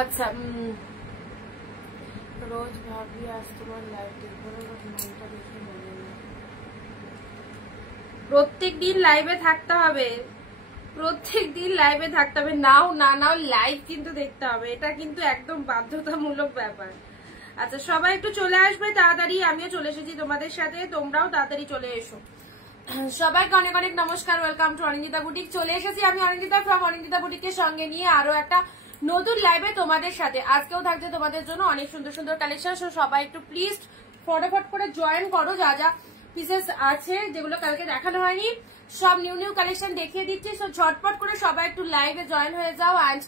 আচ্ছা রোজ ভাবি আজ তোমার লাইভ দেখবো না, মনটা দেখে মনে না। প্রত্যেক দিন লাইভে থাকতে হবে, প্রত্যেক দিন লাইভে থাকতে হবে, নাও না নাও লাইভ কিন্তু দেখতে হবে, এটা কিন্তু একদম বাধ্যতামূলক ব্যাপার। আচ্ছা সবাই একটু চলে আসবে তাড়াতাড়ি, আমিও চলে এসেছি তোমাদের সাথে, তোমরাও তাড়াতাড়ি চলে এসো। সবাইকে অনেক অনেক নমস্কার, ওয়েলকাম টু অনিন্দিতা বুটিক। চলে এসেছি আমি অনিন্দিতা ফ্রম অনিন্দিতা বুটিকের সঙ্গে নিয়ে আরো একটা নতুন লাইভে তোমাদের সাথে। আজকেও থাকছে তোমাদের জন্য অনেক সুন্দর সুন্দর কালেকশন। সবাই একটু প্লিজ ফটাফট করে জয়েন করো, যা যা পিসেস আছে যেগুলো কালকে দেখানো হয়নি, সব নিউ নিউ কালেকশন দেখিয়ে দিচ্ছি। সো ঝটপট করে সবাই একটু লাইভে জয়েন হয়ে যাও। And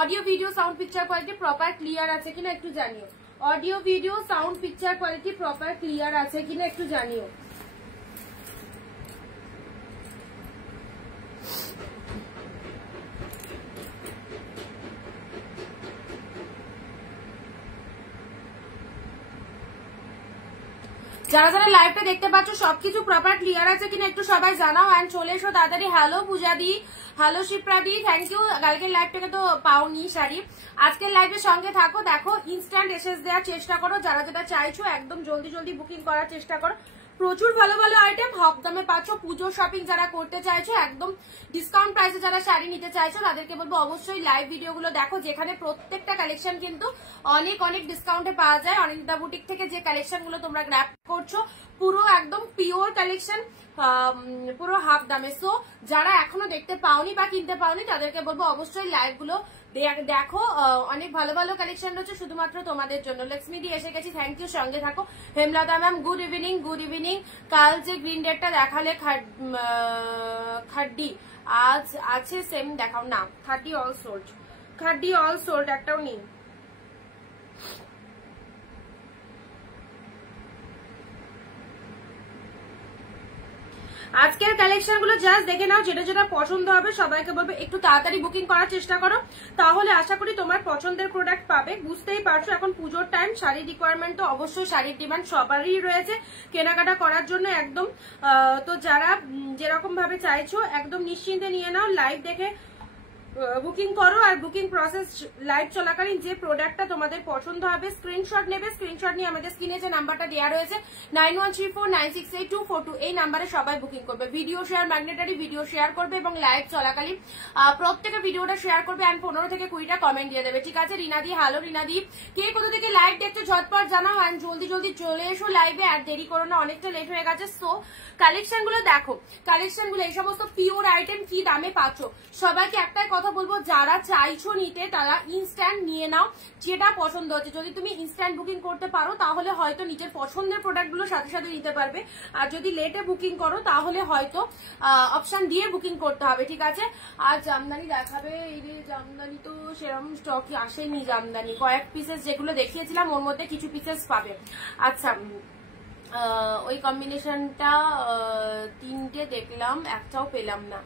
audio video sound picture quality proper clear আছে কিনা একটু জানিও। Audio video sound picture quality proper clear আছে কিনা একটু জানিও। যারা যারা লাইভটা দেখতে পাচ্ছ সবকিছু প্রপার ক্লিয়ার আছে কিনা একটু সবাই জানাও। অ্যান্ড চলে এসো তাড়াতাড়ি। হ্যালো পূজাদি, হ্যালো শিপ্রাদি, থ্যাংক ইউ। কালকের লাইভটাকে তো পাওনি শাড়ি, আজকের লাইভের সঙ্গে থাকো। দেখো ইনস্ট্যান্ট এসএস দেওয়ার চেষ্টা করো, যারা যেটা চাইছো একদম জলদি জলদি বুকিং করার চেষ্টা করো। প্রচুর ভালো ভালো আইটেম হক দামে পাচ্ছ। পুজো শপিং যারা করতে চাইছো, একদম ডিসকাউন্ট প্রাইসে যারা শাড়ি নিতে চাইছো, তাদেরকে বলবো অবশ্যই লাইভ ভিডিওগুলো দেখো, যেখানে প্রত্যেকটা কালেকশন কিন্তু অনেক অনেক ডিসকাউন্টে পাওয়া যায়। অনিন্দিতা বুটিক থেকে যে কালেকশন গুলো তোমরা গ্র্যাব করছো পুরো একদম পিওর কালেকশন, পুরো হাফ দামে। সো যারা এখনো দেখতে পাওনি বা কিনতে পাওনি তাদেরকে বলবো অবশ্যই লাইভ গুলো দেখো, অনেক ভালো ভালো কালেকশন রয়েছে শুধুমাত্র তোমাদের জন্য। লক্ষ্মী দি এসে গেছি, থ্যাংক ইউ, সঙ্গে থাকো। Hemlata ma'am good evening, good evening. কাল যে গ্রিন ডেটটা দেখালে খাড্ডি, আজ আছে সেম দেখাও না। খাড্ডি অল সোল্ড, খাড্ডি অল সোল্ড, একটাও নেই। আজকের কালেকশন গুলো জাস্ট দেখে নাও, যেটা যেটা পছন্দ হবে সবাইকে বলবে একটু তাড়াতাড়ি বুকিং করার চেষ্টা করো, তাহলে আশা করি তোমার পছন্দের প্রোডাক্ট পাবে। বুঝতেই পারছো এখন পুজোর টাইম, শাড়ির রিকোয়ারমেন্ট তো অবশ্যই, শাড়ির ডিমান্ড সবারই রয়েছে কেনাকাটা করার জন্য একদম। তো যারা যেরকম ভাবে চাইছো একদম নিশ্চিন্তে নিয়ে নাও, লাইভ দেখে বুকিং করো। আর বুকিং প্রসেস লাইভ চলাকালীন যে প্রোডাক্টটা তোমাদের পছন্দ হবে স্ক্রিনশট নেবে, স্ক্রিনশট নিয়ে আমাদের স্ক্রিনে যে নাম্বারটা দেওয়া রয়েছে 9134968242 এই নাম্বারে সবাই বুকিং করবে। ভিডিও শেয়ার ম্যাগনেটারি ভিডিও শেয়ার করবে এবং লাইভ চলাকালীন প্রত্যেকের ভিডিওটা শেয়ার করবে অ্যান্ড 15 থেকে 20টা কমেন্ট দিয়ে দেবে, ঠিক আছে? রিনাদি, হ্যালো রিনাদি, কে কোথা থেকে লাইভ দেখতে ঝটপট জানাও অ্যান্ড জলদি জলদি চলে এসো লাইভে, আর দেরি করো না, অনেকটা লেট হয়ে গেছে। সো কালেকশন গুলো দেখো, কালেকশন গুলো এই সমস্ত পিওর আইটেম কি দামে পাচ্ছ। সবাইকে একটাই কথা বলবো, যারা চাইছো নিতে তারা ইনস্ট্যান্ট নিয়ে নাও, যেটা পছন্দ হচ্ছে। যদি তুমি ইনস্ট্যান্ট বুকিং করতে পারো তাহলে হয়তো নিজের পছন্দের প্রোডাক্ট গুলো সাথে সাথে নিতে পারবে, আর যদি লেটে বুকিং করো তাহলে হয়তো অপশন দিয়ে বুকিং করতে হবে, ঠিক আছে? আর জামদানি দেখাবে, এই যে জামদানি তো সেরকম স্টকই আসেনি, জামদানি কয়েক পিসেস যেগুলো দেখিয়েছিলাম ওর মধ্যে কিছু পিসেস পাবে। আচ্ছা ওই কম্বিনেশনটা তিনটে দেখলাম, একটাও পেলাম না,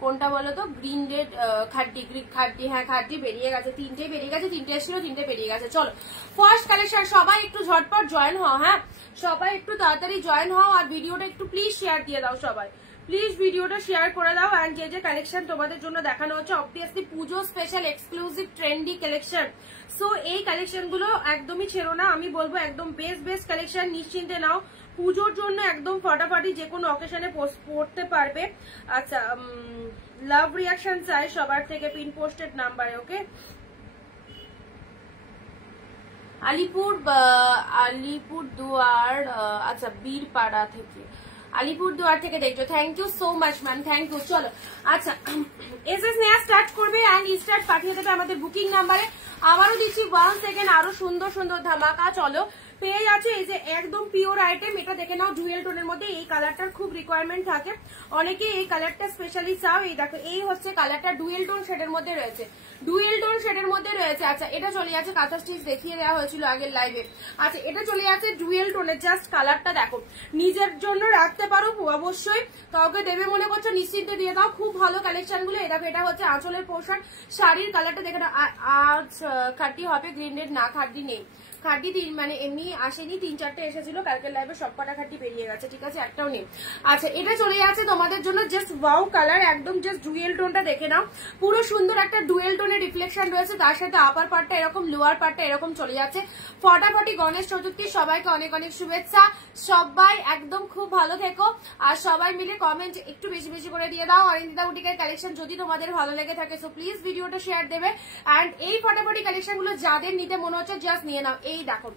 কোনটা বলো তো? গ্রিন রেড খাড্ডি, খাড্ডি, হ্যাঁ খাড্ডি বেরিয়ে গেছে, তিনটে বেরিয়ে গেছে, তিনটে এসেছিল, তিনটে বেরিয়ে গেছে। চলো ফার্স্ট কালেকশন, সবাই একটু ঝটপট জয়েন হও, হ্যাঁ সবাই একটু তাড়াতাড়ি জয়েন হও, আর ভিডিওটা একটু প্লিজ শেয়ার দিয়ে দাও, সবাই প্লিজ ভিডিওটা শেয়ার করে দাও। অ্যান্ড যে যে কালেকশন তোমাদের জন্য দেখানো হচ্ছে অবভিয়াসলি পুজো special exclusive trendy collection. So এই কালেকশন গুলো একদমই ছেড়ো না, আমি বলবো একদম বেস্ট বেস্ট কালেকশন, নিশ্চিন্তে নাও, পুজোর জন্য একদম ফটাফটি যে কোনো অকেশনে পড়তে পারবে। আচ্ছা লাভ রিয়াকশন চাই সবার থেকে পিন পোস্টেড নাম্বারে, ওকে? আলিপুরদুয়ার, আচ্ছা বীরপাড়া থেকে, আলিপুরদুয়ার থেকে দেখছো, thank you so much ma'am, thank you. চলো আচ্ছা এসএস নেওয়া স্টার্ট করবে অ্যান্ড স্টার্ট পাঠিয়ে দেবে আমাদের বুকিং নাম্বারে। আবারও দিচ্ছি 1 সেকেন্ড, আরো সুন্দর সুন্দর ধামাকা। চলো পেয়ে যাচ্ছে এই যে একদম পিওর আইটেম, এটা দেখে নাও ডুয়েল টোনের মধ্যে, এই কালারটার খুব রিকোয়ারমেন্ট থাকে, অনেকে এই কালারটা স্পেশালি চাও। এই দেখো এই হচ্ছে কালারটা, ডুয়েল টোন শেডের মধ্যে রয়েছে, ডুয়েল টোন শেডের মধ্যে রয়েছে। আচ্ছা এটা চলে যাচ্ছে, কাঁথা স্টিচ দেখিয়ে দেওয়া হয়েছিল আগের লাইভে। আচ্ছা এটা চলে যাচ্ছে ডুয়েল টোনের, জাস্ট কালারটা দেখো, নিজের জন্য রাখতে পারো অবশ্যই, কাউকে দেবে মনে করছো নিশ্চিন্তে দিয়ে দাও, খুব ভালো কালেকশন গুলো। এই দেখো এটা হচ্ছে আঁচলের পোর্শন, শাড়ির কালারটা দেখে নাও। আজ খাড্ডি হবে গ্রিন রেড, না খাড্ডি নেই, খাটি মানে এমনি আসেনি, 3-4টে এসেছিল কালকের লাইভে, সব কটা খাটি বেরিয়ে গেছে, ঠিক আছে, একটাও নেই। আচ্ছা এটা চলে যাচ্ছে তোমাদের জন্য জাস্ট ওয়াও কালার, একদম জাস্ট ডুয়েল টোনটা দেখে নাও, পুরো সুন্দর একটা ডুয়েল টোনের রিফ্লেকশন রয়েছে, তার সাথে আপার পার্টটা এরকম, লোয়ার পার্টটা এরকম চলে যাচ্ছে। ফটাফটি গণেশ চতুর্থী, সবাইকে অনেক অনেক শুভেচ্ছা, সবাই একদম খুব ভালো থেকো, আর সবাই মিলে কমেন্ট একটু বেশি বেশি করে দিয়ে দাও অরিন্দিতা বুটিকের কালেকশন যদি তোমাদের ভালো লেগে থাকে, সো প্লিজ ভিডিওটা শেয়ার দেবে। অ্যান্ড এই ফটাফটি কালেকশন গুলো যাদের নিতে মনে হচ্ছে জাস্ট নিয়ে নাও। এই দেখো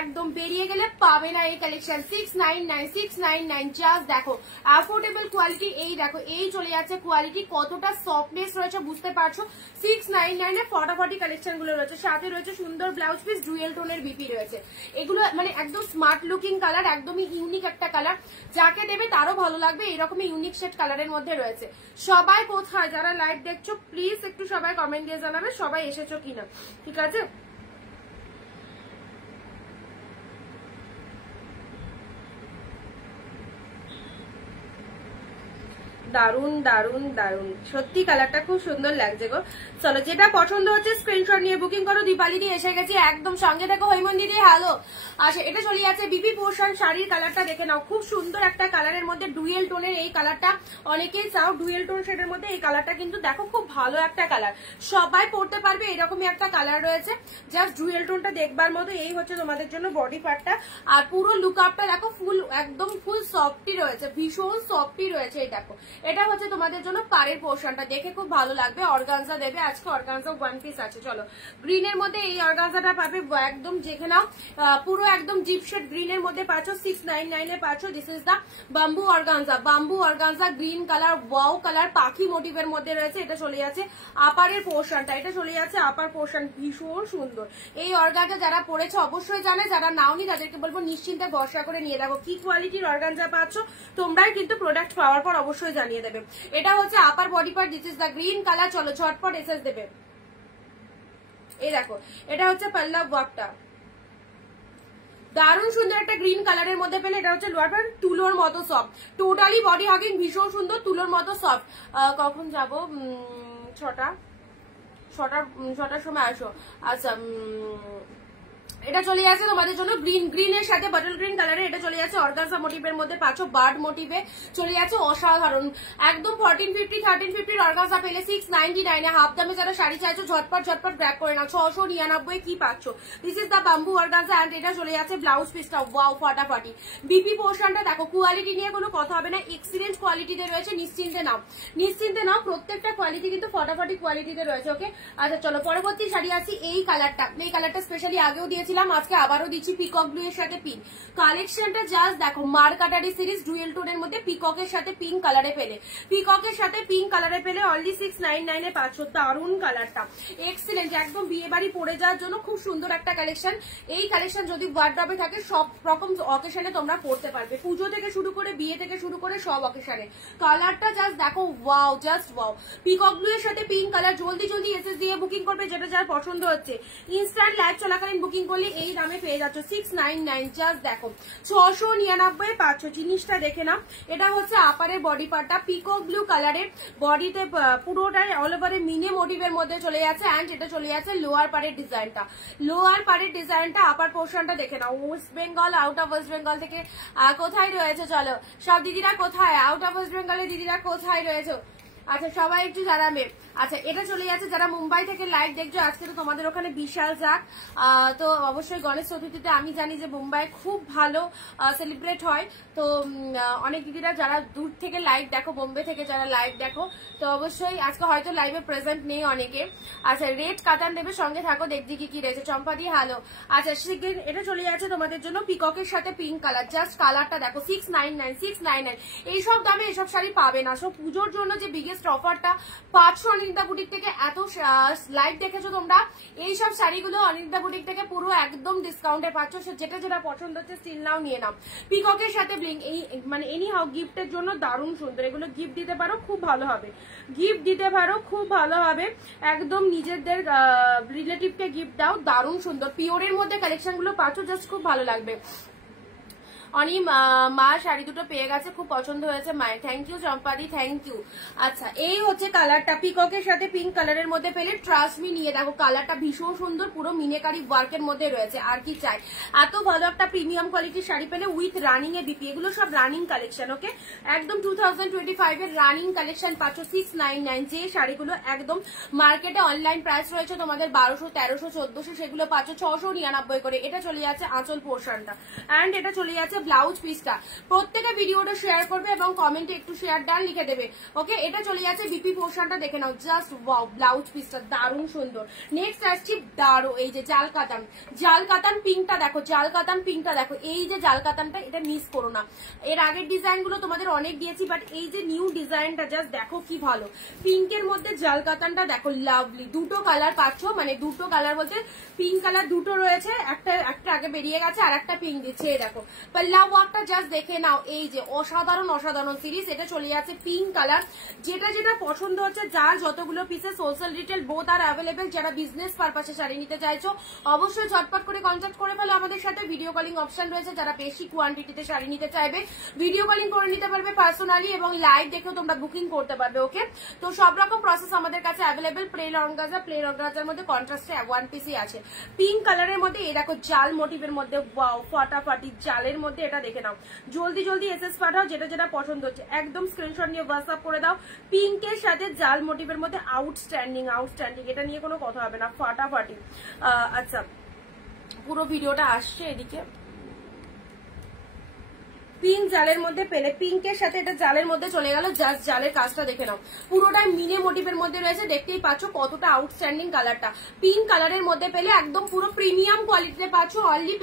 একদম বেরিয়ে গেলে পাবে না এই কালেকশন, 699 জাস্ট দেখো অ্যাফোর্ডেবল কোয়ালিটি। এই দেখো এই চলে যাচ্ছে কোয়ালিটি, কতটা সফটনেস রয়েছে বুঝতে পারছো। 699 এ ফটাফটি কালেকশন গুলো রয়েছে, সাথে রয়েছে সুন্দর ব্লাউজ পিস, ডুয়েল টোনের বিপি রয়েছে। এগুলো মানে একদম স্মার্ট লুকিং কালার, একদমই ইউনিক একটা কালার, যাকে দেবে তারও ভালো লাগবে, এরকমই ইউনিক শেড কালারের মধ্যে রয়েছে। সবাই কোথায় যারা লাইভ দেখছো প্লিজ একটু সবাই কমেন্ট দিয়ে জানাবে সবাই এসেছো কিনা, ঠিক আছে। দারুন দারুন দারুন, সত্যি কালারটা খুব সুন্দর লাগছে গো। চলো যেটা পছন্দ হচ্ছে স্ক্রিনশট নিয়ে বুকিং করো। দীপালি দিয়ে এসে গেছি একদম, সঙ্গে দেখো হৈমন্দি দিয়ে হ্যালো। আচ্ছা এটা চলে যাচ্ছে বিপি পোর্শন, শাড়ির কালারটা দেখে নাও, খুব সুন্দর একটা কালারের মধ্যে ডুয়েল টোনের এই কালারটা, অনেকেই চাও ডুয়েল টোন শেডের মধ্যে এই কালারটা, কিন্তু দেখো খুব ভালো একটা কালার, সবাই পরতে পারবে, এরকমই একটা কালার রয়েছে, জাস্ট ডুয়েল টোনটা দেখবার মতো। এই হচ্ছে তোমাদের জন্য বডি পার্টটা, আর পুরো লুক আপটা দেখো ফুল একদম ফুল সফটি রয়েছে, ভীষণ সফটি রয়েছে। এই দেখো এটা হচ্ছে তোমাদের জন্য পাড়ের পোর্শনটা, দেখে খুব ভালো লাগবে। অর্গানজা দেবে আজকে, অর্গানজা ওয়ান পিস আছে। চলো গ্রিনের মধ্যে এই অর্গানজাটা পাবে একদম, দেখে নাও পুরো একদম জিপ শেড গ্রিনের মধ্যে পাচ্ছ, 699 এ পাচ্ছ। This is the bamboo organza, bamboo organza green colour, wow colour, পাখি মোটিভের মধ্যে রয়েছে। এটা চলে যাচ্ছে আপারের পোর্শনটা, এটা চলে যাচ্ছে আপার পোর্শন, ভীষণ সুন্দর। এই অর্গানজা যারা পরেছে অবশ্যই জানে, যারা নাওনি তাদেরকে বলবো নিশ্চিন্তে ভরসা করে নিয়ে দেখো কি কোয়ালিটির অর্গানজা পাচ্ছ, তোমরাই কিন্তু প্রোডাক্ট পাওয়ার পর অবশ্যই জানিয়ে দেবে। এটা হচ্ছে upper body part, this is the green colour. চলো ঝটপট এসএস দেবে। এই দেখো এটা হচ্ছে পাল্লা ওয়ার্কটা, দারুণ সুন্দর একটা গ্রিন কালারের মধ্যে পেলে। এটা হচ্ছে লোয়ার পার্ট, তুলোর মতো সফট, টোটালি বডি হাগিং, ভীষণ সুন্দর, তুলোর মতো সফট। কখন যাব? 6টার সময় আসো। আচ্ছা এটা চলে যাচ্ছে তোমাদের জন্য গ্রিনের সাথে বটল গ্রিন কালারে, এটা চলে যাচ্ছে অর্গানজা মোটিভের মধ্যে পাচ্ছ, বার্ড মোটিভে চলে যাচ্ছে, অসাধারণ একদম। 1350 অর্গানজা পেলে 699 এ হাফ দামে যারা শাড়ি চাইছো ঝটপট গ্র্যাব করে নাও। 699 কি পাচ্ছ, this is the bamboo organza. And এটা চলে যাচ্ছে ব্লাউজ পিসটা, ওয়াও ফাটাফাটি। বিপি পোর্শনটা দেখো, কোয়ালিটি নিয়ে কোনো কথা হবে না, এক্সিলেন্ট কোয়ালিটিতে রয়েছে, নিশ্চিন্তে নাও, প্রত্যেকটা কোয়ালিটি কিন্তু ফাটাফাটি কোয়ালিটিতে রয়েছে। ওকে আচ্ছা চলো পরবর্তী শাড়ি আছে। এই কালারটা স্পেশালি আগেও দিয়েছিলাম, আজকে আবারও দিচ্ছি, পিকক ব্লু এর সাথে পিঙ্ক কালেকশনটা। জাস্ট দেখো মার কাটারি সিরিজ, ডুয়েল টোনের মধ্যে পিককের সাথে পিঙ্ক কালারে পেলে অনলি 699 এ পাচ্ছ। দারুন কালারটা, এক্সিলেন্ট, একদম বিয়ে বাড়ি পরে যাওয়ার জন্য খুব সুন্দর একটা কালেকশন। এই কালেকশন যদি ওয়ার্ড্রবে থাকে সব রকম অকেশনে তোমরা পড়তে পারবে, পুজো থেকে শুরু করে বিয়ে থেকে শুরু করে সব অকেশনে। কালারটা জাস্ট দেখো, wow, just wow. Peacock blue এর সাথে পিঙ্ক কালার, জলদি এসএস দিয়ে বুকিং করবে, যেটা যার পছন্দ হচ্ছে। ইনস্ট্যান্ট লাইভ চলাকালীন বুকিং করলে এই দামে পেয়ে যাচ্ছ 699। জাস্ট দেখো 699 পাচ্ছ, জিনিসটা দেখে নাও। এটা হচ্ছে আপারের বডি পার্টটা, পিকক ব্লু কালারের বডিতে পুরোটাই অল ওভারে মিনে মোটিভের মধ্যে চলে যাচ্ছে। এন্ড এটা চলে যাচ্ছে লোয়ার পারের ডিজাইনটা, আপার পোর্শনটা দেখে নাও। ওয়েস্ট বেঙ্গল, আউট অফ ওয়েস্ট বেঙ্গল থেকে কোথায় রয়েছে, চলো সব দিদিরা কোথায়, আউট অফ ওয়েস্ট বেঙ্গলের দিদিরা কোথায় রয়েছে, আচ্ছা সবাই একটু জানাবে। আচ্ছা এটা চলে যাচ্ছে যারা মুম্বাই থেকে লাইভ দেখছো, আজকে তো তোমাদের ওখানে বিশাল যাক, তো অবশ্যই গণেশ চতুর্থীতে আমি জানি যে মুম্বাই খুব ভালো সেলিব্রেট হয়, তো অনেক দিদিরা যারা দূর থেকে লাইভ দেখো, বোম্বে থেকে যারা লাইভ দেখো, তো অবশ্যই আজকে হয়তো লাইভে প্রেজেন্ট নেই অনেকে। আচ্ছা রেড কাতান দেবে, সঙ্গে থাকো, দেখছি কি রয়েছে। চম্পা দিয়ে হ্যালো। আচ্ছা এটা চলে যাচ্ছে তোমাদের জন্য পিককের সাথে পিঙ্ক কালার, জাস্ট কালারটা দেখো, 699 এইসব দামে এসব শাড়ি পাবে না। সব পুজোর জন্য যে বিগেস্ট অফারটা পাচ্ছ অনিন্দিতা বুটিক থেকে, এত লাইভ দেখেছো তোমরা, এইসব শাড়িগুলো অনিন্দিতা বুটিক থেকে পুরো একদম ডিসকাউন্টে পাচ্ছ। যেটা পছন্দ হচ্ছে স্টিল নাও নিয়ে নাও। পিককের সাথে ব্লিং, এই মানে এনি হাউ গিফটের জন্য দারুণ সুন্দর, এগুলো গিফট দিতে পারো খুব ভালো হবে, একদম নিজেদের রিলেটিভকে গিফট দাও, দারুণ সুন্দর। পিওরের মধ্যে কালেকশন গুলো পাচ্ছ, জাস্ট খুব ভালো লাগবে। অনি মা শাড়ি দুটো পেয়ে গেছে, খুব পছন্দ হয়েছে মায়ের। থ্যাংক ইউ চম্পাদি, থ্যাংক ইউ। আচ্ছা এই হচ্ছে কালারটা, পিককের সাথে পিঙ্ক কালারের মধ্যে পেলে ট্রাস্ট মি নিয়ে দেখো, কালারটা ভীষণ সুন্দর, পুরো মিনেকারি ওয়ার্কের মধ্যে রয়েছে। আর কি চাই, এত ভালো একটা প্রিমিয়াম কোয়ালিটির শাড়ি পেলে উইথ রানিং এ বিপি। এগুলো সব রানিং কালেকশন, ওকে, একদম 2025 এর রানিং কালেকশন পাচ্ছ 699। যে শাড়িগুলো একদম মার্কেটে অনলাইন প্রাইস রয়েছে তোমাদের 1200, 1300, 1400, সেগুলো পাচ্ছ 699 করে। এটা চলে যাচ্ছে আঁচল পোর্শনটা, এন্ড এটা চলে যাচ্ছে ব্লাউজ পিসটা। প্রত্যেকে ভিডিওটা শেয়ার করবে এবং কমেন্টে একটু শেয়ার ডান লিখে দেবে, ওকে। এটা চলে যাচ্ছে বিপি পোর্শনটা, দেখে নাও, জাস্ট ওয়াও, ব্লাউজ পিসটা দারুণ সুন্দর। নেক্সট আসছি এই যে জাল কাতান, জাল কাতান পিঙ্কটা দেখো, জাল কাতান পিঙ্কটা দেখো, এই যে জাল কাতানটা, এটা মিস করো না। এর আগের ডিজাইন গুলো তোমাদের অনেক দিয়েছি, বাট এই যে নিউ ডিজাইনটা জাস্ট দেখো কি ভালো। পিঙ্কের মধ্যে জাল কাতানটা দেখো, লাভলি। দুটো কালার পাচ্ছ, মানে দুটো কালার বলতে পিঙ্ক কালার দুটো রয়েছে, একটা আগে বেরিয়ে গেছে আর একটা পিঙ্ক দিচ্ছে। এই দেখো পাল্লা ওয়ার্কটা জাস্ট দেখে নাও, এই যে অসাধারণ অসাধারণ সিরিজ। এটা চলে যাচ্ছে পিঙ্ক কালার। যেটা যেটা পছন্দ হচ্ছে, যার যতগুলো পিসেস হোলসেল রিটেল বোথ আর অ্যাভেলেবেল, যারা বিজনেস পারপাসে শাড়ি নিতে চাইছো অবশ্যই ঝটপট করে কন্ট্যাক্ট করে ফেলো আমাদের সাথে। ভিডিও কলিং অপশন রয়েছে, যারা বেশি কোয়ান্টিটিতে শাড়ি নিতে চাইবে ভিডিও কলিং করে নিতে পারবে পার্সোনালি, এবং লাইভ দেখেও তোমরা বুকিং করতে পারবে, ওকে। তো সব রকম প্রসেস আমাদের কাছে অ্যাভেলেবেল। প্লেন অর্গানজার মধ্যে কন্ট্রাস্টে ওয়ান পিসই আছে, পিঙ্ক কালারের মধ্যে। এই দেখো জাল মোটিভের মধ্যে, ওয়াও, ফাটাফাটি জালের মধ্যে। এটা দেখে নাও, জলদি জলদি এসএস পাঠাও, যেটা যেটা পছন্দ হচ্ছে একদম স্ক্রিনশট নিয়ে হোয়াটসঅ্যাপ করে দাও। পিঙ্কের সাথে জাল মোটিভের মধ্যে আউটস্ট্যান্ডিং, আউটস্ট্যান্ডিং, এটা নিয়ে কোনো কথা হবে না, ফাটাফাটি। আচ্ছা পুরো ভিডিওটা আসছে এদিকে। পিঙ্ক জালের মধ্যে পেলে, পিঙ্কের সাথে এটা জালের মধ্যে চলে গেল, জাস্ট জালের কাজটা দেখে নাও, পুরোটাই মিনে মোটিভের মধ্যে রয়েছে। দেখতেই পাচ্ছ কতটা আউটস্ট্যান্ডিং কালারটা। পিঙ্ক কালারের মধ্যে পেলে একদম পুরো প্রিমিয়াম কোয়ালিটিতে পাচ্ছ। অনলি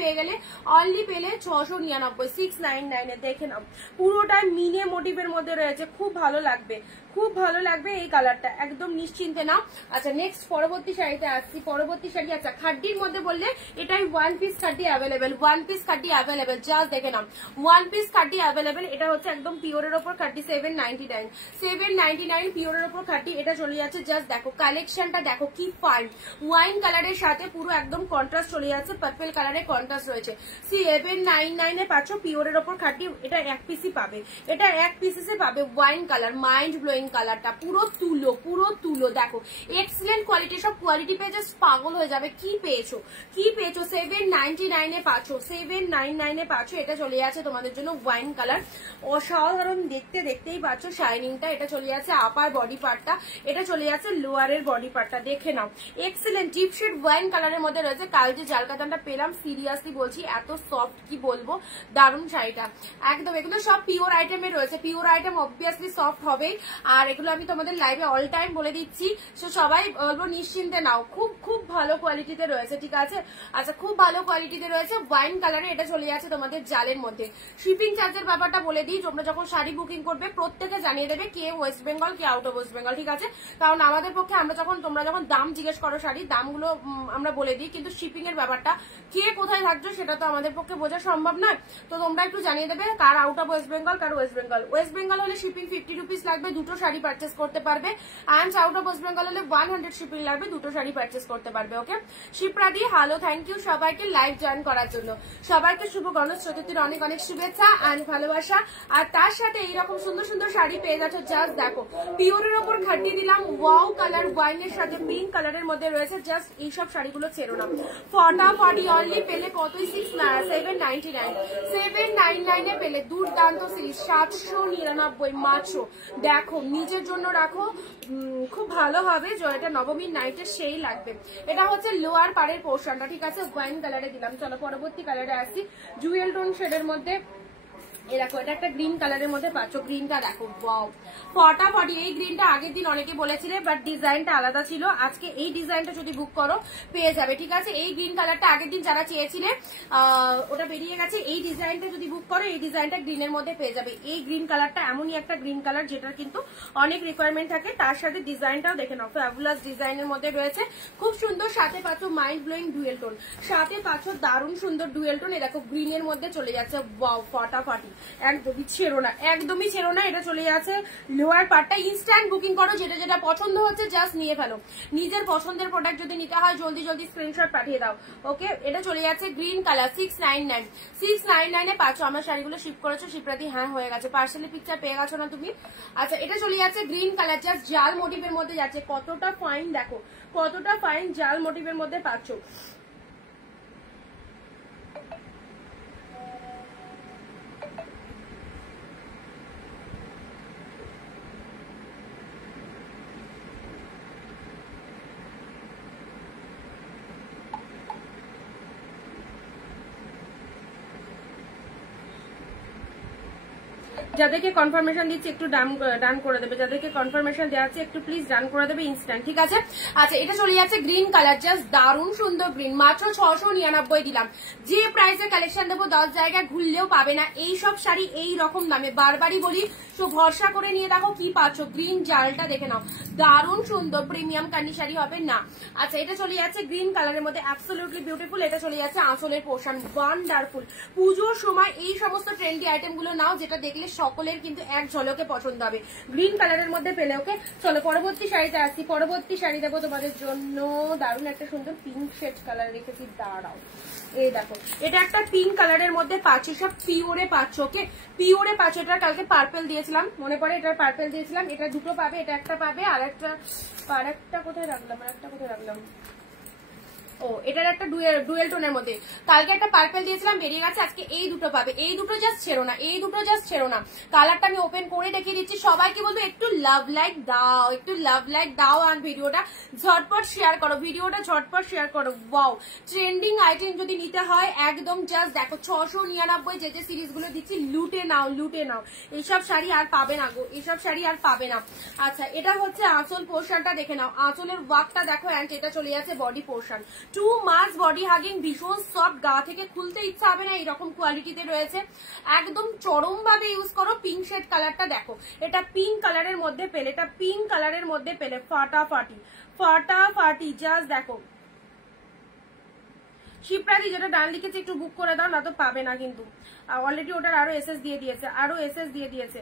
পেলে 699, 699 এ। দেখে নাও পুরোটাই মিনে মোটিভের মধ্যে রয়েছে, খুব ভালো লাগবে, খুব ভালো লাগবে এই কালারটা, একদম নিশ্চিন্তে নাও। আচ্ছা নেক্সট পরবর্তী শাড়িতে আসছি। পরবর্তী শাড়ি, আচ্ছা খাড্ডির মধ্যে বললে এটাই one piece খাড্ডি available, one piece খাড্ডি available, just দেখে নাও, ওয়ান পিস খাড্ডি অ্যাভেলেবেল। এটা হচ্ছে একদম পিওরের ওপর খাড্ডি, 799 পিওরের ওপর খাড্ডি। এটা চলে যাচ্ছে, জাস্ট দেখো কালেকশনটা দেখো কি ফাইন, ওয়াইন কালারের সাথে পুরো একদম কন্ট্রাস্ট চলে যাচ্ছে, পার্পল কালারের কন্ট্রাস্ট রয়েছে। 799 এ পাচ্ছ পিওরের ওপর খাড্ডি। এটা এক পিসই পাবে, এটা এক পিসে পাবে, ওয়াইন কালার, মাইন্ড ব্লোয়িং কালারটা, পুরো তুলো দেখো, এক্সিলেন্ট কোয়ালিটি। সব কোয়ালিটি পেয়ে জাস্ট পাগল হয়ে যাবে। কি পেয়েছো 799 এ পাচ্ছ, 799 এ পাচ্ছ। এটা চলে যাচ্ছে তোমাদের জন্য ওয়াইন কালার, অসাধারণ দেখতে, দেখতেই পাচ্ছ শাইনিংটা। এটা চলে যাচ্ছে আপার বডি পার্টটা, এটা চলে যাচ্ছে লোয়ারের বডি পার্টটা, দেখে নাও এক্সিলেন্ট ডিপ শেড ওয়াইন কালারের মধ্যে রয়েছে। কাল যে জাল কাতানটা পেলাম, সিরিয়াসলি বলছি এত সফট, কি বলবো, দারুণ শাড়িটা একদম। এগুলো সব পিওর আইটেমে রয়েছে, পিওর আইটেম অবভিয়াসলি সফট হবেই, আর এগুলো আমি তোমাদের লাইভে অল টাইম বলে দিচ্ছি। সো সবাই বলবো নিশ্চিন্তে নাও, খুব খুব ভালো কোয়ালিটিতে রয়েছে, ঠিক আছে। আচ্ছা খুব ভালো কোয়ালিটিতে রয়েছে, ওয়াইন কালারে। এটা চলে যাচ্ছে তোমাদের জালের মধ্যে। শিপিং চার্জের ব্যাপারটা বলে দিই, তোমরা যখন শাড়ি বুকিং করবে প্রত্যেকে জানিয়ে দেবে কে ওয়েস্ট বেঙ্গল, কে আউট অফ ওয়েস্ট বেঙ্গল, ঠিক আছে। কারণ আমাদের পক্ষে তোমরা যখন দাম জিজ্ঞেস করো শাড়ির দামগুলো আমরা বলে দিই, কিন্তু শিপিং এর ব্যাপারটা কে কোথায় থাকছো সেটা তো আমাদের পক্ষে বোঝা সম্ভব নয়। তো তোমরা একটু জানিয়ে দেবে কার আউট অফ ওয়েস্ট বেঙ্গল, কার ওয়েস্ট বেঙ্গল। ওয়েস্ট বেঙ্গল হলে শিপিং 50 রুপিস লাগবে, দুটো শাড়ি পারচেস করতে পারবে। And out of West Bengal হলে 100 শিপিং লাগবে, দুটো শাড়ি পারচেস করতে পারবে, ওকে। শিপ্রাদি হ্যালো, থ্যাংক ইউ সবাইকে লাইভ জয়েন করার জন্য। সবাইকে শুভ গণেশ চতুর্থীর অনেক অনেক শুভেচ্ছা অ্যান্ড ভালোবাসা। আর তার সাথে এইরকম সুন্দর সুন্দর শাড়ি পেয়ে যাচ্ছ, জাস্ট দেখো পিওরের ওপর খাটিয়ে দিলাম, ওয়াও কালার, ওয়াইনের সাথে পিঙ্ক কালারের মধ্যে রয়েছে। জাস্ট এইসব শাড়িগুলো ছেড়ো না, ফটাফটি। অনলি পেলে কতই 799 এ পেলে দুর্দান্ত সিরিজ, 799 মাত্র। দেখো নিজের জন্য রাখো, খুব ভালো হবে, এটা নবমীর নাইটে সেই লাগবে। এটা হচ্ছে লোয়ার পাড়ের পোর্শনটা, ঠিক আছে, ওয়াইন কালারে দিলাম। চলো পরবর্তী কালারে আসছি, জুয়েল টোন শেডের মধ্যে। দেখো এটা একটা গ্রিন কালারের মধ্যে পাচ্ছ, গ্রিনটা দেখো, ওয়াও ফটাফটি। এই গ্রিনটা আগের দিন অনেকে বলেছিলে, বাট ডিজাইনটা আলাদা ছিল। আজকে এই ডিজাইনটা যদি বুক করো পেয়ে যাবে, ঠিক আছে। এই গ্রিন কালারটা আগের দিন যারা চেয়েছিলে ওটা বেরিয়ে গেছে। এই ডিজাইনটা যদি বুক করো, এই ডিজাইনটা গ্রিনের মধ্যে পেয়ে যাবে। এই গ্রিন কালারটা এমনই একটা গ্রিন কালার যেটার কিন্তু অনেক রিকোয়ারমেন্ট থাকে। তার সাথে ডিজাইনটাও দেখে নাও, ফ্যাবুলাস ডিজাইনের মধ্যে রয়েছে, খুব সুন্দর। সাথে পাচ্ছ মাইন্ড ব্লোয়িং ডুয়েল টোন, সাথে পাচ্ছ দারুণ সুন্দর ডুয়েল টোন। এ দেখো গ্রিনের মধ্যে চলে যাচ্ছে, ওয়াও ফটাফটি। একদমই ছেড়ো না, একদমই ছেড়ো না। এটা চলে যাচ্ছে লোয়ার পার্টটা। ইনস্ট্যান্ট বুকিং করো, যেটা যেটা পছন্দ হচ্ছে জাস্ট নিয়ে ফেলো। নিজের পছন্দের প্রোডাক্ট যদি নিতে হয় জলদি জলদি স্ক্রিনশট পাঠিয়ে দাও। ওকে, এটা চলে যাচ্ছে গ্রিন কালার 699, 699 এ পাচ্ছ। আমার শাড়িগুলো শিপ করেছো শিপ্রাতি? হ্যাঁ হয়ে গেছে, পার্সেলি পিকচার পেয়ে গেছো না তুমি? আচ্ছা, এটা চলে যাচ্ছে গ্রিন কালার, জাস্ট জাল মোটিভের মধ্যে যাচ্ছে। কতটা ফাইন দেখো, কতটা ফাইন জাল মোটিভের মধ্যে পাচ্ছ। যাদেরকে কনফার্মেশন দিচ্ছি একটু ডান করে দেবে, যাদেরকে কনফার্মেশন দেওয়া আছে একটু প্লিজ ডান করে দেবে ইনস্ট্যান্ট, ঠিক আছে? আচ্ছা, এটা চলে যাচ্ছে গ্রিন কালার, জাস্ট দারুণ সুন্দর গ্রিন, মাত্র 699 দিলাম। যে প্রাইসে কালেকশন দেবো 10 জায়গায় ঘুরলেও পাবে না এই সব শাড়ি এই রকম দামে। বারবারই বলি, তো ভরসা করে নিয়ে দেখো কি পাচ্ছ। গ্রিন জালটা দেখে নাও, দারুণ সুন্দর প্রিমিয়াম কান্ডি শাড়ি হবে না। আচ্ছা, এটা চলে যাচ্ছে গ্রিন কালারের মধ্যে, অ্যাবসলিউটলি বিউটিফুল। এটা চলে যাচ্ছে আঁচলের পোর্শন, ওয়ান্ডারফুল। পুজোর সময় এই সমস্ত ট্রেন্ডি আইটেম গুলো নাও, যেটা দেখলে সকলের কিন্তু এক ঝলকে পছন্দ হবে। গ্রিন কালারের মধ্যে পেলে। ওকে, চলো পরবর্তী শাড়িতে আসছি। পরবর্তী শাড়ি দেবো তোমাদের জন্য দারুণ একটা সুন্দর পিঙ্ক শেড কালার রেখেছি, দাঁড়াও। এই দেখো, এটা একটা পিঙ্ক কালারের মধ্যে পাচ্ছি, সব পিওরে পাচ্ছ। ওকে, পিওরে পাচ্ছ। এটা কালকে পার্পেল দিয়েছিলাম, মনে পড়ে এটার পার্পেল দিয়েছিলাম। এটা দুটো পাবে, এটা একটা পাবে, আর একটা কোথায় রাখলাম, আর একটা কোথায় রাখলাম, ও এটার একটা ডুয়েল টোনের মধ্যে। কালকে একটা পার্পেল দিয়েছিলাম, বেরিয়ে গেছে। আজকে এই দুটো পাবে। এই দুটো জাস্ট ছেড়ো না, এই দুটো জাস্ট ছেড়ো না। কালারটা আমি ওপেন করে দেখিয়ে দিচ্ছি। সবাইকে বলবো একটু লাভ লাইক দাও, একটু লাভ লাইক দাও, আর ভিডিওটা ঝটপট শেয়ার করো, ভিডিওটা ঝটপট শেয়ার করো। ওয়াও, ট্রেন্ডিং আইটেম যদি নিতে হয় একদম জাস্ট দেখো 699 যে সিরিজ গুলো দিচ্ছি, লুটে নাও, লুটে নাও। এইসব শাড়ি আর পাবে না গো, এইসব শাড়ি আর পাবে না। আচ্ছা, এটা হচ্ছে আঁচল পোর্শনটা দেখে নাও, আঁচলের ওয়ার্কটা দেখো। অ্যান্ড এটা চলে যাচ্ছে বডি পোর্শন, টু মাস বডি হাগিং, ভীষণ সফট, গা থেকে খুলতে ইচ্ছা হবে না, এইরকম কোয়ালিটিতে রয়েছে। একদম চরম ভাবে ইউজ করো। পিঙ্ক শেড কালারটা দেখো, এটা পিঙ্ক কালারের মধ্যে পেলে, এটা পিঙ্ক কালারের মধ্যে পেলে, ফাটাফাটি ফাটাফাটি, জাস্ট দেখো। শিপ্রাদি যেটা ডান লিখেছে একটু বুক করে দাও, না তো পাবে না কিন্তু। অলরেডি ওটার আরো এসএস দিয়ে দিয়েছে, আরো এসএস দিয়ে দিয়েছে।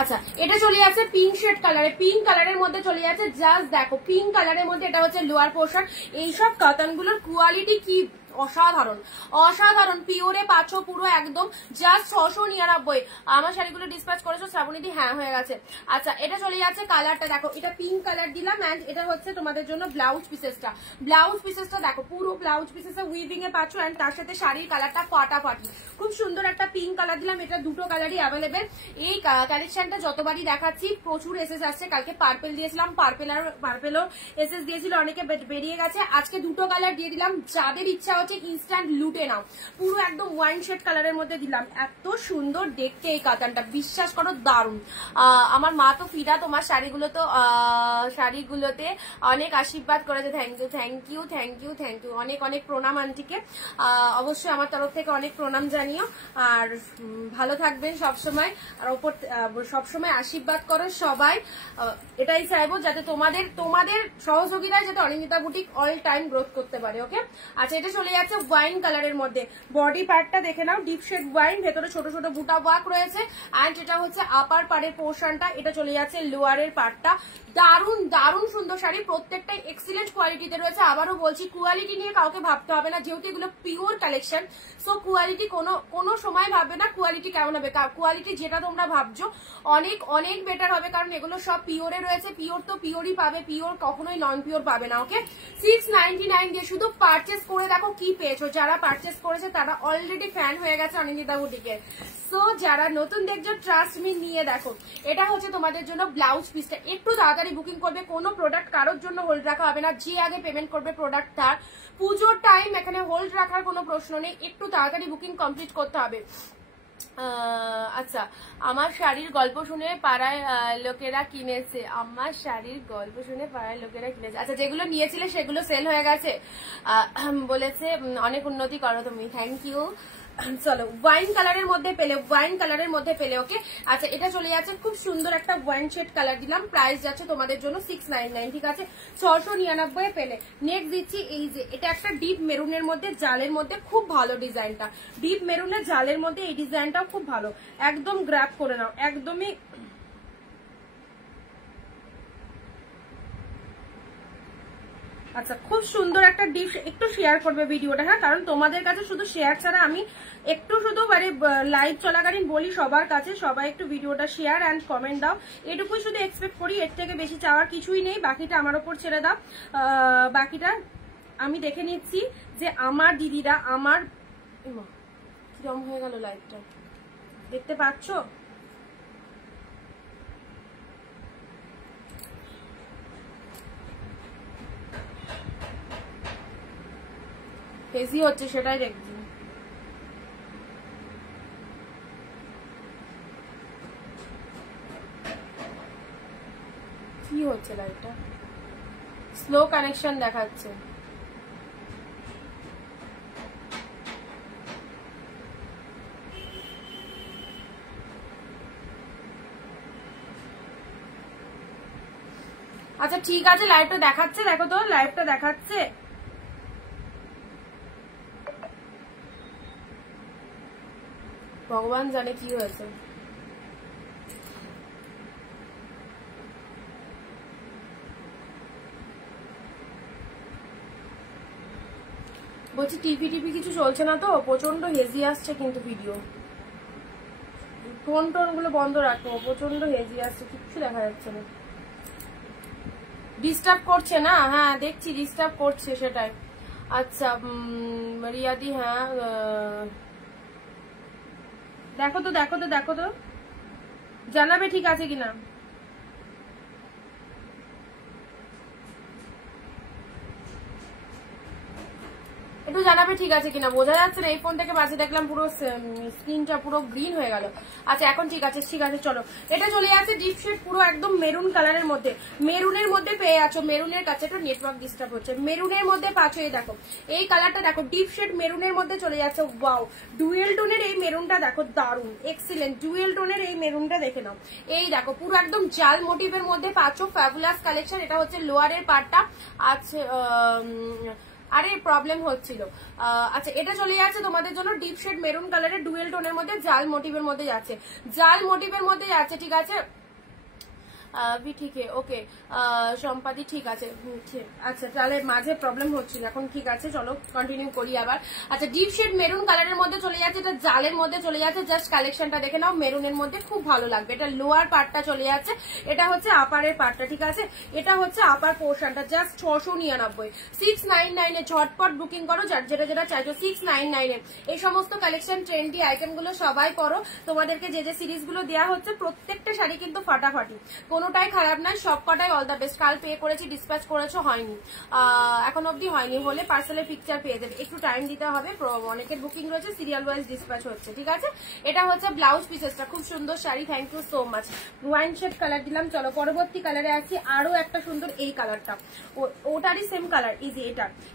আচ্ছা, এটা চলে যাচ্ছে পিঙ্ক শেড কালারে, পিঙ্ক কালারের মধ্যে চলে যাচ্ছে। জাস্ট দেখো, পিঙ্ক কালারের মধ্যে এটা হচ্ছে লোয়ার পোর্শন। এইসব কাতানগুলোর কোয়ালিটি কি অসাধারণ, অসাধারণ। পিওরে পাচ্ছ পুরো একদম, জাস্ট 699। আমার শাড়িগুলো ডিসপ্যাচ করেছো শ্রাবণীদি? হ্যাঁ হয়ে গেছে। আচ্ছা, এটা চলে যাচ্ছে কালারটা দেখো, এটা পিঙ্ক কালার দিলাম। অ্যান্ড এটা হচ্ছে তোমাদের জন্য ব্লাউজ পিসেসটা, ব্লাউজ পিসেসটা দেখো, পুরো ব্লাউজ পিসেসে উইভিং এ পাচ্ছ। অ্যান্ড তার সাথে শাড়ির কালারটা ফাটাফাটি, খুব সুন্দর একটা পিঙ্ক কালার দিলাম। এটা দুটো কালারই অ্যাভেলেবেল। এই কালেকশনটা যতবারই দেখাচ্ছি প্রচুর এসএস আসছে। কালকে পার্পেল দিয়েছিলাম, পার্পেলও এসএস দিয়েছিল অনেকে, বেরিয়ে গেছে। আজকে দুটো কালার দিয়ে দিলাম, যাদের ইচ্ছা হচ্ছে ইনস্ট্যান্ট লুটে নাও। পুরো একদম ওয়াইন শেড কালারের মধ্যে দিলাম, এত সুন্দর দেখতে এই কাতানটা, বিশ্বাস করো দারুণ। আমার মা তো ফিরা তোমার শাড়িগুলোতে অনেক আশীর্বাদ করেছে। Thank you, thank you, thank you, thank you, অনেক অনেক প্রণাম আন্টিকে। অবশ্যই আমার তরফ থেকে অনেক প্রণাম জানিও। আর ভালো থাকবেন সবসময়, আর ওপর সবসময় আশীর্বাদ করো সবাই। এটাই চাইবো যাতে তোমাদের সহযোগিতায় যাতে Anindita boutique all time growth করতে পারে। ওকে, আচ্ছা, এটা চলে যাচ্ছে ওয়াইন কালারের মধ্যে। বডি পার্টটা দেখে নাও, ডিপ শেড ওয়াইন, ভেতরে ছোট ছোট বুটা ওয়ার্ক রয়েছে। অ্যান্ড এটা হচ্ছে আপার পাড়ের পোর্শনটা, এটা চলে যাচ্ছে লোয়ারের পার্টটা। দারুণ দারুণ সুন্দর শাড়ি, প্রত্যেকটাই এক্সিলেন্ট কোয়ালিটিতে রয়েছে। আবারও বলছি, কোয়ালিটি নিয়ে কাউকে ভাবতে হবে না, যেহেতু এগুলো পিওর কালেকশন। সো কোয়ালিটি কোনো সময় ভাববে না কোয়ালিটি কেমন হবে। কোয়ালিটি যেটা তোমরা ভাবছো অনেক অনেক বেটার হবে, কারণ এগুলো সব পিওরে রয়েছে। পিওর তো পিওরই পাবে, পিওর কখনোই নন পিওর পাবে না। ওকে, 699 দিয়ে শুধু পারচেস করে দেখো কি পেয়েছো। যারা পারচেস করেছে তারা অলরেডি ফ্যান হয়ে গেছে অনিন্দিতা বুটিকের। সো যারা নতুন দেখছো ট্রাস্ট মি, নিয়ে দেখো। এটা হচ্ছে তোমাদের জন্য ব্লাউজ পিসটা, একটু তাড়াতাড়ি বুকিং করবে। কোনো প্রোডাক্ট কারোর জন্য হোল্ড রাখা হবে না, যে আগে পেমেন্ট করবে প্রোডাক্ট তার। পুজোর টাইম, এখানে হোল্ড রাখার কোনো প্রশ্ন নেই, একটু তাড়াতাড়ি বুকিং কমপ্লিট করতে হবে। আচ্ছা, আমার শাড়ির গল্প শুনে পাড়ায় লোকেরা কিনেছে, আমার শাড়ির গল্প শুনে পাড়ায় লোকেরা কিনেছে। আচ্ছা, যেগুলো নিয়েছিলে সেগুলো সেল হয়ে গেছে, বলেছে অনেক উন্নতি করো তুমি। থ্যাংক ইউ, চলো ওয়াইন কালারের মধ্যে পেলে, ওয়াইন কালারের মধ্যে পেলে। ওকে, আচ্ছা এটা চলে যাচ্ছে খুব সুন্দর একটা ওয়াইন শেড কালার দিলাম, প্রাইস যাচ্ছে তোমাদের জন্য 699, ঠিক আছে 699 পেলে। নেক্সট দিচ্ছি এই যে এটা একটা ডিপ মেরুনের মধ্যে জালের মধ্যে, খুব ভালো ডিজাইনটা, ডিপ মেরুনের জালের মধ্যে এই ডিজাইনটাও খুব ভালো, একদম গ্র্যাব করে নাও, একদমই আচ্ছা খুব সুন্দর একটা ডিশ। একটু শেয়ার করবে ভিডিওটা, হ্যাঁ, কারণ তোমাদের কাছে শুধু শেয়ার ছাড়া আমি একটু শুধু মানে লাইভ চলাকালীন বলি সবার কাছে, সবাই একটু ভিডিওটা শেয়ার অ্যান্ড কমেন্ট দাও, এটুকুই শুধু এক্সপেক্ট করি, এর থেকে বেশি চাওয়ার কিছুই নেই। বাকিটা আমার ওপর ছেড়ে দাও, বাকিটা আমি দেখে নিচ্ছি যে আমার দিদিরা আমার কিরম হয়ে গেল লাইভটা, দেখতে পাচ্ছ? হেজি হচ্ছে সেটাই দেখছি। কি হচ্ছে লাইটটা? স্লো কানেকশন দেখাচ্ছে। আচ্ছা ঠিক আছে, লাইভটা দেখাচ্ছে, দেখো তো লাইভটা দেখাচ্ছে। ভগবান জানে কি হয়েছে। বলছি টিভি কিছু চলছে না তো, প্রচন্ড হেজি আসছে কিন্তু ভিডিও, টোন গুলো বন্ধ রাখো, প্রচন্ড হেজি আসছে, কিচ্ছু দেখা যাচ্ছে না। ডিস্টার্ব করছে না? হ্যাঁ দেখছি ডিস্টার্ব করছে, সেটাই। আচ্ছা রিয়াদি, হ্যাঁ দেখো তো দেখো তো দেখো তো, জানাবে ঠিক আছে কিনা। একটু জানাবে ঠিক আছে কিনা, বোঝা যাচ্ছে না এই ফোন থেকে মাঝে দেখলাম পুরো স্ক্রিনটা পুরো গ্রিন হয়ে গেল। আচ্ছা এখন ঠিক আছে, ঠিক আছে চলো। এটা চলে যাচ্ছে ডিপ শেড পুরো একদম মেরুন কালারের মধ্যে, মেরুনের মধ্যে পেয়ে আছো, মেরুনের কাছে একটা নেটওয়ার্ক ডিস্টার্ব হচ্ছে, মেরুনের মধ্যে পাচ্ছ। এই দেখো এই কালারটা দেখো, ডিপ শেড মেরুনের মধ্যে চলে যাচ্ছে। ওয়াও, ডুয়েল টোনের এই মেরুনটা দেখো, দারুন এক্সিলেন্ট, ডুয়েল টোনের এই মেরুনটা দেখে নাও। এই দেখো পুরো একদম জাল মোটিভের মধ্যে পাচ্ছ, ফ্যাবুলাস কালেকশন। এটা হচ্ছে লোয়ারের পার্টটা আছে, আরে প্রবলেম হচ্ছিল। আচ্ছা এটা চলে যাচ্ছে তোমাদের জন্য ডিপ শেড মেরুন কালারের ডুয়েল টোনের মধ্যে, জাল মোটিভের মধ্যে যাচ্ছে, জাল মোটিভের মধ্যে যাচ্ছে, ঠিক আছে ঠিক ওকে সম্পাদি, ঠিক আছে আচ্ছা তাহলে মাঝে প্রবলেম হচ্ছিল, এখন ঠিক আছে চলো কন্টিনিউ করি আবার। আচ্ছা ডিপ শেড মেরুন কালারের মধ্যে চলে যাচ্ছে, এটা জালের মধ্যে চলে যাচ্ছে, জাস্ট কালেকশনটা দেখে নাও, মেরুনের মধ্যে খুব ভালো লাগবে। এটা লোয়ার পার্টটা চলে যাচ্ছে, এটা হচ্ছে আপারের পার্টটা, ঠিক আছে এটা হচ্ছে আপার পোর্শনটা, জাস্ট 699, 699 এ ঝটপট বুকিং করো, যার যেটা যেটা চাইছো 699 এ। এই সমস্ত কালেকশন ট্রেন্ডি আইটেম গুলো সবাই করো, তোমাদেরকে যে যে সিরিজ গুলো দেওয়া হচ্ছে প্রত্যেকটা শাড়ি কিন্তু ফাটাফাটি, কোনোটাই খারাপ নয়, সব কটাই অল দ্য বেস্ট। কাল পে করেছি, ডিসপ্যাচ করেছো, হয়নি এখন অব্দি হয়নি, হলে পার্সেলের পিকচার পেয়ে যাবে, একটু টাইম দিতে হবে, অনেকের বুকিং রয়েছে, সিরিয়াল ওয়াইজ ডিসপ্যাচ হচ্ছে, ঠিক আছে। এটা হচ্ছে ব্লাউজ পিসেসটা, খুব সুন্দর sari, thank you so much. Wine shade colour দিলাম, চলো পরবর্তী কালারে আছি, আরো একটা সুন্দর এই কালারটা, ওটারই সেম কালার, এই যে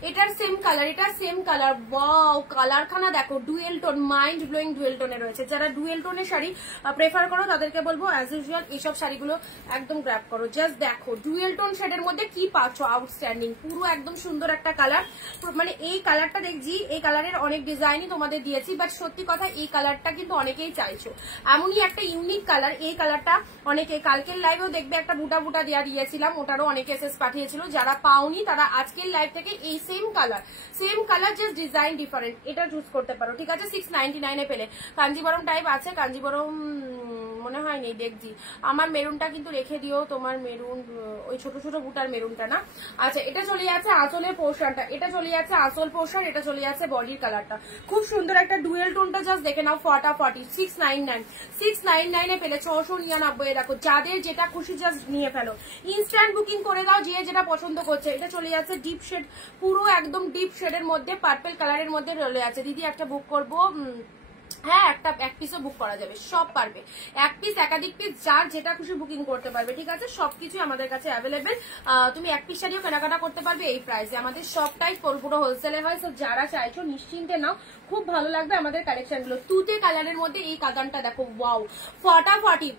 এটার সেম কালার, এটা সেম কালার, ওয়াও কালারখানা দেখো, dual tone, mind blowing dual টোনে রয়েছে। যারা ডুয়েল টোনের শাড়ি প্রেফার করো তাদেরকে বলবো অ্যাজ ইউজুয়াল এইসব শাড়িগুলো একদম গ্র্যাব করো। জাস্ট দেখো ডুয়েল টোন শেডের মধ্যে কি পাচ্ছ, আউটস্ট্যান্ডিং, পুরো একদম সুন্দর একটা কালার। মানে এই কালারটা দেখছি, এই কালারের অনেক ডিজাইনই তোমাদের দিয়েছি, বাট সত্যি কথা এই কালারটা কিন্তু অনেকেই চাইছো, এমনই একটা ইউনিক কালার। এই কালারটা অনেকে কালকের লাইভেও দেখবে একটা বুটা বুটা দেওয়া দিয়েছিলাম, ওটারও অনেকে এসএস পাঠিয়েছিল, যারা পাওনি তারা আজকের লাইভ থেকে এই same colour just design different, এটা চুজ করতে পারো, ঠিক আছে 699 এ পেলে। কাঞ্জিবরম টাইপ আছে, কাঞ্জিবরম মনে হয় নেই, দেখছি। আমার মেরুনটা কিন্তু রেখে দিও, তোমার মেরুন ওই ছোট ছোট বুটার মেরুনটা না। আচ্ছা এটা চলে যাচ্ছে আঁচলের পোর্শনটা, এটা চলে যাচ্ছে আঁচল পোর্শন, এটা চলে যাচ্ছে বডির কালারটা, খুব সুন্দর একটা ডুয়েল টোনটা, জাস্ট দেখে নাও ফাটাফাটি। 699 এ পেলে, 699 এ দেখো, যাদের যেটা খুশি জাস্ট নিয়ে ফেলো, ইনস্ট্যান্ট বুকিং করে দাও যে যেটা পছন্দ করছে। এটা চলে যাচ্ছে ডিপ শেড, পুরো একদম ডিপ শেডের মধ্যে পার্পল কালারের মধ্যে চলে যাচ্ছে। দিদি একটা বুক করবো হ্যাঁ এক পিসও বুক করা যাবে, সব পারবে, এক পিস একাধিক পিস যার যেটা খুশি বুকিং করতে পারবে, ঠিক আছে? সবকিছু আমাদের কাছে অ্যাভেলেবেল। তুমি এক পিস শাড়িও কেনাকাটা করতে পারবে এই প্রাইসে। আমাদের সবটাই পুরো হোলসেলের হয়। তো যারা চাইছো নিশ্চিন্তে নাও, খুব ভালো লাগবে আমাদের কালেকশন গুলো। তুতে কালারের মধ্যে এই কাতানটা দেখো, ওয়াও ফাটাফাটি।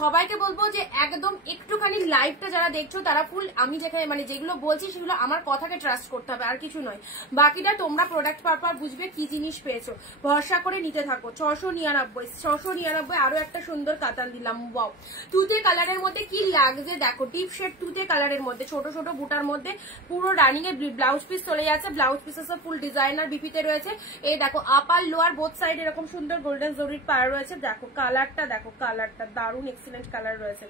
সবাইকে বলবো যে একদম একটুখানি লাইভটা যারা দেখছো তারা ফুল, আমি যেখানে মানে যেগুলো বলছি সেগুলো আমার কথাকে ট্রাস্ট করতে হবে, আর কিছু নয়। বাকিটা তোমরা প্রোডাক্ট পারপার বুঝবে কি জিনিস পেয়েছো, ভরসা করে নিতে থাকো। 699 আরো একটা সুন্দর কাতান দিলাম, ওয়াও তুতে কালারের মধ্যে কি লাগছে দেখো, ডিপ শেড তুতে কালারের মধ্যে ছোট ছোট বুটার মধ্যে পুরো রানিং এ ব্লাউজ পিস চলে যাচ্ছে। ব্লাউজ পিসেস ফুল ডিজাইনার বিপিতে রয়েছে। এই দেখো আপার লোয়ার বোথ সাইড এরকম সুন্দর গোল্ডেন জরির পাড় রয়েছে। দেখো কালারটা, দেখো কালারটা দারুন এক্সিলেন্ট কালার রয়েছে।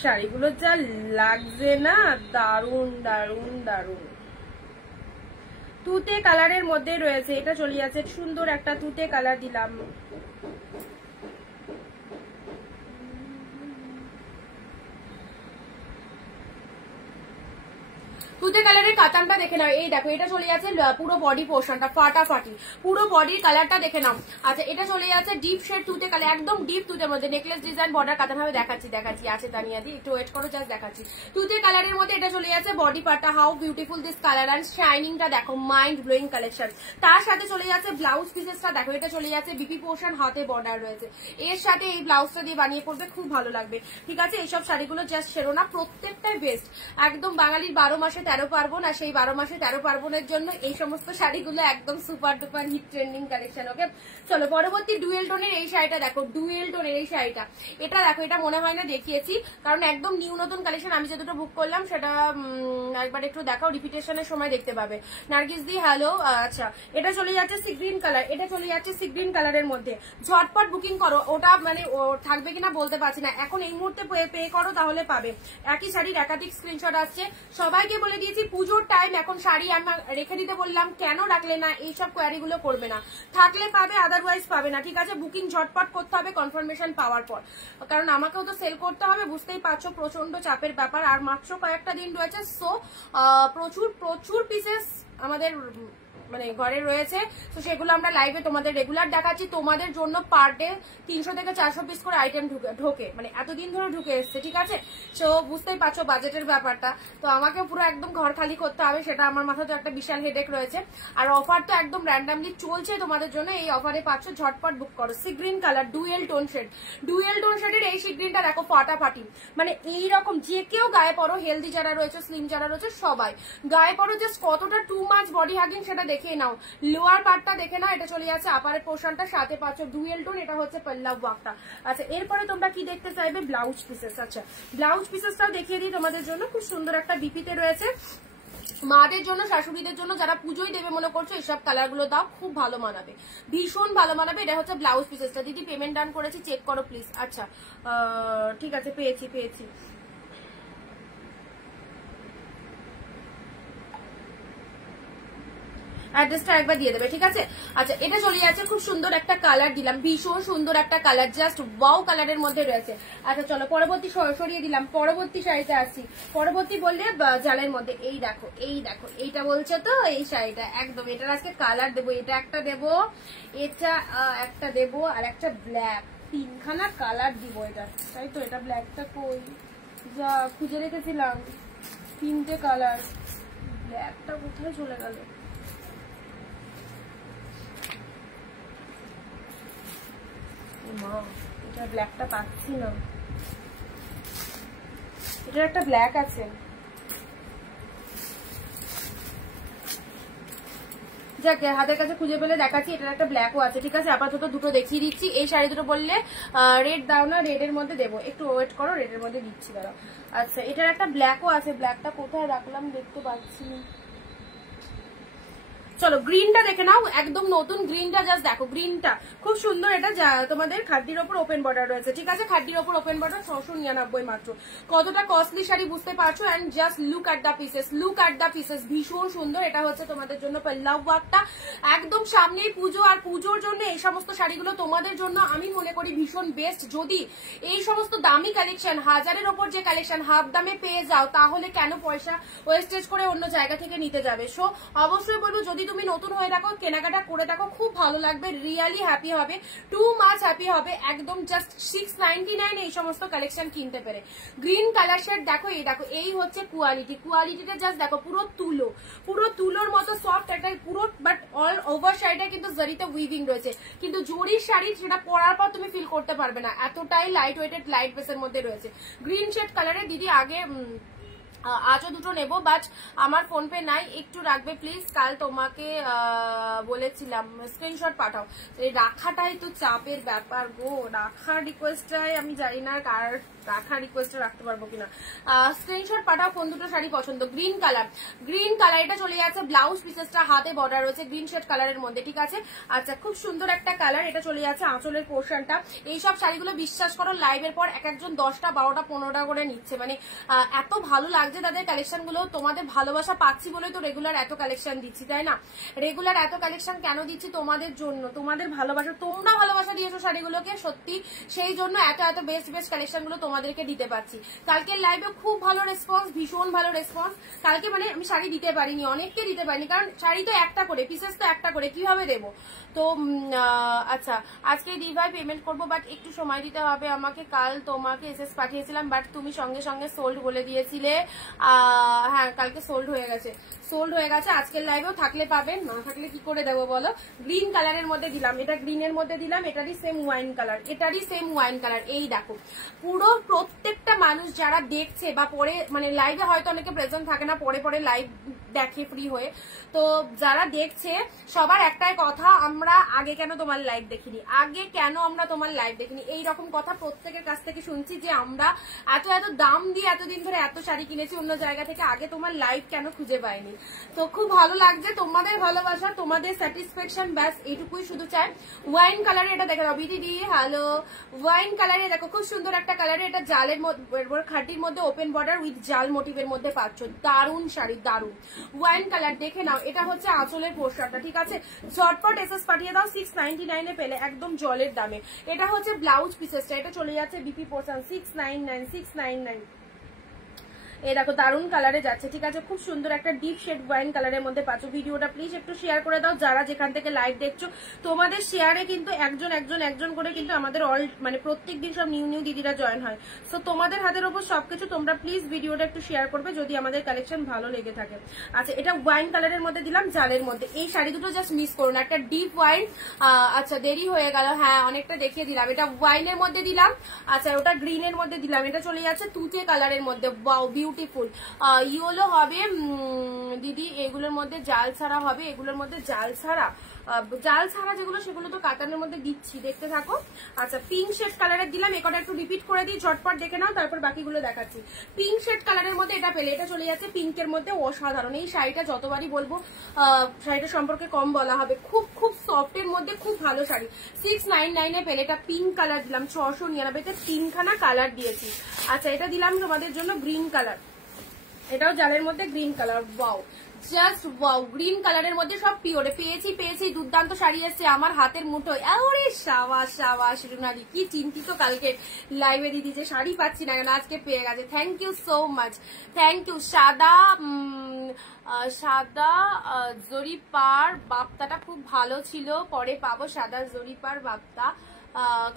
শাড়িগুলো যা লাগছে না, দারুন দারুন দারুন। তুতে কালারের মধ্যে রয়েছে, এটা চলে যাচ্ছে সুন্দর একটা তুতে কালার দিলাম। তুতে কালারের কাতানটা দেখে নাও, এই দেখো এটা চলে যাচ্ছে পুরো বডি পোর্শনটা ফাটাফাটি, পুরো বডির কালারটা দেখে নাও। আচ্ছা এটা চলে যাচ্ছে ডিপ শেড তুতে কালার, একদম ডিপ তুতের মধ্যে নেকলেস ডিজাইন বর্ডার কাতান হবে। দেখাচ্ছি আছে তানিয়া দি, একটু ওয়েট করো, জাস্ট দেখাচ্ছি। তুতে কালারের মধ্যে এটা চলে যাচ্ছে বডি পার্টটা, how beautiful this colour and শাইনিংটা দেখো, মাইন্ড ব্লোয়িং কালেকশন। তার সাথে চলে যাচ্ছে ব্লাউজ পিসেসটা দেখো, এটা চলে যাচ্ছে বিপি পোর্শন, হাতে বর্ডার রয়েছে। এর সাথে এই ব্লাউজটা দিয়ে বানিয়ে পড়বে, খুব ভালো লাগবে, ঠিক আছে? এইসব শাড়িগুলো জাস্ট সেরো না, প্রত্যেকটাই বেস্ট। একদম বাঙালির 12 মাসে 13 পার্বণ, আর সেই 12 মাসে 13 পার্বণের জন্য এই সমস্ত শাড়িগুলো একদম super duper hit trending collection. Okay চলো পরবর্তী ডুয়েল টোনের এই শাড়িটা দেখো, ডুয়েল টোনের এই শাড়িটা, এটা দেখো, এটা মনে হয় না দেখিয়েছি, কারণ একদম নিউ নতুন কালেকশন। আমি যেটা বুক করলাম সেটা একবার একটু দেখাও, রিপিটেশনের সময় দেখতে পাবে। নার্গিস দি হ্যালো। আচ্ছা এটা চলে যাচ্ছে সি গ্রিন কালার, এটা চলে যাচ্ছে সি গ্রিন কালারের মধ্যে। ঝটপট বুকিং করো, ওটা মানে থাকবে কিনা বলতে পারছি না, এখন এই মুহূর্তে পে করো তাহলে পাবে। একই শাড়ির একাধিক স্ক্রিনশট আসছে। সবাইকে বলে দিয়েছি পুজোর টাইম, এখন শাড়ি আমরা রেখে দিতে বললাম, কেন রাখলে না? এইসব কোয়ারি গুলো করবে না, থাকলে পাবে, আদারওয়াইজ পাবে না, ঠিক আছে? বুকিং ঝটপট করতে হবে কনফার্মেশন পাওয়ার পর, কারণ আমাকেও তো সেল করতে হবে, বুঝতেই পারছো প্রচন্ড চাপের ব্যাপার। আর মাত্র কয়েকটা দিন রয়েছে, সো প্রচুর পিসেস আমাদের মানে ঘরে রয়েছে, তো সেগুলো আমরা লাইভে তোমাদের রেগুলার দেখাচ্ছি। তোমাদের জন্য পার ডে 300 থেকে 400 পিস করে আইটেম ঢোকে, মানে এতদিন ধরে ঢুকে এসছে, ঠিক আছে? তো বুঝতেই পারছো বাজেটের ব্যাপারটা, তো আমাকে পুরো একদম ঘর খালি করতে হবে, সেটা আমার মাথায় তো একটা বিশাল হেডেক রয়েছে। আর অফার তো একদম র্যান্ডামলি চলছে তোমাদের জন্য, এই অফারে পাচ্ছ, ঝটপট বুক করো। Sea green colour dual tone শেডের এই সি গ্রিনটা দেখো ফাটাফাটি, মানে এইরকম যে কেউ গায়ে পরো, হেলদি যারা রয়েছে, স্লিম যারা রয়েছে, সবাই গায়ে পরো, জাস্ট কতটা টু মাচ বডি হাগিং সেটা দেখে নাও। লোয়ার পার্টটা দেখে নাও, এটা চলে যাচ্ছে আপারের পোর্শনটা, সাথে পাচ্ছ ডুয়েল টোন, এটা হচ্ছে পল্লব ওয়ার্কটা। আচ্ছা এরপরে তোমরা কি দেখতে চাইবে? Blouse pieces. আচ্ছা ব্লাউজ পিসেসটাও দেখিয়ে দিই তোমাদের জন্য, খুব সুন্দর একটা বিপিতে রয়েছে। মাদের জন্য, শাশুড়িদের জন্য, যারা পুজোই দেবে মনে করছো, এইসব কালার গুলো দাও, খুব ভালো মানাবে, ভীষণ ভালো মানাবে। এটা হচ্ছে ব্লাউজ পিসেসটা। দিদি পেমেন্ট ডান করেছি, চেক করো প্লিজ। আচ্ছা ঠিক আছে, পেয়েছি। অ্যাড্রেসটা একবার দিয়ে দেবে, ঠিক আছে? আচ্ছা এটা চলে যাচ্ছে, খুব সুন্দর একটা কালার দিলাম, ভীষণ সুন্দর একটা কালার, জাস্ট ওয়াও কালারের মধ্যে রয়েছে। আচ্ছা চলো পরবর্তী সরিয়ে দিলাম, পরবর্তী শাড়িতে আসছি। পরবর্তী বললে জালের মধ্যে, এই দেখো এইটা বলছে তো, এই শাড়িটা একদম, এটার আজকে কালার দেবো, এটা একটা দেবো, এটা একটা দেবো, আর একটা ব্ল্যাক, 3খানা কালার দিব এটা, তাই তো? এটা ব্ল্যাকটা কই, যা খুঁজে রেখেছিলাম, 3টে কালার, ব্ল্যাকটা কোথায় চলে গেল? এটা ব্ল্যাকটা পাচ্ছি না, এটার একটা ব্ল্যাক আছে, যাকে হাতের কাছে খুঁজে পেলে দেখাচ্ছি। এটার একটা ব্ল্যাকও আছে, ঠিক আছে? আপাতত দুটো দেখিয়ে দিচ্ছি। এই শাড়ি দুটো বললে রেড দাও না, রেডের মধ্যে দেবো, একটু ওয়েট করো, রেডের মধ্যে দিচ্ছি দাঁড়াও। আচ্ছা এটার একটা ব্ল্যাকও আছে, ব্ল্যাকটা কোথায় রাখলাম দেখতে পাচ্ছি। চলো গ্রিনটা দেখে নাও, একদম নতুন গ্রিনটা, জাস্ট দেখো গ্রিনটা খুব সুন্দর। এটা তোমাদের খাদ্যির ওপর ওপেন বর্ডার রয়েছে, ঠিক আছে, খাদ্যির ওপর ওপেন বর্ডার, 699 মাত্র। কতটা কস্টলি শাড়ি বুঝতে পারছো। And just look at the pieces, look at the pieces, ভীষণ সুন্দর। এটা হচ্ছে তোমাদের জন্য পেল্লাভ ওয়ার্কটা, একদম সামনেই পুজো, আর পুজোর জন্য এই সমস্ত শাড়িগুলো তোমাদের জন্য আমি মনে করি ভীষণ বেস্ট। যদি এই সমস্ত দামি কালেকশন, 1000-এর ওপর যে কালেকশন হাফ দামে পেয়ে যাও, তাহলে কেন পয়সা ওয়েস্টেজ করে অন্য জায়গা থেকে নিতে যাবে। সো অবশ্যই বলবো, যদি তুমি নতুন হয়ে থাকো, কেনাকাটা করে থাকো, খুব ভালো লাগবে, রিয়ালি হ্যাপি হবে, টু মাচ হ্যাপি হবে। একদম জাস্ট 699 এই সমস্ত কালেকশন কিনতে পেরে। গ্রিন কালার শেড দেখো, এই দেখো, এই হচ্ছে কোয়ালিটি, কোয়ালিটিটা জাস্ট দেখো, পুরো তুলো, পুরো তুলোর মতো সফট, এটা পুরো, বাট অল ওভার শাড়িটা কিন্তু জরিতে উইভিং রয়েছে, কিন্তু জরির শাড়ি সেটা পরার পর তুমি ফিল করতে পারবে না, এতটাই লাইট ওয়েটেড, লাইট বেসের মধ্যে রয়েছে। গ্রিন শেড কালারে দিদি আগে আজও দুটো নেবো, বাট আমার ফোন পে নাই, একটু রাখবে প্লিজ। কাল তোমাকে বলেছিলাম স্ক্রিনশট পাঠাও, এই রাখাটাই তো চাপের ব্যাপার গো, রাখার রিকোয়েস্টটাই আমি জানি না কার রাখা রিকোয়েস্টে রাখতে পারবো কিনা। স্ক্রিনশট পাঠাও কোন দুটো শাড়ি পছন্দ। গ্রিন কালার, গ্রিন কালার, এটা চলে যাচ্ছে ব্লাউজ পিসেসটা হাতে বর্ডার রয়েছে গ্রিন শেড কালারের মধ্যে, ঠিক আছে। আচ্ছা, খুব সুন্দর একটা কালার, এটা চলে যাচ্ছে আঁচলের পোর্শনটা। এইসব শাড়িগুলো বিশ্বাস করো লাইভের পর এক একজন 10টা 12টা 15টা করে নিচ্ছে, মানে এত ভালো লাগছে তাদের কালেকশন গুলো। তোমাদের ভালোবাসা পাচ্ছি বলেই তো রেগুলার এত কালেকশন দিচ্ছি, তাই না। রেগুলার এত কালেকশন কেন দিচ্ছি? তোমাদের জন্য, তোমাদের ভালোবাসা, তোমরা ভালোবাসা দিয়েছো শাড়িগুলোকে, সত্যি সেই জন্য এত এত বেস্ট বেস্ট কালেকশন গুলো তোমাদেরকে দিতে পারছি। কালকে লাইভে খুব ভালো রেসপন্স, ভীষণ ভালো রেসপন্স। কালকে মানে আমি শাড়ি দিতে পারিনি, অনেককে দিতে পারিনি, কারণ শাড়ি তো একটা করে, পিসেস তো একটা করে, কিভাবে দেবো। তো আচ্ছা, আজকে দিভাই পেমেন্ট করবো, বাট একটু সময় দিতে হবে আমাকে। কাল তোমাকে এসএস পাঠিয়েছিলাম, বাট তুমি সঙ্গে সঙ্গে সোল্ড বলে দিয়েছিলে। হ্যাঁ, কালকে সোল্ড হয়ে গেছে, সোল্ড হয়ে গেছে। আজকের লাইভেও থাকলে পাবেন, না থাকলে কি করে দেবো বলো। গ্রিন কালারের মধ্যে দিলাম, এটা গ্রিনের মধ্যে দিলাম, এটারই সেম ওয়াইন কালার, এটারই সেম ওয়াইন কালার। এই দেখো, পুরো প্রত্যেকটা মানুষ যারা দেখছে বা পরে, মানে লাইভে হয়তো অনেকে প্রেজেন্ট থাকে না, পরে পরে লাইভ দেখে ফ্রি হয়ে, তো যারা দেখছে সবার একটাই কথা, আমরা আগে কেন তোমার লাইভ দেখিনি, আগে কেন আমরা তোমার লাইভ দেখিনি, এইরকম কথা প্রত্যেকের কাছ থেকে শুনছি, যে আমরা এত এত দাম দিয়ে এতদিন ধরে এত শাড়ি কিনেছি অন্য জায়গা থেকে, আগে তোমার লাইভ কেন খুঁজে পাইনি। তো খুব ভালো লাগছে, তোমাদের ভালোবাসা, তোমাদের স্যাটিসফ্যাকশন, ব্যাস এইটুকুই শুধু চাই। ওয়াইন কালারে এটা দেখে রবি দিদি, হ্যালো। ওয়াইন কালারে দেখো, খুব সুন্দর একটা কালারে, এটা জালের মধ্যে, খাটির মধ্যে ওপেন বর্ডার উইথ জাল মোটিভের মধ্যে পাচ্ছ, দারুণ শাড়ি, দারুণ ওয়াইন কালার। দেখে নাও, এটা হচ্ছে আঁচলের পোর্শনটা, ঠিক আছে। ঝটপট এসএস পাঠিয়ে দাও, 699 পেলে একদম জলের দামে। এটা হচ্ছে ব্লাউজ পিসেসটা, এটা চলে যাচ্ছে বিপি পোর্শন, 699। এই দেখো, দারুণ কালারে যাচ্ছে, ঠিক আছে। খুব সুন্দর একটা ডিপ শেড ওয়াইন কালারের মধ্যে পাচ্ছ। ভিডিওটা প্লিজ একটু শেয়ার করে দাও, যারা যেখান থেকে লাইভ দেখছো। তোমাদের শেয়ারে কিন্তু একজন করে কিন্তু আমাদের অল, মানে প্রত্যেকদিন সব নিউ নিউ দিদিরা জয়েন হয়। সো তোমাদের হাতের ওপর সবকিছু, তোমরা প্লিজ ভিডিওটা একটু শেয়ার করবে যদি আমাদের কালেকশন ভালো লেগে থাকে। আচ্ছা, এটা ওয়াইন কালারের মধ্যে দিলাম, জালের মধ্যে। এই শাড়ি দুটো জাস্ট মিস করুন, একটা ডিপ ওয়াইন। আচ্ছা, দেরি হয়ে গেল, হ্যাঁ অনেকটা দেখিয়ে দিলাম। এটা ওয়াইনের মধ্যে দিলাম, আচ্ছা ওটা গ্রিনের মধ্যে দিলাম। এটা চলে যাচ্ছে তুতে কালারের মধ্যে, ওয়াও বিউটিফুল। ইয়েলো হবে দিদি, এগুলোর মধ্যে জাল ছাড়া হবে, এগুলোর মধ্যে জাল ছাড়া যেগুলো, সেগুলো তো কাতানের মধ্যে দিচ্ছি, দেখতে থাকো। আচ্ছা, পিঙ্ক শেড কালারের দিলাম, একটা একটু রিপিট করে দিই, ঝটপট দেখে নাও, তারপর বাকিগুলো দেখাচ্ছি। পিঙ্ক শেড কালারের মধ্যে এটা পেলে, এটা চলে যাচ্ছে পিঙ্কের মধ্যে, অসাধারণ। এই শাড়িটা যতবারই বলবো শাড়িটা সম্পর্কে কম বলা হবে, খুব খুব সফটের মধ্যে খুব ভালো শাড়ি। 699 পেলে, এটা পিঙ্ক কালার দিলাম, 699-তে 3খানা কালার দিয়েছি। আচ্ছা, এটা দিলাম তোমাদের জন্য গ্রিন কালার, এটাও জালের মধ্যে green colour, wow just wow. Green কালারের মধ্যে সব পিওরে পেয়েছি, দুর্দান্ত শাড়ি এসছে আমার হাতের মুঠোয়। আরে সাবাস রুনাদি, কি চিন্তিত কালকে লাইভে দিদি যে শাড়ি পাচ্ছি না কেন, আজকে পেয়ে গেছে। Thank you so much, thank you. সাদা জরিপার বাপ্তাটা খুব ভালো ছিল, পরে পাবো সাদা জরিপার বাপ্তা।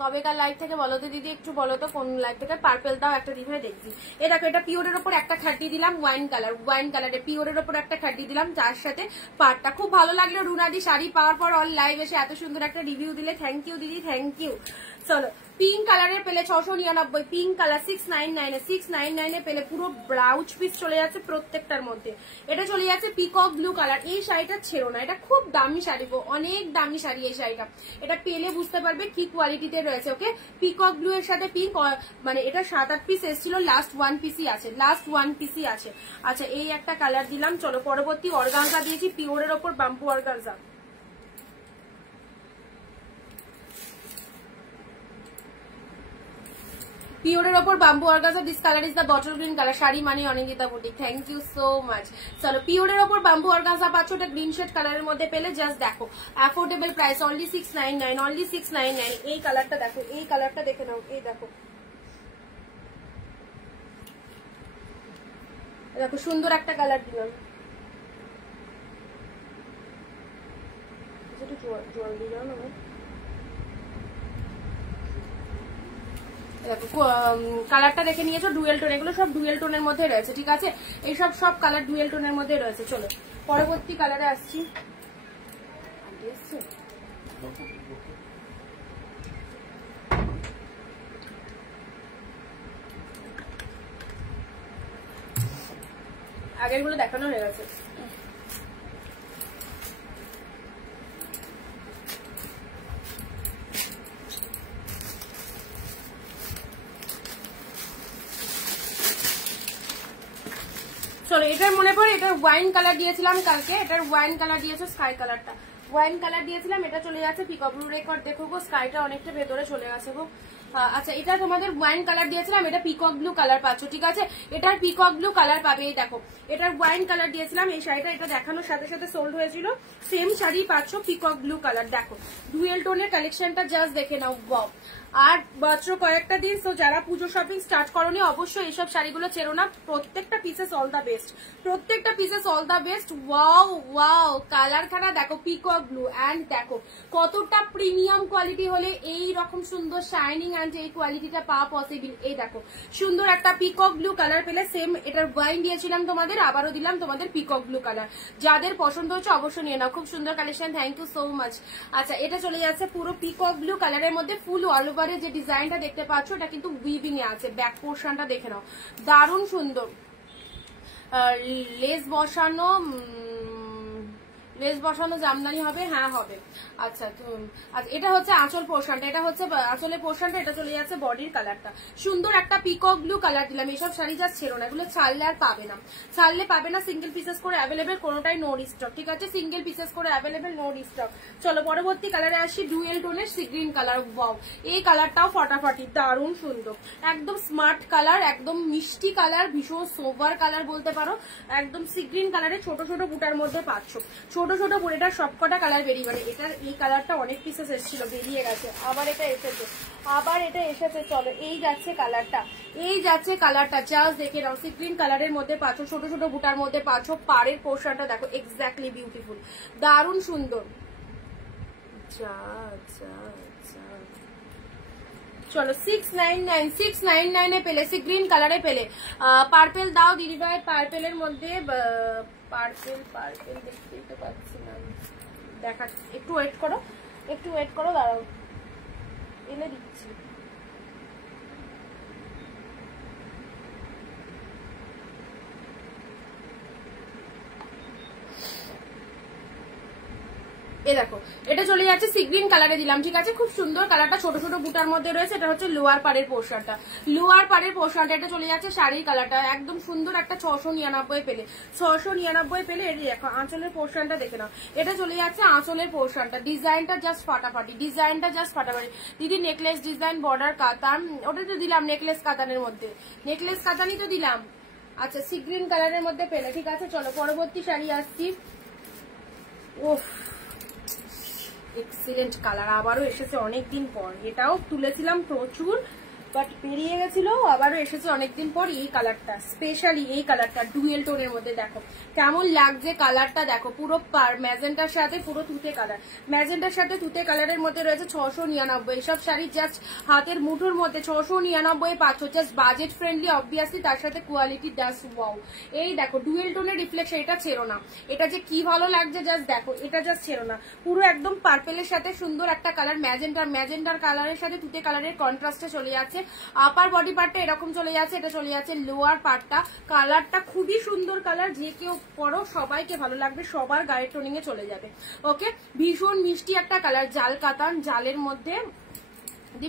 কবেকার লাইভ থেকে বলো তো দিদি, একটু বলো তো কোন লাইভ থেকে। পার্পেল দাও একটা দিদি, দেখছি। এ দেখো, এটা পিওরের ওপর একটা খাটি দিলাম, ওয়াইন কালারে পিওরের ওপর একটা খাটি দিলাম, যার সাথে পাড়টা খুব ভালো লাগলো। রুনাদি শাড়ি পাওয়ার পর অল লাইভ এসে এত সুন্দর একটা রিভিউ দিলে, থ্যাংক ইউ দিদি, থ্যাংক ইউ। চলো পিঙ্ক কালারের পেলে 699, পিঙ্ক কালার 699 699 পেলে পুরো ব্লাউজ পিস চলে যাচ্ছে প্রত্যেকটার মধ্যে। এটা চলে যাচ্ছে পিকক ব্লু কালার। এই শাড়িটা ছেড়ো না, এটা খুব দামি শাড়ি গো, অনেক দামি শাড়ি এই শাড়িটা। এটা পেলে বুঝতে পারবে কি কোয়ালিটিতে রয়েছে। ওকে, পিকক ব্লু এর সাথে পিঙ্ক, মানে এটা 7-8 পিস এসেছিল, লাস্ট 1 পিসই আছে, লাস্ট 1 পিসই আছে। আচ্ছা এই একটা কালার দিলাম। চলো পরবর্তী অর্গানজা দিয়েছি, পিওরের ওপর বাম্পু অর্গানজা। পিওরের ওপর bamboo organza, this colour is the bottle green colour. Sari মানে Anindita boutique, thank you so much. চলো পিওরের ওপর বাম্বু অর্গানজা পাচ্ছ, এটা গ্রিন শেড কালারের মধ্যে পেলে জাস্ট দেখো অ্যাফোর্ডেবল প্রাইস, অনলি 699, অনলি 699। এই কালারটা দেখো, এই কালারটা দেখে নাও, এই দেখো, দেখো সুন্দর একটা কালার দিলাম। জল দিলাম না, দেখো কালারটা দেখে নিয়েছো, ডুয়েল টোন, এগুলো সব ডুয়েল টোনের মধ্যে রয়েছে, ঠিক আছে, এইসব সব কালার ডুয়েল টোনের মধ্যে রয়েছে। চলো পরবর্তী কালারে আসছি। আগের গুলো দেখানো হয়ে গেছে। চলো এটার মনে পড়ে, এটার ওয়াইন কালার দিয়েছিলাম কালকে, এটার ওয়াইন কালার দিয়েছে, স্কাই কালারটা ওয়াইন কালার দিয়েছিলাম। এটা চলে যাচ্ছে পিকক ব্লু রেকর্ড, দেখো গো স্কাইটা অনেকটা ভেতরে চলে গেছে গো। আচ্ছা এটা তোমাদের ওয়াইন কালার দিয়েছিলাম, এটা পিকক ব্লু কালার পাচ্ছ, ঠিক আছে, এটার পিকক ব্লু কালার পাবে। এই দেখো এটার ওয়াইন কালার দিয়েছিলাম, এই শাড়িটা এটা দেখানোর সাথে সাথে সোল্ড হয়েছিল, সেম শাড়ি পাচ্ছ পিকক ব্লু কালার। দেখো ডুয়েল টোনের কালেকশনটা জাস্ট দেখে নাও, ওয়াও। আর মাত্র কয়েকটা দিন, তো যারা পুজো শপিং স্টার্ট করনি অবশ্যই এইসব শাড়িগুলো চেরো না, প্রত্যেকটা পিসেস অল দা বেস্ট, প্রত্যেকটা pieces all the best. Wow wow, colour খানা দেখো পিকক ব্লু, অ্যান্ড দেখো কতটা প্রিমিয়াম কোয়ালিটি হলে এই রকম সুন্দর শাইনিং অ্যান্ড এই কোয়ালিটিটা পাওয়া পসিবল। এই দেখো সুন্দর একটা পিকক ব্লু কালার পেলে, সেম এটার ওয়াইন দিয়েছিলাম তোমাদের, আবারও দিলাম তোমাদের পিকক ব্লু কালার। যাদের পছন্দ হচ্ছে অবশ্যই নিয়ে নাও, খুব সুন্দর collection, thank you so much. আচ্ছা এটা চলে যাচ্ছে পুরো পিকক ব্লু কালারের মধ্যে, ফুল অল ওভার যে ডিজাইনটা দেখতে পাচ্ছ এটা কিন্তু উইভিং এ আছে, ব্যাক পোর্শনটা দেখে নাও, দারুণ সুন্দর লেস বসানো, লেস বসানো জামদানি হবে, হ্যাঁ হবে। আচ্ছা এটা হচ্ছে আঁচল পোর্শনটা, এটা হচ্ছে আঁচলের পোর্শনটা, এটা চলে যাচ্ছে বডির কালারটা, সুন্দর একটা পিকক ব্লু কালার দিলাম। এসব শাড়ি যা ছেড়ো না, এগুলো ছাড়লে আর পাবে না, ছাড়লে পাবে না, সিঙ্গেল পিসেস করে অ্যাভেলেবেল, কোনোটাই নো রিস্টক, ঠিক আছে, সিঙ্গেল পিসেস করে অ্যাভেলেবেল, নো রিস্টক। চলো পরবর্তী কালারে আসি, ডুয়েল টোনের সি গ্রিন কালার। ওয়াও এই কালারটাও ফাটাফাটি, দারুণ সুন্দর, একদম স্মার্ট কালার, একদম মিষ্টি কালার, ভীষণ সোভার কালার বলতে পারো, একদম সি গ্রিন কালারে ছোট ছোট বুটার মধ্যে পাচ্ছ, ছোট ছোট বুটেটার সবকটা কালার বেরিয়ে গেলে। এটার এই কালারটা অনেক পিসেস এসেছিল, বেরিয়ে গেছে, আবার এটা এসেছে, আবার এটা এসেছে। চলো এই যাচ্ছে কালারটা, এই যাচ্ছে কালারটা, জাস্ট দেখে নাও, সি গ্রিন কালারের মধ্যে পাচ্ছ, ছোট ছোট বুটার মধ্যে পাচ্ছ, পাড়ের পোর্শনটা দেখো এক্স্যাক্টলি বিউটিফুল, দারুণ সুন্দর। চলো 699 এ পেলে, সি গ্রিন কালারে পেলে। পার্পেল দাও দিদিভাই, পার্পেলের মধ্যে, পার্পেল দেখতেই তো পাচ্ছি না, দেখা, একটু ওয়েট করো, একটু ওয়েট করো, দাঁড়াও এনে দিচ্ছি। এই দেখো এটা চলে যাচ্ছে সি গ্রিন কালারে দিলাম, ঠিক আছে, খুব সুন্দর কালারটা, ছোট ছোট বুটার মধ্যে রয়েছে। এটা হচ্ছে লোয়ার পাড়ের পোর্শনটা, লোয়ার পাড়ের পোর্শনটা, এটা চলে যাচ্ছে শাড়ির কালারটা, একদম সুন্দর একটা 699 পেলে, 699 পেলে। এটা দেখো আঁচলের পোর্শনটা দেখে নাও, এটা চলে যাচ্ছে আঁচলের পোর্শনটা, ডিজাইনটা জাস্ট ফাটাফাটি, ডিজাইনটা জাস্ট ফাটাফাটি। দিদি নেকলেস ডিজাইন বর্ডার কাতান, ওটা তো দিলাম নেকলেস কাতানের মধ্যে, নেকলেস কাতানই তো দিলাম। আচ্ছা সি গ্রিন কালারের মধ্যে পেলে, ঠিক আছে। চলো পরবর্তী শাড়ি আসছি। ওফ এক্সিলেন্ট কালার, আবারও এসেছে অনেকদিন পর, এটাও তুলেছিলাম প্রচুর, বাট বেরিয়ে গেছিল, আবারও এসেছে অনেকদিন পর এই কালারটা, স্পেশালি এই কালারটা ডুয়েল টোনের মধ্যে। দেখো কেমন লাগছে কালারটা, দেখো পুরো ম্যাজেন্টার সাথে পুরো তুতে কালার, ম্যাজেন্টার সাথে তুতে কালারের মধ্যে রয়েছে 699। এইসব শাড়ি জাস্ট হাতের মুঠোর মধ্যে 699 পাচ্ছ, জাস্ট বাজেট ফ্রেন্ডলি অবভিয়াসলি, তার সাথে কোয়ালিটি জাস্ট ওয়াও। এই দেখো ডুয়েল টোনের রিফ্লেকশন, এটা ছেড়ো না, এটা যে কি ভালো লাগছে জাস্ট দেখো, এটা জাস্ট ছেড়ো না। পুরো একদম পার্পেলের সাথে সুন্দর একটা কালার, ম্যাজেন্টার কালারের সাথে তুতে কালারের কন্ট্রাস্টে চলে যাচ্ছে। আপার বডি পার্টটা এরকম চলে যাচ্ছে, এটা চলে যাচ্ছে লোয়ার পার্টটা। কালারটা খুবই সুন্দর কালার, যে কেউ পরো সবাইকে ভালো লাগবে, সবার গায়ের টোনিং এ চলে যাবে। ওকে, ভীষণ মিষ্টি একটা কালার, জাল কাতান, জালের মধ্যে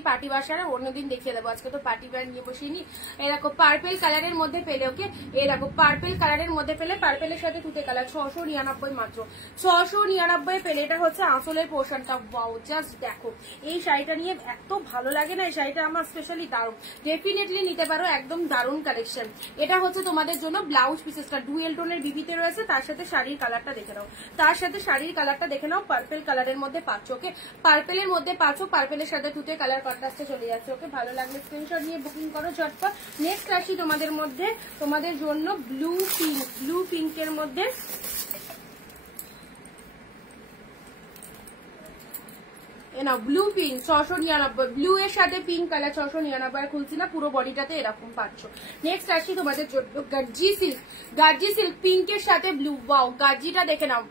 পার্টি বাসার অন্যদিন দেখিয়ে দেবো, আজকে তো পার্টি ওয়্যার নিয়ে বসিনি। এরকম পার্পেল কালারের মধ্যে পেলে, ওকে এরকম পার্পেল কালারের মধ্যে পেলে, পার্পেলের সাথে তুতে কালার 699 মাত্র, 699 পেলে। এটা হচ্ছে আঁচলের পোর্শনটা, ওয়াও জাস্ট দেখো। এই শাড়িটা নিয়ে এত ভালো লাগে না, এই শাড়িটা আমার স্পেশালি দারুণ, ডেফিনেটলি নিতে পারো, একদম দারুণ কালেকশন। এটা হচ্ছে তোমাদের জন্য ব্লাউজ পিসেসটা ডুয়েল টোনের বিবিতে রয়েছে, তার সাথে শাড়ির কালারটা দেখে নাও, তার সাথে শাড়ির কালারটা দেখে নাও, পার্পেল কালারের মধ্যে পাচ্ছ। ওকে, পার্পেলের মধ্যে পাচ্ছ, পার্পেলের সাথে তুতে কালার কন্ট্রাস্টে চলে যাচ্ছে। ওকে, ভালো লাগলে স্ক্রিনশট নিয়ে বুকিং করো ঝটপট। নেক্সট আসি তোমাদের মধ্যে, তোমাদের জন্য ব্লু পিঙ্কের মধ্যে না ব্লু পিঙ্ক 699, ব্লু এর সাথে পিঙ্ক কালার 699, খুলছি না, পুরো বডিটাতে এরকম পাচ্ছ। নেক্সট আসি তোমাদের জন্য গার্জি সিল্ক পিঙ্কের সাথে ব্লু, ওয়াও গার্জিটা দেখে নাও।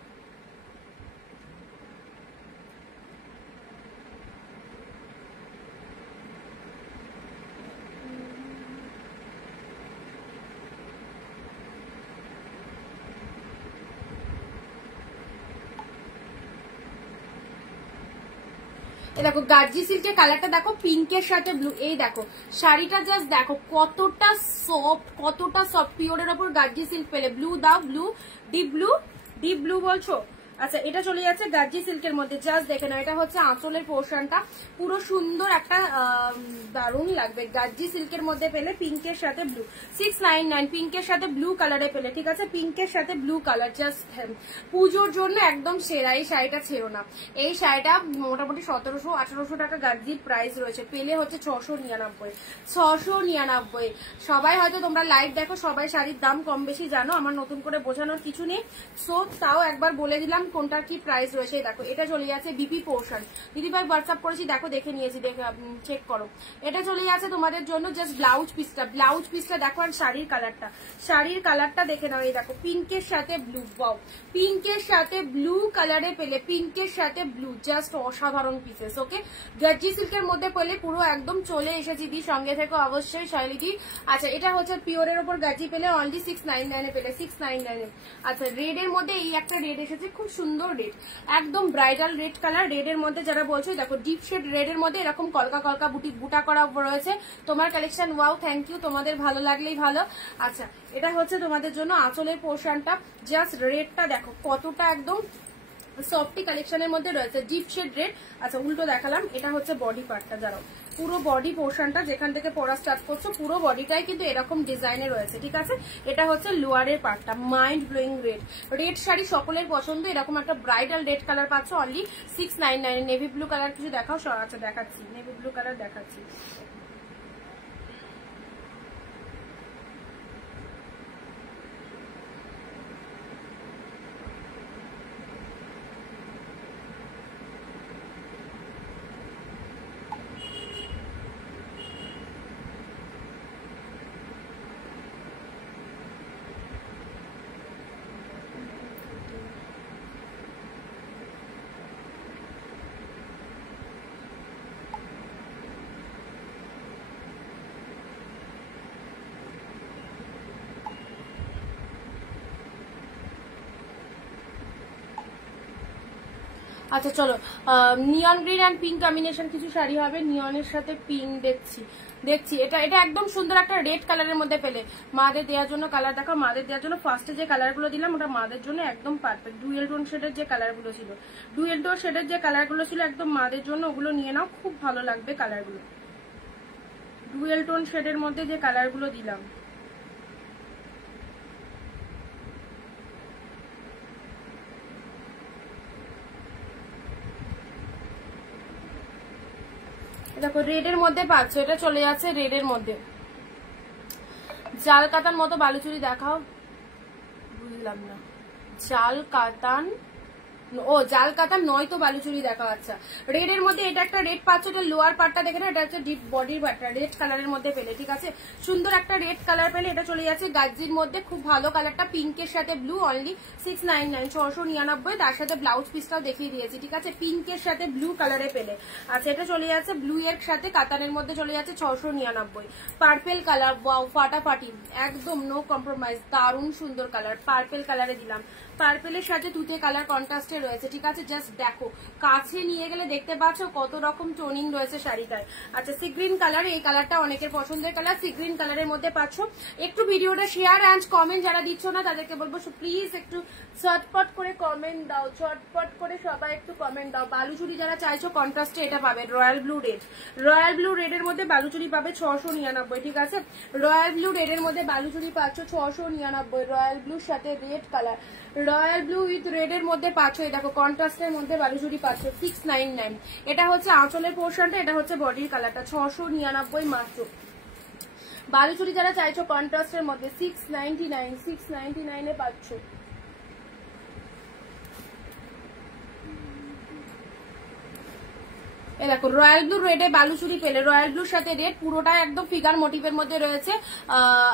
দেখো গার্জি সিল্কের কালারটা দেখো, পিঙ্কের সাথে ব্লু। এই দেখো শাড়িটা জাস্ট দেখো কতটা সফট, পিওরের ওপর গার্জি সিল্ক পেলে। ব্লু দাও, ব্লু ডিপ ব্লু বলছো, আচ্ছা এটা চলে যাচ্ছে গার্জি সিল্কের মধ্যে, জাস্ট দেখে নাও। এটা হচ্ছে আঁচলের পোর্শনটা, পুরো সুন্দর একটা দারুণ লাগবে। গার্জি সিল্কের মধ্যে পেলে পিঙ্কের সাথে ব্লু, 699, পিঙ্কের সাথে ব্লু কালারে পেলে, ঠিক আছে, পিঙ্কের সাথে ব্লু কালার জাস্ট পুজোর জন্য একদম সেরা। এই শাড়িটা ছেড়ো না, এই শাড়িটা মোটামুটি 1700-1800 টাকা গার্জির প্রাইস রয়েছে, পেলে হচ্ছে 699। সবাই হয়তো তোমরা লাইভ দেখো, সবাই শাড়ির দাম কম বেশি জানো, আমার নতুন করে বোঝানোর কিছু নেই, সো তাও একবার বলে দিলাম কোনটার কি প্রাইস রয়েছে। দেখো এটা চলে যাচ্ছে বিপি পোর্শন, দিদিভাই হোয়াটসঅ্যাপ করেছি, দেখো দেখে নিয়েছি, চেক করো। এটা চলে যাচ্ছে তোমাদের জন্য জাস্ট ব্লাউজ পিসটা দেখো, আর শাড়ির কালারটা দেখে নাও। এই দেখো পিঙ্কের সাথে ব্লু, ওয়াও পিঙ্কের সাথে ব্লু কালারে পেলে, পিঙ্কের সাথে ব্লু জাস্ট অসাধারণ পিসেস। ওকে, গার্জি সিল্কের মধ্যে পেলে, পুরো একদম চলে এসেছি দি, সঙ্গে থেকে অবশ্যই শৈলীদি। আচ্ছা এটা হচ্ছে পিওরের ওপর গার্জি পেলে, অনলি 699 পেলে, 699। আচ্ছা রেড এর মধ্যে এই একটা রেড এসেছে, খুব সুন্দর রেড, একদম ব্রাইডাল রেড কালার। রেড এর মধ্যে যারা বলছো, দেখো ডিপ শেড রেড এর মধ্যে এরকম কলকা বুটা করা রয়েছে তোমার কালেকশন, ওয়াও থ্যাংক ইউ, তোমাদের ভালো লাগলেই ভালো। আচ্ছা এটা হচ্ছে তোমাদের জন্য আঁচলের পোর্শনটা, জাস্ট রেডটা দেখো কতটা একদম সফটি কালেকশনের মধ্যে রয়েছে, ডিপ শেড রেড। আচ্ছা উল্টো দেখালাম, এটা হচ্ছে বডি পার্টটা, দাঁড়াও, পুরো বডি পোর্শনটা যেখান থেকে পরা স্টার্ট করছো, পুরো বডিটাই কিন্তু এরকম ডিজাইনে রয়েছে, ঠিক আছে। এটা হচ্ছে লোয়ারের পার্টটা, মাইন্ড ব্লোয়িং রেড শাড়ি সকলের পছন্দ, এরকম একটা ব্রাইডাল রেড কালার পাচ্ছ অনলি 699। নেভি ব্লু কালার কিছু দেখাও, আচ্ছা দেখাচ্ছি, নেভি ব্লু কালার দেখাচ্ছি। আচ্ছা চলো, নিয়ন গ্রিন অ্যান্ড পিঙ্ক কম্বিনেশন কিছু শাড়ি হবে, নিয়নের সাথে পিঙ্ক দেখছি। এটা একদম সুন্দর একটা রেড কালারের মধ্যে পেলে, মাদের দেওয়ার জন্য কালার দেখো, মাদের দেওয়ার জন্য ফার্স্টে যে কালারগুলো দিলাম ওটা মাদের জন্য একদম পারফেক্ট। ডুয়েল টোন শেডের যে কালারগুলো ছিল একদম মাদের জন্য, ওগুলো নিয়ে নাও, খুব ভালো লাগবে কালারগুলো। ডুয়েল টোন শেডের মধ্যে যে কালারগুলো দিলাম, দেখো রেডের মধ্যে পাচ্ছ, এটা চলে যাচ্ছে রেডের মধ্যে। জাল কাতান মতো বালুচুরি দেখাও, বুঝলাম না। জাল কাতান, ও জাল কাতান নয় তো বালুচুরি দেখা। আচ্ছা রেড এর মধ্যে এটা একটা রেড পাচ্ছ, এটা লোয়ার পার্টটা দেখে না, এটা হচ্ছে ডিপ বডির পার্টটা রেড কালারের মধ্যে পেলে, ঠিক আছে। সুন্দর একটা রেড কালার পেলে। এটা চলে যাচ্ছে গাজির মধ্যে, খুব ভালো কালারটা, পিঙ্কের সাথে ব্লু, অনলি 699, 699। তার সাথে ব্লাউজ পিসটাও দেখিয়ে দিয়েছি, ঠিক আছে। পিঙ্কের সাথে ব্লু কালারে পেলে। আচ্ছা এটা চলে যাচ্ছে ব্লু এর সাথে কাতানের মধ্যে, চলে যাচ্ছে 699। পার্পেল কালার, ওয়াও ফাটাফাটি, একদম নো কম্প্রোমাইজ, দারুণ সুন্দর কালার, পার্পেল কালারে দিলাম। পার্পেলের সাথে তুতে কালার কন্ট্রাস্টে রয়েছে, ঠিক আছে। জাস্ট দেখো, কাছে নিয়ে গেলে দেখতে পাচ্ছ কত রকম টোনিং রয়েছে শাড়িটায়। আচ্ছা সি গ্রিন কালার, এই কালারটা অনেকের পছন্দের কালার, সি গ্রিন কালারের মধ্যে পাচ্ছ। একটু ভিডিওটা শেয়ার অ্যান্ড কমেন্ট যারা দিচ্ছ না তাদেরকে বলবো প্লিজ একটু চটপট করে কমেন্ট দাও, চটপট করে সবাই একটু কমেন্ট দাও। বালুচুরি যারা চাইছো কন্ট্রাস্টে এটা পাবে, royal blue red, royal blue red এর মধ্যে বালুচুরি পাবে 699, ঠিক আছে। রয়্যাল ব্লু রেড এর মধ্যে বালুচুরি পাচ্ছ 699, রয়্যাল ব্লুর সাথে red colour, royal blue with red এর মধ্যে পাচ্ছ। এই দেখো কন্ট্রাস্টের মধ্যে বালুচুরি পাচ্ছ 699। এটা হচ্ছে আঁচলের পোর্শনটা, এটা হচ্ছে বডির কালারটা, 699 মাত্র। বালুচুরি যারা চাইছো কন্ট্রাস্টের মধ্যে 699, 699 এ পাচ্ছ। এই দেখো রয়্যাল ব্লু রেডে বালুচুরি পেলে, রয়্যাল ব্লুর সাথে রেড, পুরোটা একদম ফিগার মোটিভের মধ্যে রয়েছে।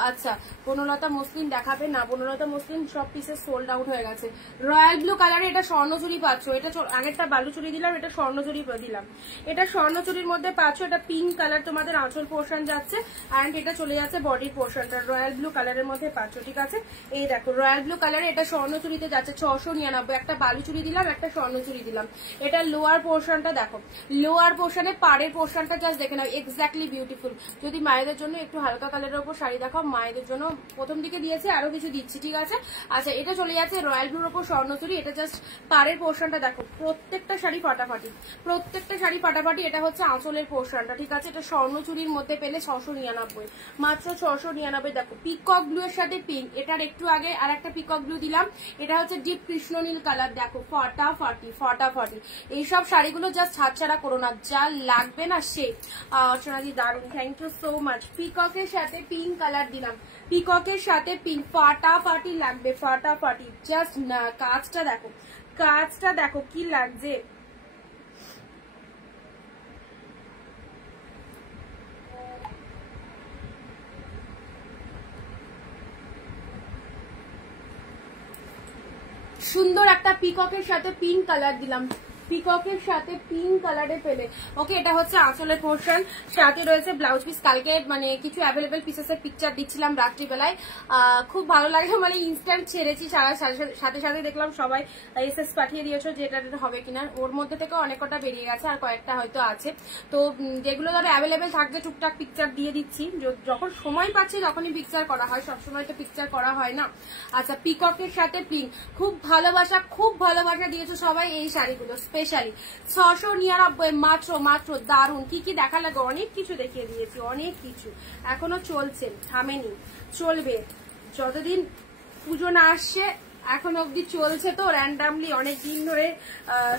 আচ্ছা বনলতা মসলিন দেখাবে না, বনলতা মসলিন সব পিসেস সোল্ড আউট হয়ে গেছে। রয়্যাল ব্লু কালারে এটা স্বর্ণচুরি পাচ্ছ, এটা আগেরটা বালুচুরি দিলাম, এটা স্বর্ণচুরি দিলাম। এটা স্বর্ণচুরির মধ্যে পাচ্ছ, এটা পিঙ্ক কালার তোমাদের আঁচল পোর্শন যাচ্ছে, অ্যান্ড এটা চলে যাচ্ছে বডির পোর্শনটা, রয়্যাল ব্লু কালারের মধ্যে পাচ্ছ, ঠিক আছে। এই দেখো রয়্যাল ব্লু কালারে এটা স্বর্ণচুরিতে যাচ্ছে 699, একটা বালুচুরি দিলাম, একটা স্বর্ণচুরি দিলাম। এটা লোয়ার পোর্শনটা দেখো, লোয়ার পোর্শনে পাড়ের পোর্শনটা জাস্ট দেখে নাও, এক্স্যাক্টলি বিউটিফুল। যদি মায়েদের জন্য একটু হালকা কালারের উপর শাড়ি দেখাও, মায়েদের জন্য প্রথম দিকে দিয়েছে, আরো কিছু দিচ্ছি, ঠিক আছে। আচ্ছা এটা চলে যাচ্ছে রয়্যাল ব্লুর উপর স্বর্ণচুরি, এটা জাস্ট পাড়ের পোর্শনটা দেখো, প্রত্যেকটা শাড়ি ফাটাফাটি, প্রত্যেকটা শাড়ি ফাটাফাটি। এটা হচ্ছে আঁচলের পোর্শনটা, ঠিক আছে। এটা স্বর্ণচুরির মধ্যে পেলে 699, মাত্র 699। দেখো পিকক ব্লু এর সাথে পিঙ্ক, এটার একটু আগে আর একটা পিকক ব্লু দিলাম, এটা হচ্ছে ডিপ কৃষ্ণনীল কালার, দেখো ফাটাফাটি ফাটাফাটি। এইসব শাড়িগুলো জাস্ট হাতছাড়া করো না, যা লাগবে না সে। সোনাদি দারুন, থ্যাংক ইউ সো মাচ। পিককের সাথে পিঙ্ক কালার দিলাম, পিককের সাথে পিঙ্ক, ফাটাফাটি লাগবে, ফাটাফাটি। জাস্ট না কাজটা দেখো, কাজটা দেখো কি লাগছে। সুন্দর একটা পিককের সাথে পিঙ্ক কালার দিলাম, পিককের সাথে পিঙ্ক কালারে পেলে। ওকে এটা হচ্ছে আঁচলের পোর্শন, সাথে রয়েছে ব্লাউজ পিস। কালকে মানে কিছু অ্যাভেলেবেল পিসেসের পিকচার দিচ্ছিলাম রাত্রিবেলায়, খুব ভালো লাগে, মানে ইনস্ট্যান্ট ছেড়েছি, সাথে সাথে দেখলাম সবাই এসএস পাঠিয়ে দিয়েছো যে এটা হবে কিনা। ওর মধ্যে থেকে অনেক কটা বেরিয়ে গেছে, আর কয়েকটা হয়তো আছে। তো যেগুলো ধরো অ্যাভেলেবেল থাকবে টুকটাক পিকচার দিয়ে দিচ্ছি, যখন সময় পাচ্ছি তখনই পিকচার করা হয়, সবসময় তো পিকচার করা হয় না। আচ্ছা পিককের সাথে পিঙ্ক, খুব ভালোবাসা, খুব ভালোবাসা দিয়েছো সবাই এই শাড়িগুলো, স্পেশালি 699 মাত্র, মাত্র। দারুন, কি কি দেখা লাগে, অনেক কিছু দেখিয়ে দিয়েছি, অনেক কিছু এখনো চলছে, থামেনি, চলবে যতদিন পুজো না আসছে, এখন অব্দি চলছে তো র্যান্ডামলি অনেক দিন ধরে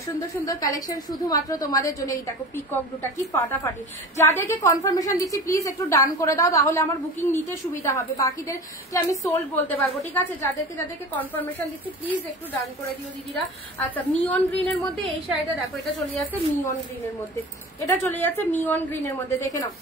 সুন্দর সুন্দর কালেকশন শুধুমাত্র তোমাদের জন্য। এই দেখো পিকক দুটা কি ফাটাফাটি। যাদেরকে কনফার্মেশন দিচ্ছি প্লিজ একটু ডান করে দাও, তাহলে আমার বুকিং নিতে সুবিধা হবে, বাকিদের যে আমি সোল্ড বলতে পারবো, ঠিক আছে। যাদেরকে কনফার্মেশন দিচ্ছি প্লিজ একটু ডান করে দিও দিদিরা। আচ্ছা মিয়ন গ্রিনের মধ্যে এই শাড়িটা দেখো, এটা চলে যাচ্ছে মিয়ন গ্রিনের মধ্যে, এটা চলে যাচ্ছে মিয়ন গ্রিনের মধ্যে, দেখে নাও।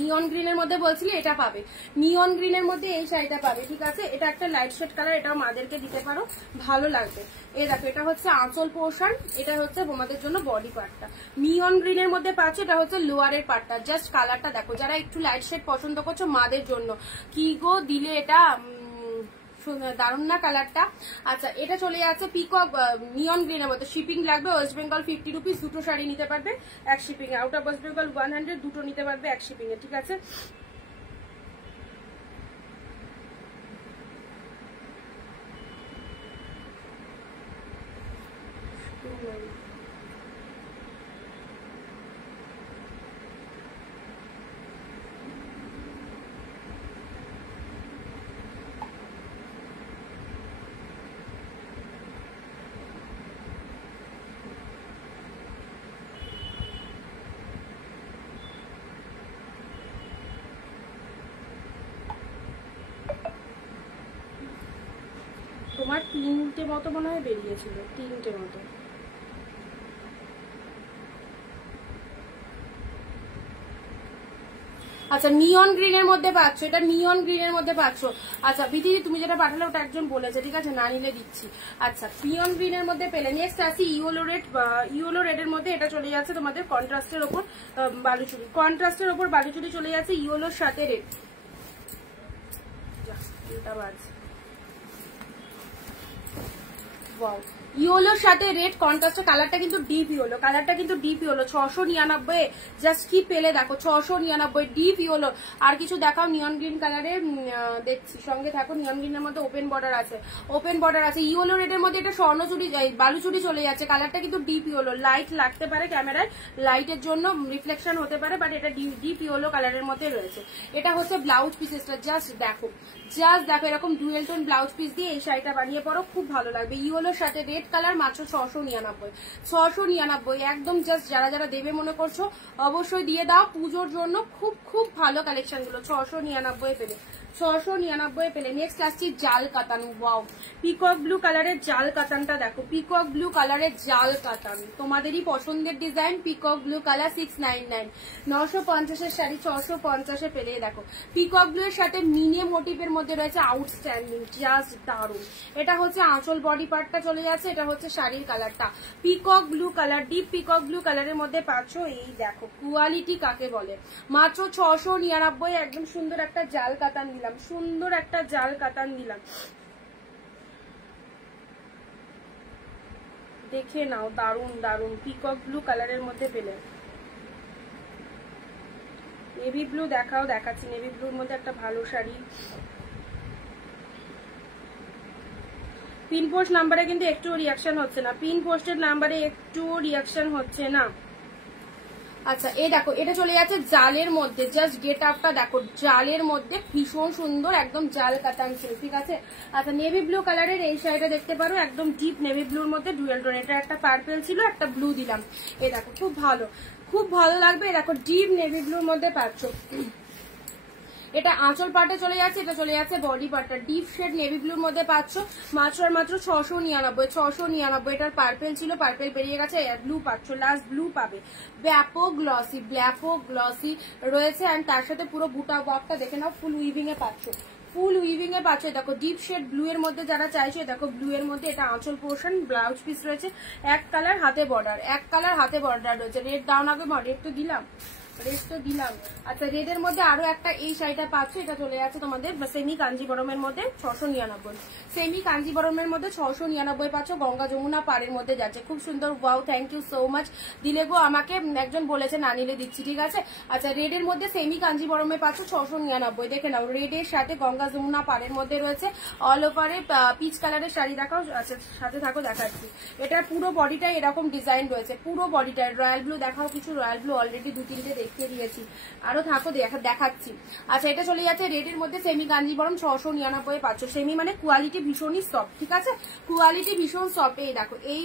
নিয়ন গ্রিনের মধ্যে বলছিলি এটা পাবে, নিয়ন গ্রিনের মধ্যে এই শাড়িটা পাবে, ঠিক আছে। এটা একটা লাইট শেড কালার, এটাও মাদেরকে দিতে পারো, ভালো লাগবে। এই দেখো এটা হচ্ছে আঁচল পোর্শন, এটা হচ্ছে বোমাদের জন্য বডি পার্টটা। নিয়ন গ্রিনের মধ্যে পাচ্ছে, এটা হচ্ছে লোয়ারের পার্টটা। জাস্ট কালারটা দেখো, যারা একটু লাইট শেড পছন্দ করছো মাদের জন্য, কি গো দিলে এটা, দারুণ না কালারটা। আচ্ছা এটা চলে যাচ্ছে পিকক নিয়ন গ্রিনের মধ্যে, শিপিং লাগবে ওয়েস্ট বেঙ্গল 50 রুপিস, দুটো শাড়ি নিতে পারবে এক shipping A, out of West Bengal 100, দুটো নিতে পারবে এক শিপিং এ, ঠিক আছে। 3টে মতো মনে হয় বেরিয়েছিল, 3টে মতো। আচ্ছা নিয়ন গ্রিনের মধ্যে পাচ্ছ, এটা নিয়ন গ্রিনের মধ্যে পাচ্ছ। আচ্ছা বিধি তুমি যেটা পাঠালে ওটা একজন বলেছে, ঠিক আছে, না নিলে দিচ্ছি। আচ্ছা নিয়ন গ্রিনের মধ্যে পেলে। নেক্সট আসি ইয়েলো রেড। ইয়েলো রেডের মধ্যে এটা চলে যাচ্ছে তোমাদের কন্ট্রাস্টের ওপর বালুচুরি, কন্ট্রাস্টের ওপর বালুচুরি চলে যাচ্ছে ইয়েলোর সাথে রেড। এটা বাজছে, ওয়াও, ইয়েলোর সাথে রেড কন্ট্রাস্ট। কালারটা কিন্তু ডিপ ইয়েলো, কালারটা কিন্তু ডিপ ইয়েলো। 699 জাস্ট কি পেলে দেখো, 699 ডিপ ইয়েলো। আর কিছু দেখাও নিয়ন গ্রিন কালারে দেখছি, সঙ্গে থাকো। নিয়ন গ্রিনের মধ্যে ওপেন বর্ডার আছে, ওপেন বর্ডার আছে। ইয়েলো রেডের মধ্যে এটা স্বর্ণচুরি বালুচুরি চলে যাচ্ছে। কালারটা কিন্তু ডিপ ইয়েলো, লাইট লাগতে পারে ক্যামেরায়, লাইটের জন্য রিফ্লেকশন হতে পারে, বাট এটা ডিপ ইয়েলো কালারের মধ্যে রয়েছে। এটা হচ্ছে ব্লাউজ পিসেসটা, জাস্ট দেখো, জাস্ট দেখো, এরকম ডুয়েল টোন ব্লাউজ পিস দিয়ে এই শাড়িটা বানিয়ে পরো, খুব ভালো লাগবে। ইয়েলোর সাথে রেড কালার, মাত্র 699, 699 একদম। জাস্ট যারা যারা দেবে মনে করছো অবশ্যই দিয়ে দাও পুজোর জন্য, খুব খুব ভালো কালেকশন গুলো। 699 পেলে, 699 পেলে। নেক্সট আসছি জাল কাতান। ওয়াও, পিকক ব্লু কালারের জাল কাতানটা দেখো, পিকক ব্লু কালারের জাল কাতান, তোমাদেরই পছন্দের design. Peacock blue colour 699, 950 sari 650 পেলে। দেখো পিকক ব্লু এর সাথে মিনে মোটিভের মধ্যে রয়েছে আউটস্ট্যান্ডিং, জাস্ট দারুন। এটা হচ্ছে আঁচল বডি পার্টটা চলে যাচ্ছে, এটা হচ্ছে শাড়ির কালারটা peacock blue colour, deep peacock blue কালারের মধ্যে পাচ্ছ। এই দেখো কোয়ালিটি কাকে বলে, মাত্র 699। একদম সুন্দর একটা জাল কাতান দিলাম, সুন্দর একটা জাল কাতান দিলাম, দেখে নাও, দারুন দারুন। পিকক ব্লু কালারের মধ্যে পেলে। নেভি ব্লু দেখাও, দেখাচ্ছি। নেভি ব্লুর মধ্যে একটা ভালো শাড়ি। পিন পোস্ট নাম্বারে কিন্তু একটু রিয়াকশন হচ্ছে না, পিন পোস্টের নাম্বারে একটু রিয়াকশন হচ্ছে না। আচ্ছা এই দেখো, এটা চলে যাচ্ছে জালের মধ্যে, জাস্ট গেট আপটা দেখো, জালের মধ্যে ভীষণ সুন্দর, একদম জাল কাতান ছিল, ঠিক আছে। আচ্ছা নেভি ব্লু কালারের এই শাড়িটা দেখতে পারো, একদম ডিপ নেভি ব্লুর মধ্যে ডুয়েল টোন। এটা একটা পার্পেল ছিল, একটা ব্লু দিলাম। এই দেখো খুব ভালো, খুব ভালো লাগবে। দেখো ডিপ নেভি ব্লুর মধ্যে পাচ্ছ। এটা আঁচল পার্টে চলে যাচ্ছে, এটা চলে যাচ্ছে বডি পার্টটা, ডিপ শেড নেভি ব্লুর মধ্যে পাচ্ছ। মাত্র আর মাত্র 699, 699। এটার পার্পেল ছিল, পার্পেল বেরিয়ে গেছে, ব্লু পাচ্ছ, লাস্ট ব্লু পাবে। ব্যাপক গ্লসি, ব্যাপক গ্লসি রয়েছে। অ্যান্ড তার সাথে পুরো বুটা ওয়ার্কটা দেখে নাও, ফুল উইভিং এ পাচ্ছ, ফুল উইভিং এ পাচ্ছে। দেখো ডিপ শেড ব্লু এর মধ্যে যারা চাইছে, দেখো ব্লু এর মধ্যে এটা আঁচল পোর্শন, ব্লাউজ পিস রয়েছে, এক কালার হাতে বর্ডার, এক কালার হাতে বর্ডার রয়েছে। রেড ডাউন হবে, রেড তো দিলাম, রেড তো দিলাম। আচ্ছা রেডের মধ্যে আরো একটা এই শাড়িটা পাচ্ছ, এটা চলে যাচ্ছে তোমাদের সেমি কাঞ্জিবরমের মধ্যে 699, সেমি কাঞ্জিবরমের মধ্যে 699 পাচ্ছ। গঙ্গা যমুনা পাড়ের মধ্যে যাচ্ছে, খুব সুন্দর। Wow, thank you so much. দিলে গো আমাকে একজন বলেছে, না নিলে দিচ্ছি, ঠিক আছে। আচ্ছা রেডের মধ্যে সেমি কাঞ্জিবরমে পাচ্ছ 699, দেখে নাও। রেডের সাথে গঙ্গা যমুনা পাড়ের মধ্যে রয়েছে, অল ওভারে পিচ কালারের শাড়ি দেখাও। আচ্ছা সাথে থাকো, দেখাচ্ছি। এটার পুরো বডিটাই এরকম ডিজাইন রয়েছে, পুরো বডিটাই। রয়্যাল ব্লু দেখাও কিছু, রয়্যাল ব্লু অলরেডি 2-3টে দেখিয়ে দিয়েছি, আরো থাকো দেখাচ্ছি। আচ্ছা এটা চলে যাচ্ছে রেডের মধ্যে সেমি কাঞ্জিবরম, 699 পাচ্ছ। সেমি মানে কোয়ালিটি ভীষণই সফট, ঠিক আছে, কোয়ালিটি ভীষণ সফট। এই দেখো এই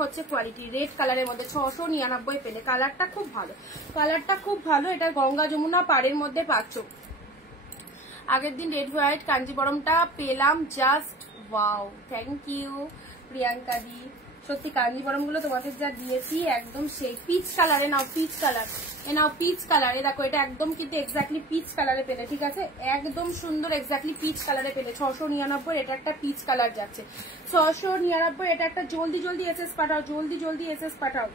হচ্ছে কোয়ালিটি। রেড কালারের মধ্যে 699 পেলে। কালারটা খুব ভালো, কালারটা খুব ভালো। এটা গঙ্গা যমুনা পাড়ের মধ্যে পাচ্ছ। আগের দিন রেড হোয়াইট কাঞ্জিবরমটা পেলাম, just wow, thank you Priyanka di. সত্যি কাঞ্জিবরম গুলো তোমাদের যা দিয়েছি একদম সেই পিচ কালারে। নাও পিচ কালার, এ নাও পিচ কালার। এ দেখো এটা একদম কিন্তু এক্স্যাক্টলি পিচ কালারে পেলে, ঠিক আছে, একদম সুন্দর এক্স্যাক্টলি পিচ কালারে পেলে। 699 এটা একটা পিচ কালার যাচ্ছে, 699 এটা একটা। জলদি জলদি এসএস পাঠাও, জলদি জলদি এসএস পাঠাও।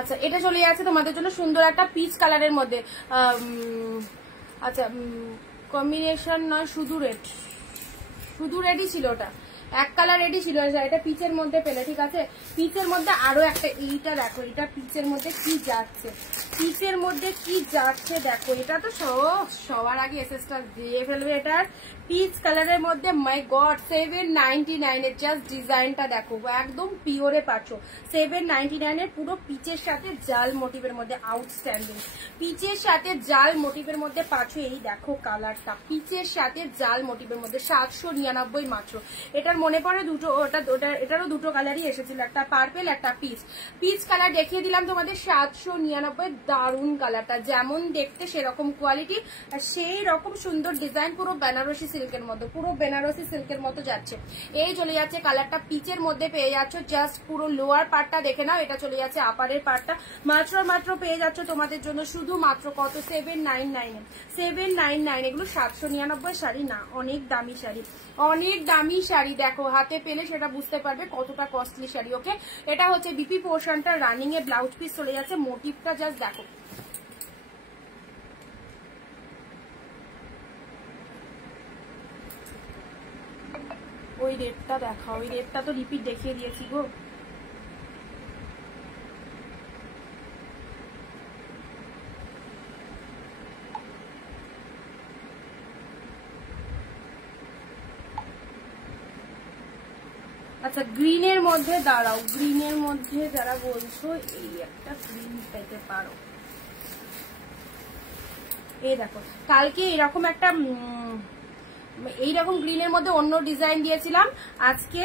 আচ্ছা এটা চলে যাচ্ছে তোমাদের জন্য সুন্দর একটা পিচ কালারের মধ্যে। আচ্ছা কম্বিনেশন নয়, শুধু রেড, শুধু রেডই ছিল ওটা। এক কালার রেডি ছিল, এটা পিচের মধ্যে পেলে, ঠিক আছে। পিচের মধ্যে আরো একটা, এইটা দেখো, এটা পিচের মধ্যে কি যাচ্ছে, পিচের মধ্যে কি যাচ্ছে দেখো। এটা তো সবার আগে এসএসটা দিয়ে ফেলবে। এটার পিচ কালারের মধ্যে মাই গড 799 এর জাস্ট ডিজাইনটা দেখো, একদম পিওরে পাচ্ছ। 799 এর পুরো পিচের সাথে জাল মোটিভের মধ্যে, আউটস্ট্যান্ডিং পিচের সাথে জাল মোটিভের মধ্যে পাচ্ছ। এই দেখো কালারটা, পিচের সাথে জাল মোটিভের মধ্যে 799 মাত্র। এটার মনে পড়ে দুটো, এটারও দুটো কালারই এসেছিল, একটা পার্পেল একটা পিচ কালার দেখিয়ে দিলাম তোমাদের 799। দারুন কালারটা, যেমন দেখতে সেরকম কোয়ালিটি আর সেই রকম সুন্দর ডিজাইন, পুরো বেনারসি সিল্কের মধ্যে, পুরো বেনারসি সিল্কের মতো যাচ্ছে। এই চলে যাচ্ছে কালারটা, পিচের মধ্যে পেয়ে যাচ্ছ। জাস্ট পুরো লোয়ার পার্টটা দেখে নাও, এটা চলে যাচ্ছে আপারের পার্টটা। মাত্র পেয়ে যাচ্ছ তোমাদের জন্য শুধু মাত্র কত 799 799। এগুলো 799 শাড়ি না, অনেক দামি শাড়ি, অনেক দামি শাড়ি। দেখো হাতে পেলে সেটা বুঝতে পারবে কতটা কস্টলি শাড়ি। ওকে, এটা হচ্ছে বিপি পোর্শনটা, রানিং এর ব্লাউজ পিস চলে যাচ্ছে। মোটিভটা জাস্ট দেখো, ওই রেটটা দেখা, ওই রেটটা তো রিপিট দেখিয়ে দিয়েছি গো। আচ্ছা গ্রিনের মধ্যে দাঁড়াও, গ্রিনের মধ্যে যারা বলছো এই একটা গ্রিন পেতে পারো। এই দেখো কালকে এরকম একটা এইরকম গ্রিনের মধ্যে অন্য ডিজাইন দিয়েছিলাম, আজকে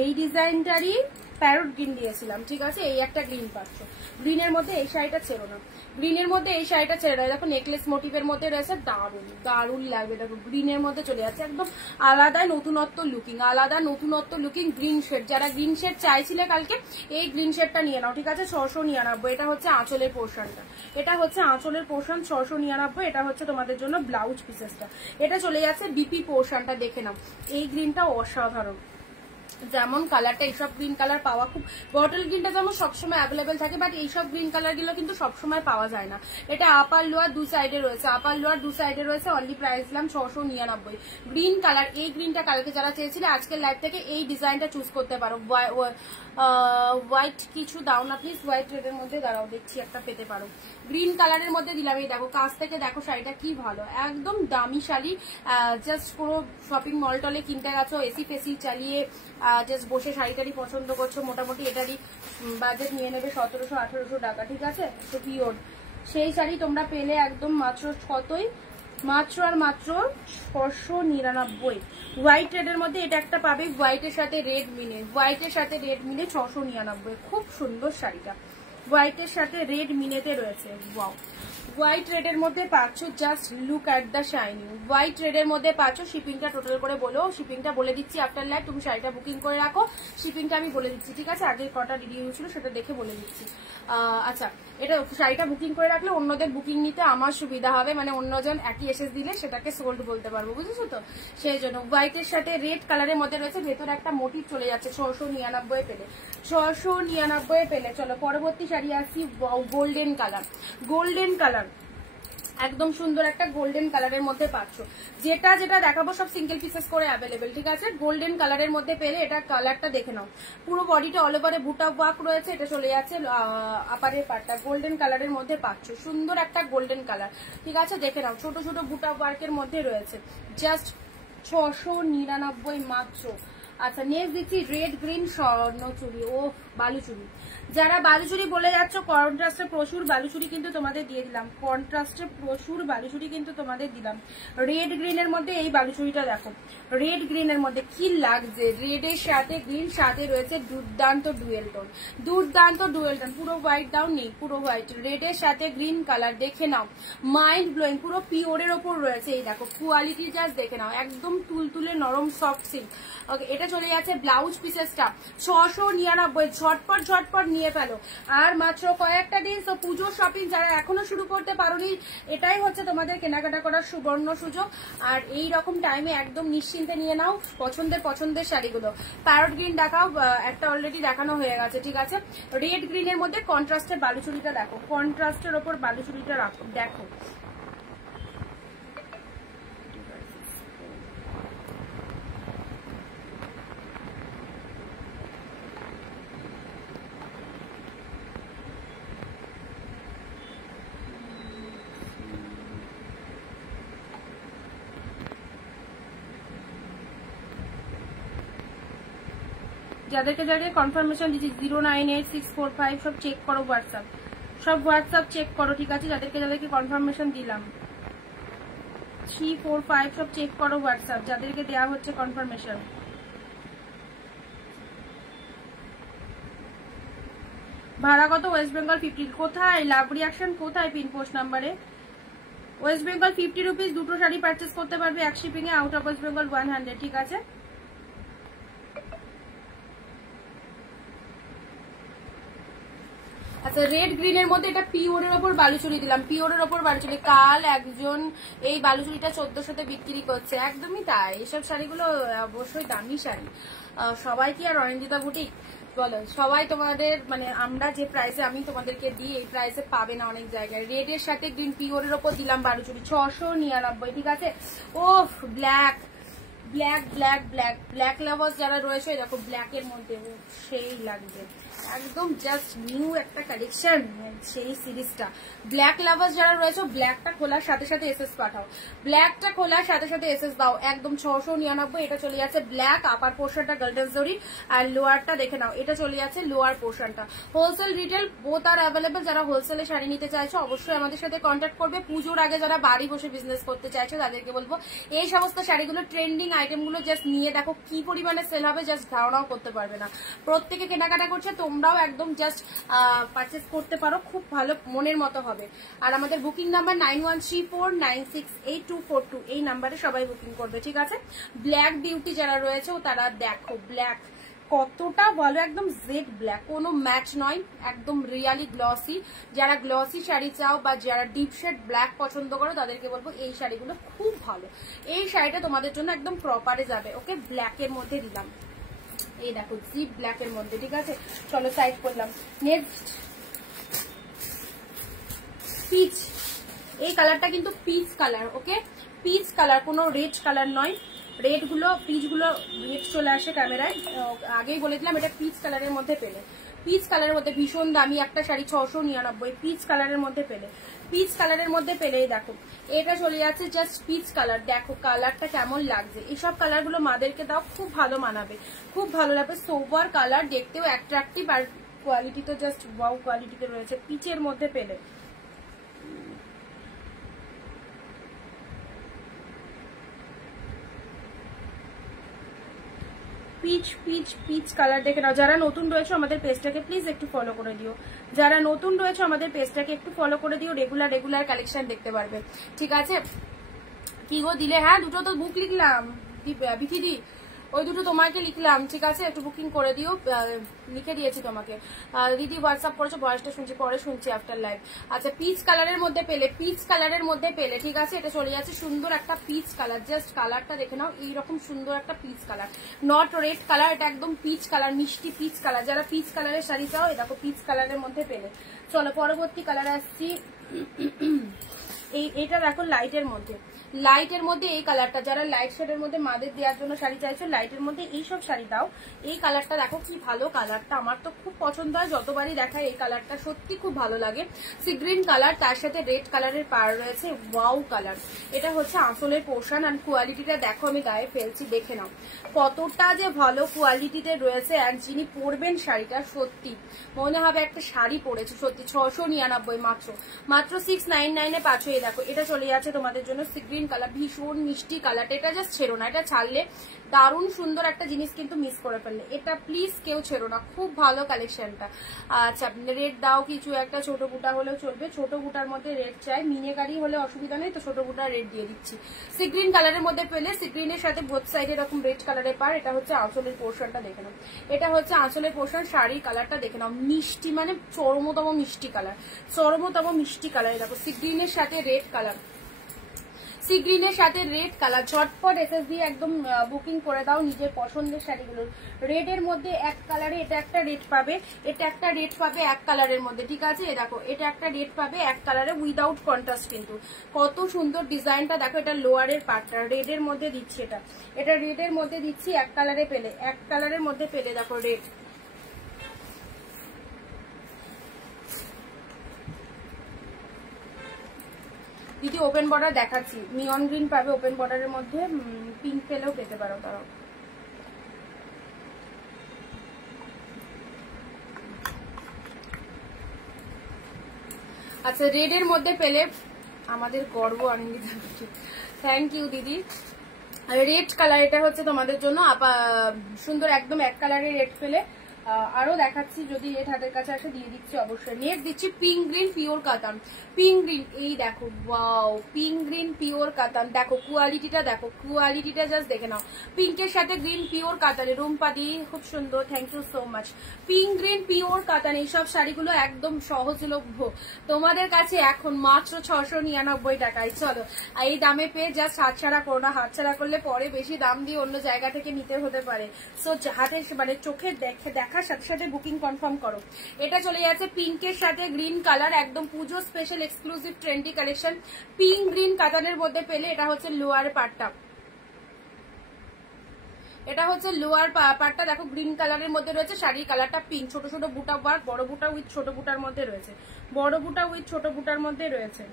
এই ডিজাইনটারই প্যারট গ্রিন দিয়েছিলাম, ঠিক আছে। এই একটা গ্রিন পাচ্ছ, গ্রিনের মধ্যে এই শাড়িটা ছেড়ো না, গ্রিনের মধ্যে এই শাড়িটা ছেড়ে দেয়। দেখো নেকলেস মোটিভের মধ্যে রয়েছে, দারুন দারুন লাগবে। দেখো গ্রিনের মধ্যে চলে যাচ্ছে, একদম আলাদা নতুনত্ব লুকিং, আলাদা নতুনত্ব লুকিং গ্রিন শেড। যারা গ্রিন শেড চাইছিলে কালকে, এই গ্রিন শেডটা নিয়ে নাও, ঠিক আছে। 699। এটা হচ্ছে আঁচলের পোর্শনটা, এটা হচ্ছে আঁচলের পোর্শন 699। এটা হচ্ছে তোমাদের জন্য ব্লাউজ পিসেসটা। এটা চলে যাচ্ছে বিপি পোর্শনটা, দেখে নাও। এই গ্রিনটা অসাধারণ, যেমন কালারটা, এইসব গ্রিন কালার পাওয়া খুব, বটল গ্রিনটা যেমন সবসময় অ্যাভেলেবেল থাকে, বাট এইসব গ্রিন কালার গুলো কিন্তু সবসময় পাওয়া যায় না। এটা আপার লোয়ার দু সাইডে রয়েছে, আপার লোয়ার দু সাইডে রয়েছে। অনলি প্রাইস দিলাম 699। গ্রিন কালার, এই গ্রিনটা কালকে যারা চেয়েছিলে আজকের লাইভ থেকে এই ডিজাইনটা চুজ করতে পারো। হোয়াইট কিছু দাও না প্লিজ, হোয়াইট রেডের মধ্যে দাঁড়াও, দেখছি একটা পেতে পারো। গ্রিন কালারের মধ্যে দিলাম। এই দেখো কাছ থেকে দেখো শাড়িটা কি ভালো, একদম দামি শাড়ি। জাস্ট পুরো শপিং মল টলে কিনতে গেছো, এসি ফেসি চালিয়ে জাস্ট বসে শাড়িটারই পছন্দ করছো, মোটামুটি এটারই বাজেট নিয়ে নেবে 1700-1800 টাকা, ঠিক আছে। তো পিওর সেই শাড়ি তোমরা পেলে একদম মাত্র কতই, মাত্র আর মাত্র 699। হোয়াইট রেডের মধ্যে এটা একটা পাবে, হোয়াইটের সাথে রেড মিলে, হোয়াইটের সাথে রেড মিলে 699। খুব সুন্দর শাড়িটা, হোয়াইটের সাথে রেড মিলেতে রয়েছে। ওয়াও, হোয়াইট রেডের মধ্যে পাচ্ছ, just look at the shining. White রেডের মধ্যে পাচ্ছ। শিপিংটা টোটাল করে বলো, শিপিংটা বলে দিচ্ছি আফটার লাইভ। তুমি শাড়িটা বুকিং করে রাখো, শিপিংটা আমি বলে দিচ্ছি, ঠিক আছে। আগের কটা রিভিউ ছিল সেটা দেখে বলে দিচ্ছি। আচ্ছা, এটা শাড়িটা বুকিং করে রাখলে অন্যদের বুকিং নিতে আমার সুবিধা হবে, মানে অন্যজন একই এসএস দিলে সেটাকে সোল্ড বলতে পারবো, বুঝেছো তো। সেই জন্য হোয়াইটের সাথে রেড কালারের মধ্যে রয়েছে, ভেতরে একটা মোটিভ চলে যাচ্ছে। 699 পেলে, 699 পেলে। চলো পরবর্তী শাড়ি আসছি, গোল্ডেন কালার। গোল্ডেন কালার একদম সুন্দর একটা গোল্ডেন কালারের মধ্যে পাচ্ছ। যেটা যেটা দেখাবো সব সিঙ্গেল পিসেস করে অ্যাভেলেবেল, ঠিক আছে। গোল্ডেন কালারের মধ্যে পেলে এটা কালারটা দেখে নাও, পুরো বডিটা অল ওভারে বুটা ওয়ার্ক রয়েছে। এটা চলে যাচ্ছে আপারের পার্টটা, গোল্ডেন কালারের মধ্যে পাচ্ছ, সুন্দর একটা গোল্ডেন কালার, ঠিক আছে। দেখে নাও, ছোট ছোট বুটা ওয়ার্কের মধ্যে রয়েছে, জাস্ট 699 মাত্র। আচ্ছা নেক্সট দিচ্ছি রেড গ্রিন স্বর্ণ চুড়ি, ও বালুচুড়ি। যারা বালুচুড়ি বলে যাচ্ছ, কন্ট্রাস্টে প্রচুর বালুচুড়ি কিন্তু তোমাদের দিয়ে দিলাম, কন্ট্রাস্টে প্রচুর বালুচুড়ি কিন্তু তোমাদের দিলাম। রেড গ্রিনের মধ্যে এই বালুচুড়িটা দেখো, রেড গ্রিনের মধ্যে কি লাগছে, রেডের সাথে গ্রিন, সাথে রয়েছে দুর্দান্ত ডুয়েল টোন, দুর্দান্ত ডুয়েল টোন, পুরো হোয়াইট দাও নেই, পুরো হোয়াইট, রেডের সাথে গ্রিন কালার, দেখে নাও মাইন্ড ব্লোয়িং, পুরো পিওরের ওপর রয়েছে। এই দেখো কোয়ালিটি জাস্ট দেখে নাও, একদম তুলতুলে নরম সফট সিল্ক। ওকে, এটা চলে যাচ্ছে ব্লাউজ পিসেসটা 699। ঝটপট ঝটপট নিয়ে ফেলো, আর মাত্র কয়েকটা দিন। তো পুজোর শপিং যারা এখনো শুরু করতে পারোনি, এটাই হচ্ছে তোমাদের কেনাকাটা করার সুবর্ণ সুযোগ। আর এই রকম টাইমে একদম নিশ্চিন্তে নিয়ে নাও পছন্দের শাড়িগুলো। প্যারট গ্রিন দেখাও, একটা অলরেডি দেখানো হয়ে গেছে, ঠিক আছে। রেড গ্রিনের মধ্যে কন্ট্রাস্টের বালুচুড়িটা দেখো, কন্ট্রাস্টের ওপর বালুচুড়িটা দেখো, যাদেরকে যাদেরকে কনফার্মেশন দিচ্ছি 098645 সব চেক করো, হোয়াটসঅ্যাপ সব হোয়াটসঅ্যাপ চেক করো, ঠিক আছে? যাদেরকে যাদেরকে কনফার্মেশন দিলাম 345 সব চেক করো হোয়াটসঅ্যাপ, যাদেরকে দেওয়া হচ্ছে কনফার্মেশন। ভাড়া কত? ওয়েস্ট বেঙ্গল 50। কোথায় লাভ রিয়াকশন? কোথায়? পিন পোস্ট নাম্বারে ওয়েস্ট বেঙ্গল 50 রুপিস দুটো শাড়ি পারচেস করতে পারবে এক shipping A, out of West Bengal 100, ঠিক আছে? আচ্ছা, রেড গ্রিনের মধ্যে এটা পিওরের ওপর বালুচুরি দিলাম, পিওরের ওপর বালুচুরি। কাল একজন এই বালুচুরিটা 1400-তে বিক্রি করছে, একদমই তাই। এসব শাড়িগুলো অবশ্যই দামি শাড়ি। সবাই কি আর অনিন্দিতা বুটিক বলো? সবাই তোমাদের মানে আমরা যে প্রাইসে আমি তোমাদেরকে দিই এই প্রাইসে পাবে না অনেক জায়গায়। রেড এর সাথে গ্রিন পিওরের ওপর দিলাম বালুচুরি 699, ঠিক আছে? ওফ, black black black black black lovers যারা রয়েছে দেখো, ব্ল্যাক এর মধ্যে সেই লাগবে, একদম জাস্ট নিউ একটা কালেকশন সেই সিরিজটা। ব্ল্যাক লাভার্স যারা রয়েছে ব্ল্যাকটা খোলার সাথে সাথে এসএস পাঠাও, ব্ল্যাকটা খোলার সাথে সাথে এসএস দাও, একদম 699। এটা চলে যাচ্ছে ব্ল্যাক, আপার পোর্শনটা গোল্ডেন জরি, আর লোয়ারটা দেখে নাও এটা চলে যাচ্ছে লোয়ার পোর্শনটা। হোলসেল রিটেল বোথ আর অ্যাভেলেবেল। যারা হোলসেলে শাড়ি নিতে চাইছো অবশ্যই আমাদের সাথে কন্ট্যাক্ট করবে। পুজোর আগে যারা বাড়ি বসে বিজনেস করতে চাইছো তাদেরকে বলবো এই সমস্ত শাড়িগুলো ট্রেন্ডিং আইটেমগুলো জাস্ট নিয়ে দেখো কি পরিমাণে সেল হবে, জাস্ট ধারণাও করতে পারবে না। প্রত্যেকে কেনাকাটা করছে, তোমরাও একদম জাস্ট পারচেস করতে পারো, খুব ভালো মনের মতো হবে। আর আমাদের বুকিং নাম্বার 9134968242, এই নাম্বারে সবাই বুকিং করবে, ঠিক আছে? ব্ল্যাক বিউটি যারা রয়েছে তারা দেখো ব্ল্যাক কতটা ভালো, একদম জেড ব্ল্যাক, কোনো ম্যাচ নয়, একদম রিয়ালি গ্লসি। যারা গ্লসি শাড়ি চাও বা যারা ডিপ শেড ব্ল্যাক পছন্দ করো তাদেরকে বলবো এই শাড়িগুলো খুব ভালো। এই শাড়িটা তোমাদের জন্য একদম প্রপারে যাবে। ওকে, ব্ল্যাকের মধ্যে দিলাম, এই দেখো জিপ ব্ল্যাক এর মধ্যে, ঠিক আছে? চলো সাইড করলাম। নেক্সট পিচ, এই কালারটা কিন্তু পিচ কালার, ওকে? পিচ কালার, কোনো রেড কালার নয়। রেড গুলো পিচ গুলো রেড চলে আসে ক্যামেরায়, আগেই বলে দিলাম। এটা পিচ কালারের মধ্যে পেলে, পিচ কালারের মধ্যে ভীষণ দামি একটা শাড়ি 699, পিচ কালারের মধ্যে পেলে, পিচ কালারের মধ্যে পেলে। দেখো এটা চলে যাচ্ছে জাস্ট পিচ কালার, দেখো কালারটা কেমন লাগছে। এইসব কালার গুলো মাদেরকে দাও, খুব ভালো মানাবে, খুব ভালো লাগবে। সোবার কালার, দেখতেও অ্যাট্রাকটিভ, আর কোয়ালিটি তো জাস্ট ওয়াও কোয়ালিটিতে রয়েছে। পিচের মধ্যে পেলে, পিচ পিচ পিচ কালার দেখে নাও। যারা নতুন রয়েছে আমাদের পেজটাকে প্লিজ একটু ফলো করে দিও, যারা নতুন রয়েছে আমাদের পেজটাকে একটু ফলো করে দিও, রেগুলার কালেকশন দেখতে পারবে, ঠিক আছে? কি গো দিলে? হ্যাঁ, দুটো তো বুক লিখলাম বিথিদি, ওই দুটো তোমাকে লিখলাম, ঠিক আছে? একটু বুকিং করে দিও, লিখে দিয়েছি তোমাকে। দিদি হোয়াটসঅ্যাপ করেছো, ভয়েসটা শুনছি, পরে শুনছি আফটার লাইভ। আচ্ছা, পিচ কালারের মধ্যে পেলে, পিচ কালারের মধ্যে পেলে, ঠিক আছে? এটা চলে যাচ্ছে সুন্দর একটা পিচ কালার, জাস্ট কালারটা দেখে নাও, এইরকম সুন্দর একটা peach colour, not red colour, এটা একদম পিচ কালার, মিষ্টি পিচ কালার। যারা পিচ কালারের শাড়ি চাও এই দেখো পিচ কালারের মধ্যে পেলে। চলো পরবর্তী কালার আসছি, এইটা দেখো লাইটের মধ্যে, লাইটের মধ্যে এই কালারটা। যারা লাইট শেডের মধ্যে মাদের দেওয়ার জন্য শাড়ি চাইছো, লাইটের মধ্যে এইসব শাড়ি দাও। এই কালারটা দেখো কি ভালো কালারটা, আমার তো খুব পছন্দ হয়, যতবারই দেখায় এই কালারটা সত্যি খুব ভালো লাগে। সি গ্রিন কালার, তার সাথে রেড কালারের পাড় রয়েছে, ওয়াও কালার। এটা হচ্ছে আঁচলের পোর্শন, আর কোয়ালিটিটা দেখো, আমি গায়ে ফেলছি, দেখে নাও কতটা যে ভালো কোয়ালিটিতে রয়েছে। আর যিনি পরবেন শাড়িটা সত্যি মনে হবে একটা শাড়ি পরেছে, সত্যি। 699 মাত্র 699-এ পাচ্ছ। এই দেখো এটা চলে যাচ্ছে তোমাদের জন্য সি গ্রিন কালার, ভীষণ মিষ্টি কালারটা। এটা জাস্ট ছেড়ো না, এটা ছাড়লে দারুণ সুন্দর একটা জিনিস কিন্তু মিস করে ফেললে, এটা প্লিজ কেউ ছেড়ো না, খুব ভালো কালেকশনটা। আচ্ছা, রেড দাও কিছু একটা, ছোট বুটা হলেও চলবে, ছোট বুটার মধ্যে রেড চাই, মিনেকারি হলে অসুবিধা নেই, তো ছোট বুটা রেড দিয়ে দিচ্ছি। সি গ্রিন কালারের মধ্যে পেলে, সি গ্রিনের সাথে বোথ সাইডে এরকম রেড কালারের পার। এটা হচ্ছে আঁচলের পোর্শনটা দেখে নাও, এটা হচ্ছে আঁচলের পোর্শন। শাড়ির কালারটা দেখে নাও, মিষ্টি মানে চরমতম মিষ্টি কালার, চরমতম মিষ্টি কালার। দেখো সি গ্রিনের সাথে রেড কালার, সি গ্রিনের সাথে রেড কালার। ঝটপট এসএস দিয়ে একদম বুকিং করে দাও নিজের পছন্দের শাড়িগুলো। রেড এর মধ্যে এক কালারে, এটা একটা রেড পাবে, এটা একটা রেড পাবে এক কালারের মধ্যে, ঠিক আছে? দেখো এটা একটা রেড পাবে এক কালারে উইদাউট কন্ট্রাস্ট, কিন্তু কত সুন্দর ডিজাইনটা দেখো। এটা লোয়ারের পার্টটা রেড এর মধ্যে দিচ্ছি, এটা রেড এর মধ্যে দিচ্ছি, এক কালারে পেলে, এক কালারের মধ্যে পেলে। দেখো রেড, দিদি ওপেন বর্ডার দেখাচ্ছি, নিয়ন গ্রিন পাবে ওপেন বর্ডারের মধ্যে, পিঙ্ক পেলেও পেতে পারো। তারাও আচ্ছা রেড এর মধ্যে পেলে আমাদের গর্ব আনন্দিত, থ্যাংক ইউ দিদি। রেড কালার এটা হচ্ছে তোমাদের জন্য সুন্দর একদম এক কালারের রেড পেলে। আরো দেখাচ্ছি, যদি রেড হাতের কাছে আসে দিয়ে দিচ্ছি অবশ্যই। নেক্সট দিচ্ছি পিঙ্ক গ্রিন পিওর কাতান। পিঙ্ক গ্রিন, এই দেখো ওয়াও, পিঙ্ক গ্রিন পিওর কাতান, দেখো কোয়ালিটিটা, দেখো কোয়ালিটিটা জাস্ট দেখে নাও। পিঙ্কের সাথে গ্রিন পিওর কাতানে রুমপাদি, খুব সুন্দর, thank you so much. Pink green pure katan, এইসব শাড়িগুলো একদম সহজলভ্য তোমাদের কাছে এখন মাত্র 699 টাকায়। চলো এই দামে পেয়ে জাস্ট হাতছাড়া করো না, হাতছাড়া করলে পরে বেশি দাম দিয়ে অন্য জায়গা থেকে নিতে হতে পারে। সো হাতের মানে চোখে দেখার সাথে সাথে বুকিং কনফার্ম করো। এটা চলে যাচ্ছে পিঙ্কের সাথে গ্রিন কালার, একদম Puja special exclusive trendy collection. Pink green কাতানের মধ্যে পেলে এটা হচ্ছে লোয়ার পার্টটা, এটা হচ্ছে লোয়ার পার্টটা দেখো গ্রিন কালারের মধ্যে রয়েছে। শাড়ির কালারটা পিঙ্ক, ছোট ছোট বুটা ওয়ার্ক, বড় বুটা উইথ ছোট বুটার মধ্যে রয়েছে, বড় বুটা উইথ ছোট বুটার মধ্যে রয়েছে।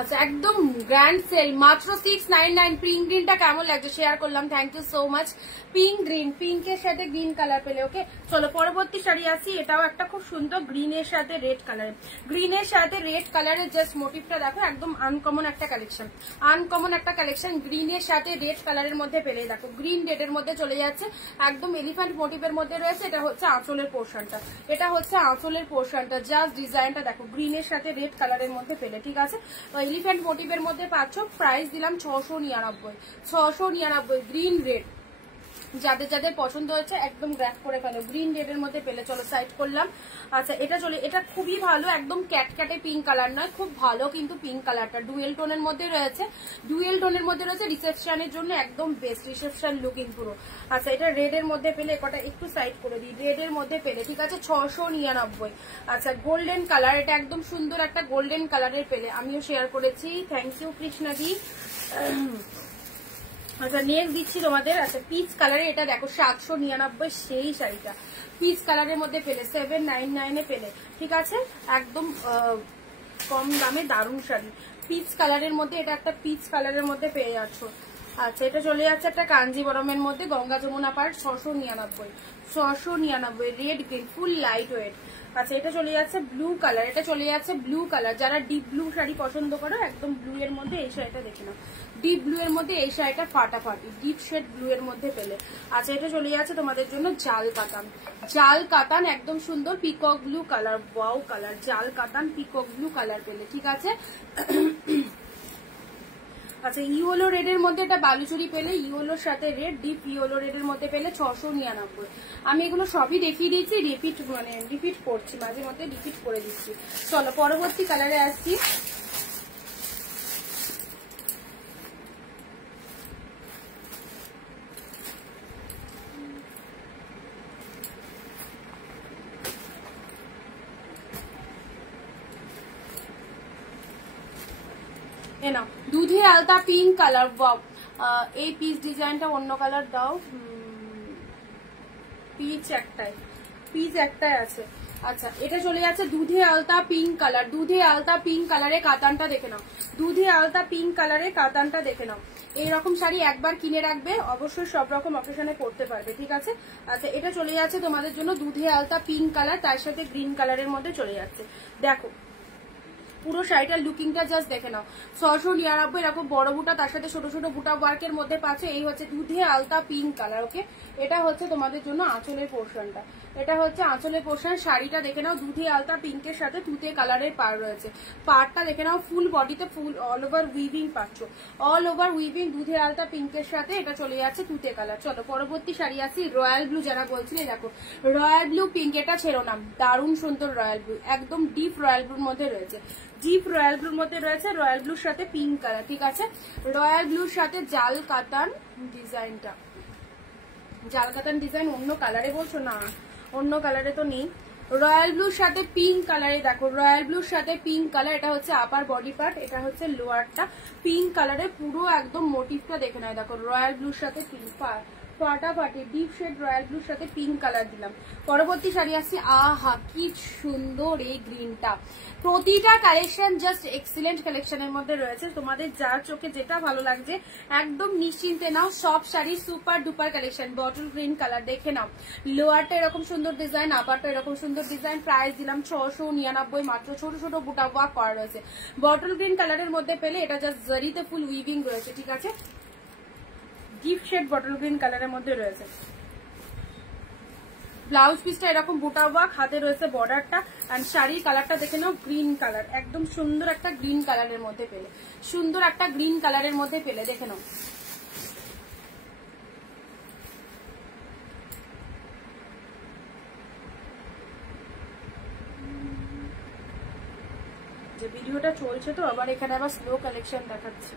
আচ্ছা একদম গ্র্যান্ড সেল মাত্র 699। পিঙ্ক গ্রিনটা কেমন লাগছে শেয়ার করলাম, thank you so much. Pink green, পিঙ্কের সাথে গ্রিন কালার পেলে। ওকে চলো পরবর্তী শাড়ি আসি। এটাও একটা খুব সুন্দর গ্রিনের সাথে রেড কালার, গ্রিনের সাথে রেড কালারের জাস্ট মোটিভটা দেখো, একদম আনকমন একটা কালেকশন, আনকমন একটা কালেকশন। গ্রিনের সাথে রেড কালারের মধ্যে পেলে, দেখো গ্রিন রেডের মধ্যে চলে যাচ্ছে, একদম এলিফ্যান্ট মোটিভের মধ্যে রয়েছে। এটা হচ্ছে আঁচলের পোর্শনটা, এটা হচ্ছে আঁচলের পোর্শনটা, জাস্ট ডিজাইনটা দেখো গ্রিনের সাথে রেড কালারের মধ্যে পেলে। ঠিক আছে, এলিফ্যান্ট মোটিভের মধ্যে পাচ্ছ। প্রাইস দিলাম 699, 699 গ্রিন রেড। যাদের যাদের পছন্দ হচ্ছে একদম গ্র্যাব করে ফেলো, গ্রিন রেড এর মধ্যে পেলে। চলো সাইড করলাম। আচ্ছা এটা চলে, এটা খুবই ভালো, একদম ক্যাটক্যাটে পিঙ্ক কালার নয়, খুব ভালো কিন্তু পিঙ্ক কালারটা ডুয়েল টোনের মধ্যে রয়েছে, ডুয়েল টোনের মধ্যে রয়েছে। রিসেপশনের জন্য একদম বেস্ট, রিসেপশন লুকিং পুরো। আচ্ছা এটা রেড এর মধ্যে পেলে, কটা একটু সাইড করে দিই, রেড এর মধ্যে পেলে। ঠিক আছে 699। আচ্ছা গোল্ডেন কালার, এটা একদম সুন্দর একটা গোল্ডেন কালারের পেলে, আমিও শেয়ার করেছি, থ্যাংক ইউ কৃষ্ণাদি। আচ্ছা নেক্সট দিচ্ছি তোমাদের, আচ্ছা পিচ কালারে, এটা দেখো 799 সেই শাড়িটা পিচ কালারের মধ্যে পেলে, 799 এ পেলে। ঠিক আছে একদম কম দামে দারুণ শাড়ি, পিচ কালারের মধ্যে, এটা একটা পিচ কালারের মধ্যে পেয়ে যাচ্ছ। আচ্ছা এটা চলে যাচ্ছে একটা কাঞ্জিবরমের মধ্যে, গঙ্গা যমুনা পাড়, 699, 699 রেড গ্রিন ফুল লাইট ওয়েট। আচ্ছা এটা চলে যাচ্ছে ব্লু কালার, এটা চলে যাচ্ছে ব্লু কালার। যারা ডিপ ব্লু শাড়ি পছন্দ করো, একদম ব্লু এর মধ্যে এই শাড়িটা দেখে নাও, ডিপ ব্লু এর মধ্যে এই শাড়িটা ফাটাফাটি, ডিপ শেড ব্লু এর মধ্যে পেলে। আচ্ছা এটা চলে যাচ্ছে তোমাদের জন্য জাল কাতান, জাল কাতান একদম সুন্দর peacock blue colour, wow colour, জাল কাতান পিকক ব্লু কালার পেলে। ঠিক আছে আচ্ছা ইয়েলো রেড এর মধ্যে এটা বালুচুরি পেলে, ইয়েলোর সাথে রেড, ডিপ ইয়েলো রেড এর মধ্যে পেলে 699। আমি এগুলো সবই দেখিয়ে দিয়েছি, রিপিট করছি, মাঝে মধ্যে রিপিট করে দিচ্ছি। চলো পরবর্তী কালারে আসছি। দুধে আলতা পিঙ্ক কালার, এই পিচ ডিজাইনটা অন্য কালার দাও, পিচ একটাই আছে। আচ্ছা এটা চলে যাচ্ছে দুধে আলতা পিঙ্ক কালার, দুধে আলতা পিঙ্ক কালারে কাতানটা দেখে নাও, দুধে আলতা পিঙ্ক কালারে কাতানটা দেখে নাও। এইরকম শাড়ি একবার কিনে রাখবে, অবশ্যই সব রকম অকেশনে পরতে পারবে। ঠিক আছে আচ্ছা এটা চলে যাচ্ছে তোমাদের জন্য দুধে আলতা পিঙ্ক কালার, তার সাথে গ্রিন কালারের মধ্যে চলে যাচ্ছে। দেখো পুরো শাড়িটার লুকিংটা জাস্ট দেখে নাও, 699 এরকম বড় বুটা, তার সাথে ছোট ছোট বুটা ওয়ার্কের মধ্যে পাচ্ছে। এই হচ্ছে দুধে আলতা পিঙ্ক কালার। ওকে এটা হচ্ছে তোমাদের জন্য আঁচলের পোর্শনটা, এটা হচ্ছে আঁচলের পোর্শন। শাড়িটা দেখে নাও দুধে আলতা পিঙ্কের সাথে তুতে কালারের পাড় রয়েছে, পাড়টা দেখে নাও ফুল বডিতে ফুল অল ওভার উইভিং পাচ্ছ, অল ওভার উইভিং দুধে আলতা পিঙ্কের সাথে এটা চলে যাচ্ছে তুতে কালার। চলো পরবর্তী শাড়ি আসি, রয়্যাল ব্লু যারা বলছিলে, দেখো রয়্যাল ব্লু পিঙ্ক, এটা ছেড়ো না, দারুণ সুন্দর রয়্যাল ব্লু, একদম ডিপ রয়্যাল ব্লুর মধ্যে রয়েছে, ডিপ রয়্যাল ব্লুর মধ্যে রয়েছে, রয়্যাল ব্লুর সাথে পিঙ্ক কালার। ঠিক আছে রয়্যাল ব্লুর সাথে জাল কাতান ডিজাইনটা, জাল কাতান ডিজাইন অন্য কালারে বলছো না, অন্য কালারে তো নেই, রয়্যাল ব্লুর সাথে পিঙ্ক কালারে দেখো, রয়্যাল ব্লুর সাথে পিঙ্ক কালার, এটা হচ্ছে আপার বডি পার্ট, এটা হচ্ছে লোয়ারটা পিঙ্ক কালারের, পুরো একদম মোটিভটা দেখে নেয় দেখো, রয়্যাল ব্লুর সাথে পিঙ্ক ফাটাফাটি ডিপ শেড রয়্যাল ব্লুর সাথে পিঙ্ক কালার দিলাম। পরবর্তী শাড়ি আসছে, আহা কি সুন্দর এই গ্রিনটা। প্রতিটা কালেকশন জাস্ট এক্সিলেন্ট কালেকশনের মধ্যে রয়েছে, তোমাদের যার চোখে যেটা ভালো লাগছে একদম নিশ্চিন্তে নাও। সব sari super duper collection. Bottle green colour দেখে নাও, লোয়ারটা এরকম সুন্দর ডিজাইন, আপারটা এরকম সুন্দর ডিজাইন। প্রাইস দিলাম 699 মাত্র। ছোট ছোট বুটা ওয়ার্ক করা রয়েছে। বটল গ্রিন কালারের মধ্যে পেলে এটা জাস্ট জরিতে ফুল উইভিং রয়েছে, ঠিক আছে। ডিপ শেড বটল গ্রিন কালারের মধ্যে রয়েছে। ব্লাউজ পিসটা এরকম বুটা ওয়ার্ক, হাতে রয়েছে বর্ডারটা, এন্ড শাড়ির কালারটা দেখে নাও গ্রিন কালার, একদম সুন্দর একটা গ্রিন কালারের মধ্যে পেলে, সুন্দর একটা গ্রিন কালারের মধ্যে পেলে দেখে নাও। যে ভিডিওটা চলছে তো আবার এখানে আবার স্লো কালেকশন দেখাচ্ছে।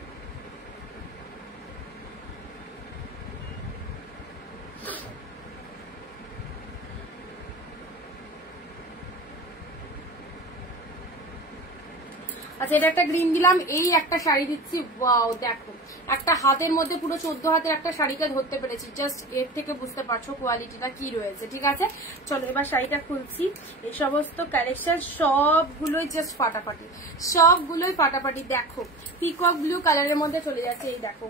আচ্ছা, এটা একটা গ্রিন দিলাম। এই একটা শাড়ি দিচ্ছি, ওয়াও দেখো, একটা হাতের মধ্যে পুরো 14 হাতের একটা শাড়িকে ধরতে পেরেছি। জাস্ট এর থেকে বুঝতে পারছো কোয়ালিটিটা কি রয়েছে, ঠিক আছে। চলো এবার শাড়িটা খুলছি। এই সমস্ত কালেকশন সবগুলোই জাস্ট ফাটাফাটি, সবগুলোই ফাটাফাটি। দেখো পিকক ব্লু কালারের মধ্যে চলে যাচ্ছে, এই দেখো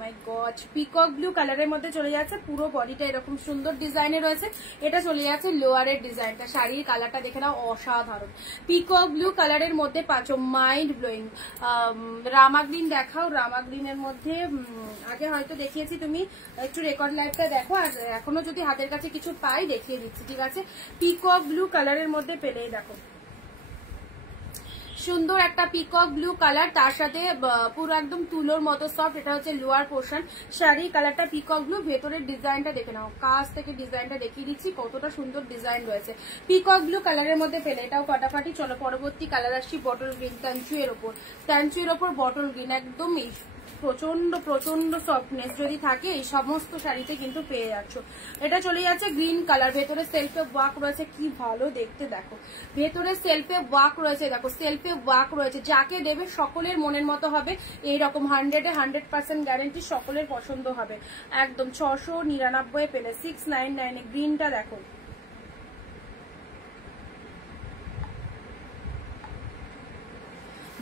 মাই গড, পিকক ব্লু কালারের মধ্যে চলে যাচ্ছে। পুরো বডিটা এরকম সুন্দর ডিজাইনে রয়েছে। এটা চলে যাচ্ছে লোয়ারের ডিজাইনটা। শাড়ির কালারটা দেখে নাও, অসাধারণ। পিকক ব্লু কালারের মধ্যে পাচ্ছ মাইন্ড ব্লোয়িং। রামা গ্রিন দেখাও। রামা গ্রিনের মধ্যে আগে হয়তো দেখিয়েছি, তুমি একটু রেকর্ড লাইভটা দেখো, আর এখনো যদি হাতের কাছে কিছু পাই দেখিয়ে দিচ্ছি, ঠিক আছে। পিকক ব্লু কালারের মধ্যে পেলেই দেখো সুন্দর একটা পিকক ব্লু কালার, তার সাথে পুরো একদম তুলোর মতো সফট। এটা হচ্ছে লোয়ার পোর্শন। শাড়ির কালারটা পিকক ব্লু, ভেতরের ডিজাইনটা দেখে নাও, কাছ থেকে ডিজাইনটা দেখিয়ে দিচ্ছি কতটা সুন্দর ডিজাইন রয়েছে। পিকক ব্লু কালারের মধ্যে পেলে এটাও ফাটাফাটি। চলো পরবর্তী কালার আসছি, বটল গ্রিন, ট্যাঞ্চুয়ের ওপর। ট্যাঞ্চুয়ের ওপর বটল গ্রিন, একদম প্রচন্ড প্রচন্ড সফটনেস যদি থাকে এই সমস্ত শাড়িতে কিন্তু পেয়ে যাচ্ছ। এটা চলে যাচ্ছে গ্রিন কালার, ভেতরে সেলফে ওয়ার্ক রয়েছে, কি ভালো দেখতে দেখো। ভেতরে সেলফে ওয়ার্ক রয়েছে, দেখো সেলফে ওয়ার্ক রয়েছে। যাকে দেবে সকলের মনের মতো হবে, এইরকম 100% গ্যারেন্টি, সকলের পছন্দ হবে একদম। 699 পেলে, 699। গ্রিনটা দেখো,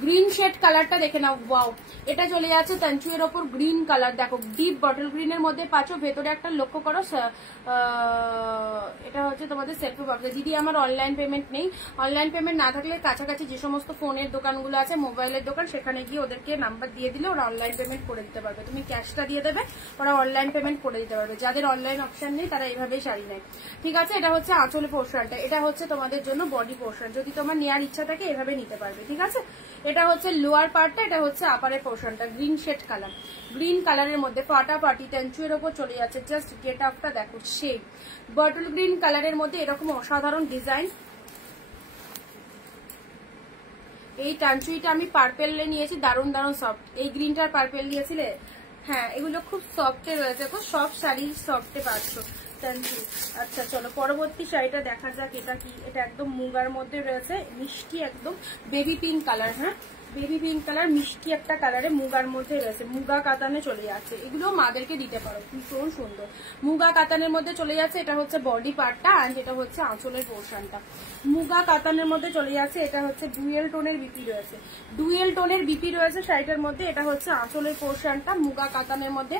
গ্রিন শেড কালারটা দেখে নাও, ওয়াও। এটা চলে যাচ্ছে তানচুয়ের ওপর গ্রিন কালার, দেখো ডিপ বটল গ্রিনের মধ্যে পাচ্ছ। ভেতরে একটা লক্ষ্য করো, এটা হচ্ছে তোমাদের সেলফি বক্স। দিদি আমার অনলাইন পেমেন্ট নেই। অনলাইন পেমেন্ট না থাকলে কাছাকাছি যে সমস্ত ফোনের দোকানগুলো আছে, মোবাইলের দোকান, সেখানে গিয়ে ওদেরকে নাম্বার দিয়ে দিলে ওরা অনলাইন পেমেন্ট করে দিতে পারবে। তুমি ক্যাশটা দিয়ে দেবে, ওরা অনলাইন পেমেন্ট করে দিতে পারবে। যাদের অনলাইন অপশন নেই তারা এইভাবেই শাড়ি নেয়, ঠিক আছে। এটা হচ্ছে আঁচলে পোর্শনটা, এটা হচ্ছে তোমাদের জন্য বডি পোর্শন। যদি তোমার নেওয়ার ইচ্ছা থাকে এভাবে নিতে পারবে, ঠিক আছে। এটা হচ্ছে লোয়ার পার্টটা, এটা হচ্ছে আপারের পোর্শনটা। গ্রিন শেড কালার, গ্রিন কালারের মধ্যে ফাটাফাটি ট্যাঞ্চুয়ের ওপর চলে যাচ্ছে। জাস্ট গেট আপটা দেখো, সেই বটল গ্রিন কালারের মধ্যে এরকম অসাধারণ ডিজাইন। এই টানচুইটা আমি পার্পেলে নিয়েছি, দারুণ দারুণ সফট। এই গ্রিনটার পার্পেল দিয়েছিলে, হ্যাঁ এগুলো খুব সফটে রয়েছে, খুব সব শাড়ি সফটে পাচ্ছ টানচুই। আচ্ছা চলো পরবর্তী শাড়িটা দেখা যাক। এটা কি? এটা একদম মুগার মধ্যে রয়েছে, মিষ্টি একদম বেবি পিঙ্ক কালার। হ্যাঁ বেবি পিঙ্ক কালার, মিষ্টি একটা কালারে মুগার মধ্যে রয়েছে। মুগা কাতানে চলে যাচ্ছে, এগুলো মাদেরকে দিতে পারো, ভীষণ সুন্দর। মুগা কাতানের মধ্যে চলে যাচ্ছে। এটা হচ্ছে বডি পার্টটা, আর এটা হচ্ছে আঁচলের পোর্শনটা। মুগা কাতানের মধ্যে চলে যাচ্ছে। এটা হচ্ছে ডুয়েল টোনের বিপি রয়েছে, ডুয়েল টোনের বিপি রয়েছে শাড়িটার মধ্যে। এটা হচ্ছে আঁচলের পোর্শনটা মুগা কাতানের মধ্যে।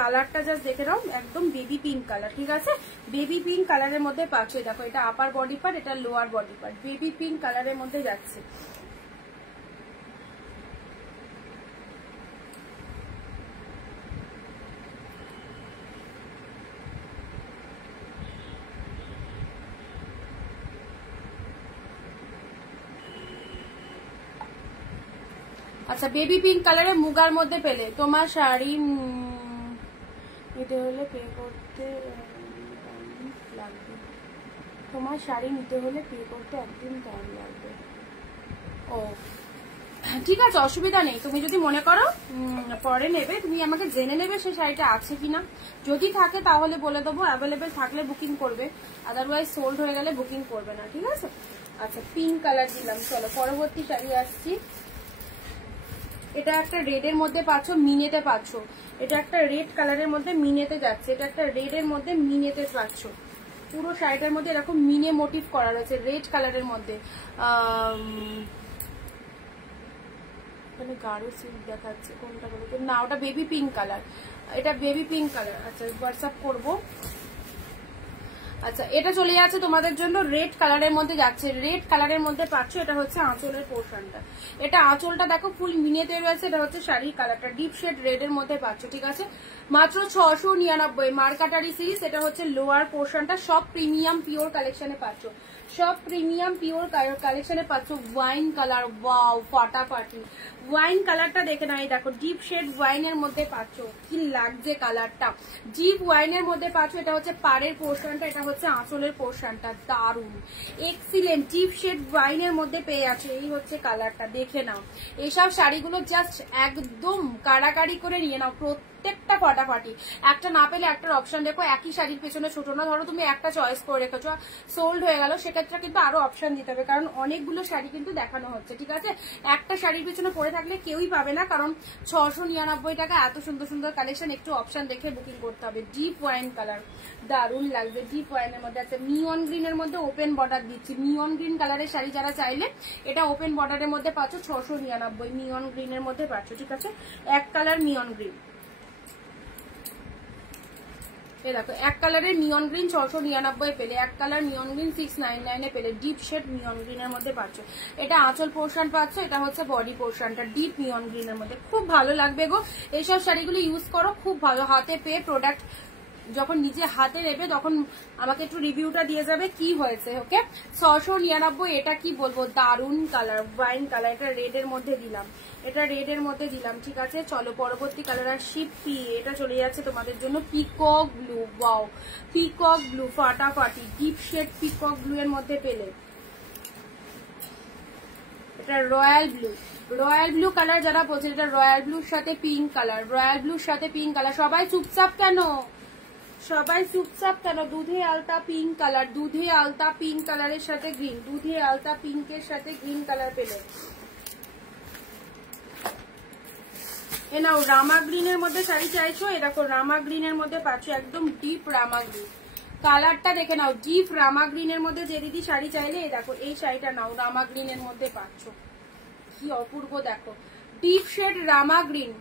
কালারটা জাস্ট দেখে নাও, একদম বেবি পিঙ্ক কালার, ঠিক আছে। বেবি পিঙ্ক কালারের মধ্যে পাচ্ছে, দেখো এটা আপার বডি পার্ট, এটা lower body part. Baby pink কালারের মধ্যে যাচ্ছে। আচ্ছা বেবি পিঙ্ক কালারে মুগার মধ্যে পেলে তোমার শাড়ি নিতে হলে পে করতে লাগবে, তোমার শাড়ি নিতে হলে পে করতে একদিন টাইম লাগবে। ও ঠিক আছে, অসুবিধা নেই। তুমি যদি মনে করো পরে নেবে, তুমি আমাকে জেনে নেবে সেই শাড়িটা আছে কিনা। যদি থাকে তাহলে বলে দেবো, অ্যাভেলেবেল থাকলে বুকিং করবে, আদারওয়াইজ সোল্ড হয়ে গেলে বুকিং করবে না। ঠিক আছে, আচ্ছা পিঙ্ক কালার দিলাম। চলো পরবর্তী শাড়ি আসছি। এটা একটা রেডের মধ্যে পাচ্ছ, মিনেতে পাচ্ছ। এটা একটা রেড কালারের মধ্যে মিনেতে যাচ্ছে, এটা একটা রেডের মধ্যে মিনেতে পাচ্ছ। পুরো শাড়িটার মধ্যে এরকম মিনে মোটিভ করা রয়েছে রেড কালারের মধ্যে। গাঢ় সিল্ক দেখাচ্ছে, কোনটা বলতে না, ওটা বেবি পিঙ্ক কালার, এটা বেবি পিঙ্ক কালার। আচ্ছা হোয়াটসঅ্যাপ করবো। আচ্ছা এটা চলে যাচ্ছে তোমাদের জন্য রেড কালারের মধ্যে যাচ্ছে, রেড কালারের মধ্যে পাচ্ছ। এটা হচ্ছে আঁচলের পোর্শনটা, এটা আঁচলটা দেখো ফুল মিনেতে রয়েছে। এটা হচ্ছে শাড়ির কালারটা ডিপ শেড রেড এর মধ্যে পাচ্ছ। ঠিক আছে, মাত্র 699 মার্কাটারি সিরিজ। এটা হচ্ছে লোয়ার পোর্শনটা, সব প্রিমিয়াম পিওর কালেকশনে পাচ্ছ, সব প্রিমিয়াম পিওর কালেকশনে পাচ্ছ। ওয়াইন কালার, ওয়াও ফাটাফাটি ওয়াইন কালারটা দেখে নাও। এই দেখো ডিপ শেড ওয়াইনের মধ্যে পাচ্ছ, কি লাগছে কালারটা, ডিপ ওয়াইনের মধ্যে পাচ্ছ। এটা হচ্ছে পাড়ের পোর্শনটা, এটা হচ্ছে আঁচলের পোর্শনটা, দারুন এক্সিলেন্ট ডিপ শেড ওয়াইনের মধ্যে পেয়ে আছে। এই হচ্ছে কালারটা, দেখে নাও। এইসব শাড়িগুলো জাস্ট একদম কাড়াকাড়ি করে নিয়ে নাও, প্রত্যেকটা ফাটাফাটি। একটা না পেলে একটার অপশন দেখো, একই শাড়ির পেছনে ছোট না, ধরো তুমি একটা চয়েস করে রেখেছো, সোল্ড হয়ে গেল, সেক্ষেত্রে কিন্তু আরো অপশন দিতে হবে, কারণ অনেকগুলো শাড়ি কিন্তু দেখানো হচ্ছে। ঠিক আছে, একটা শাড়ির পেছনে পড়ে থাকলে কেউই পাবে না, কারণ 699 টাকা এত সুন্দর সুন্দর কালেকশন, একটু অপশন দেখে বুকিং করতে হবে। ডিপ ওয়াইন কালার দারুন লাগবে, ডিপ ওয়াইনের মধ্যে আছে। মিয়ন গ্রিনের মধ্যে ওপেন বর্ডার দিচ্ছি, মিয়ন গ্রিন কালারের শাড়ি যারা চাইলে এটা ওপেন বর্ডারের মধ্যে পাচ্ছ 699, মিয়ন গ্রিনের মধ্যে পাচ্ছ। ঠিক আছে, এক কালার মিয়ন গ্রিন, এই দেখো এক কালারের মিয়ন গ্রিন 699 পেলে, এক কালার মিয়ন গ্রিন 699 পেলে, ডিপ শেড মিয়ন গ্রিনের মধ্যে পাচ্ছ। এটা আঁচল পোর্শন পাচ্ছ, এটা হচ্ছে বডি পোর্শনটা ডিপ মিয়ন গ্রিনের মধ্যে, খুব ভালো লাগবে গো। এইসব শাড়িগুলো ইউজ করো, খুব ভালো। হাতে পেয়ে প্রোডাক্ট যখন নিজে হাতে নেবে তখন আমাকে একটু রিভিউটা দিয়ে যাবে কি হয়েছে। ওকে, 699। এটা কি বলবো, দারুন কালার, ওয়াইন কালার, এটা রেড এর মধ্যে দিলাম, এটা রেড এর মধ্যে দিলাম। ঠিক আছে, চলো পরবর্তী কালার আসছি। এটা চলে যাচ্ছে তোমাদের জন্য peacock blue, wow peacock blue ফাটাফাটি, ডিপ শেড পিকক ব্লু এর মধ্যে পেলে। এটা royal blue, royal blue colour যারা বলছে, এটা রয়্যাল ব্লুর সাথে পিঙ্ক কালার, রয়্যাল ব্লুর সাথে পিঙ্ক কালার। সবাই চুপচাপ কেন, সবাই চুপচাপ কেন? দুধে আলতা পিঙ্ক কালার, দুধে আলতা পিঙ্ক কালারের সাথে গ্রিন, দুধে আলতা পিঙ্কের সাথে গ্রিন কালার পেলে। এ নাও রামা গ্রিনের মধ্যে শাড়ি চাইছো, এ দেখো রামা গ্রিনের মধ্যে পাচ্ছ, একদম ডিপ রামা গ্রিন কালারটা দেখে নাও। ডিপ রামা গ্রিনের মধ্যে যে দিদি শাড়ি চাইলে, এই দেখো এই শাড়িটা নাও, রামা গ্রিনের মধ্যে পাচ্ছ, কি অপূর্ব দেখো, ডিপ শেড রামা গ্রিন।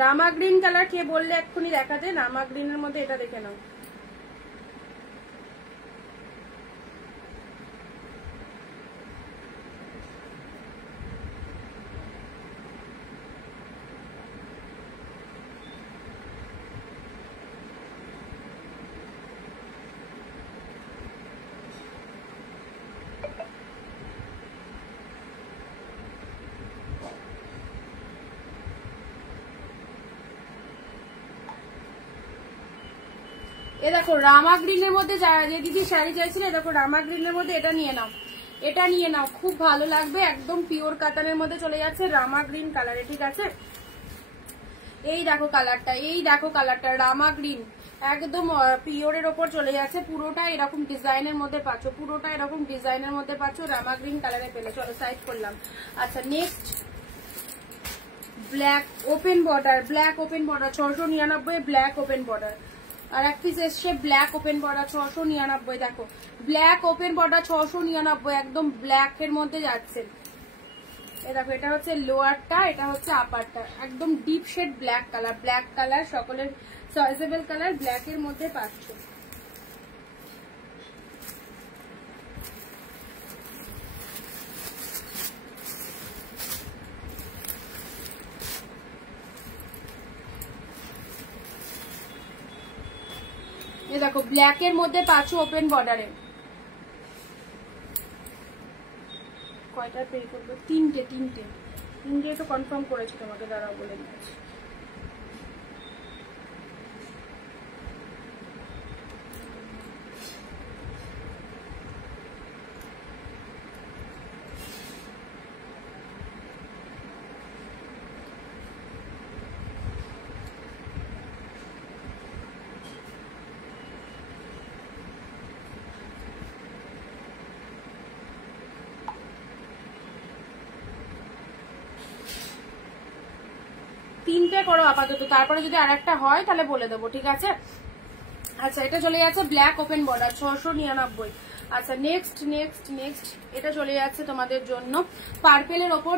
রামা গ্রিন কালার কে বললে এক্ষুনি দেখাতে, রামা গ্রিনের মধ্যে এটা দেখে নাও। এ দেখো রামা গ্রিনের মধ্যে যে দিদি শাড়ি চাইছিল, দেখো রামা গ্রিনের মধ্যে এটা নিয়ে নাও, এটা নিয়ে নাও, খুব ভালো লাগবে। একদম পিওর কাতানের মধ্যে চলে যাচ্ছে রামা গ্রিন কালারে। ঠিক আছে, এই দেখো কালারটা, এই দেখো কালারটা রামা গ্রিন, একদম পিওরের ওপর চলে যাচ্ছে। পুরোটা এরকম ডিজাইনের মধ্যে পাচ্ছ, পুরোটা এরকম ডিজাইনের মধ্যে পাচ্ছ, রামা গ্রিন কালারে পেলে। চলো সাইড করলাম। আচ্ছা next black open border, black open border 699, black open border. আর এক পিস এসছে ব্ল্যাক ওপেন বর্ডার 699, দেখো ব্ল্যাক ওপেন বর্ডার 699, একদম ব্ল্যাক এর মধ্যে যাচ্ছে। এই দেখো এটা হচ্ছে লোয়ারটা, এটা হচ্ছে আপারটা, একদম deep shade black colour, black colour সকলের চয়েসেবল কালার, ব্ল্যাক এর মধ্যে পাচ্ছ। এই দেখো ব্ল্যাক এর মধ্যে পাচ্ছ ওপেন বর্ডারে। কয়টা পে করবো? তিনটে, তিনটে তো কনফার্ম করেছি তোমাকে, দাঁড়াও বলে দিচ্ছি। 3টে করো আপাতত, তারপরে যদি আরেকটা হয় তাহলে বলে দেবো, ঠিক আছে? আচ্ছা এটা চলে যাচ্ছে ব্ল্যাক ওপেন বর্ডার 699। আচ্ছা নেক্সট নেক্সট নেক্সট এটা চলে যাচ্ছে তোমাদের জন্য পার্পেলের ওপর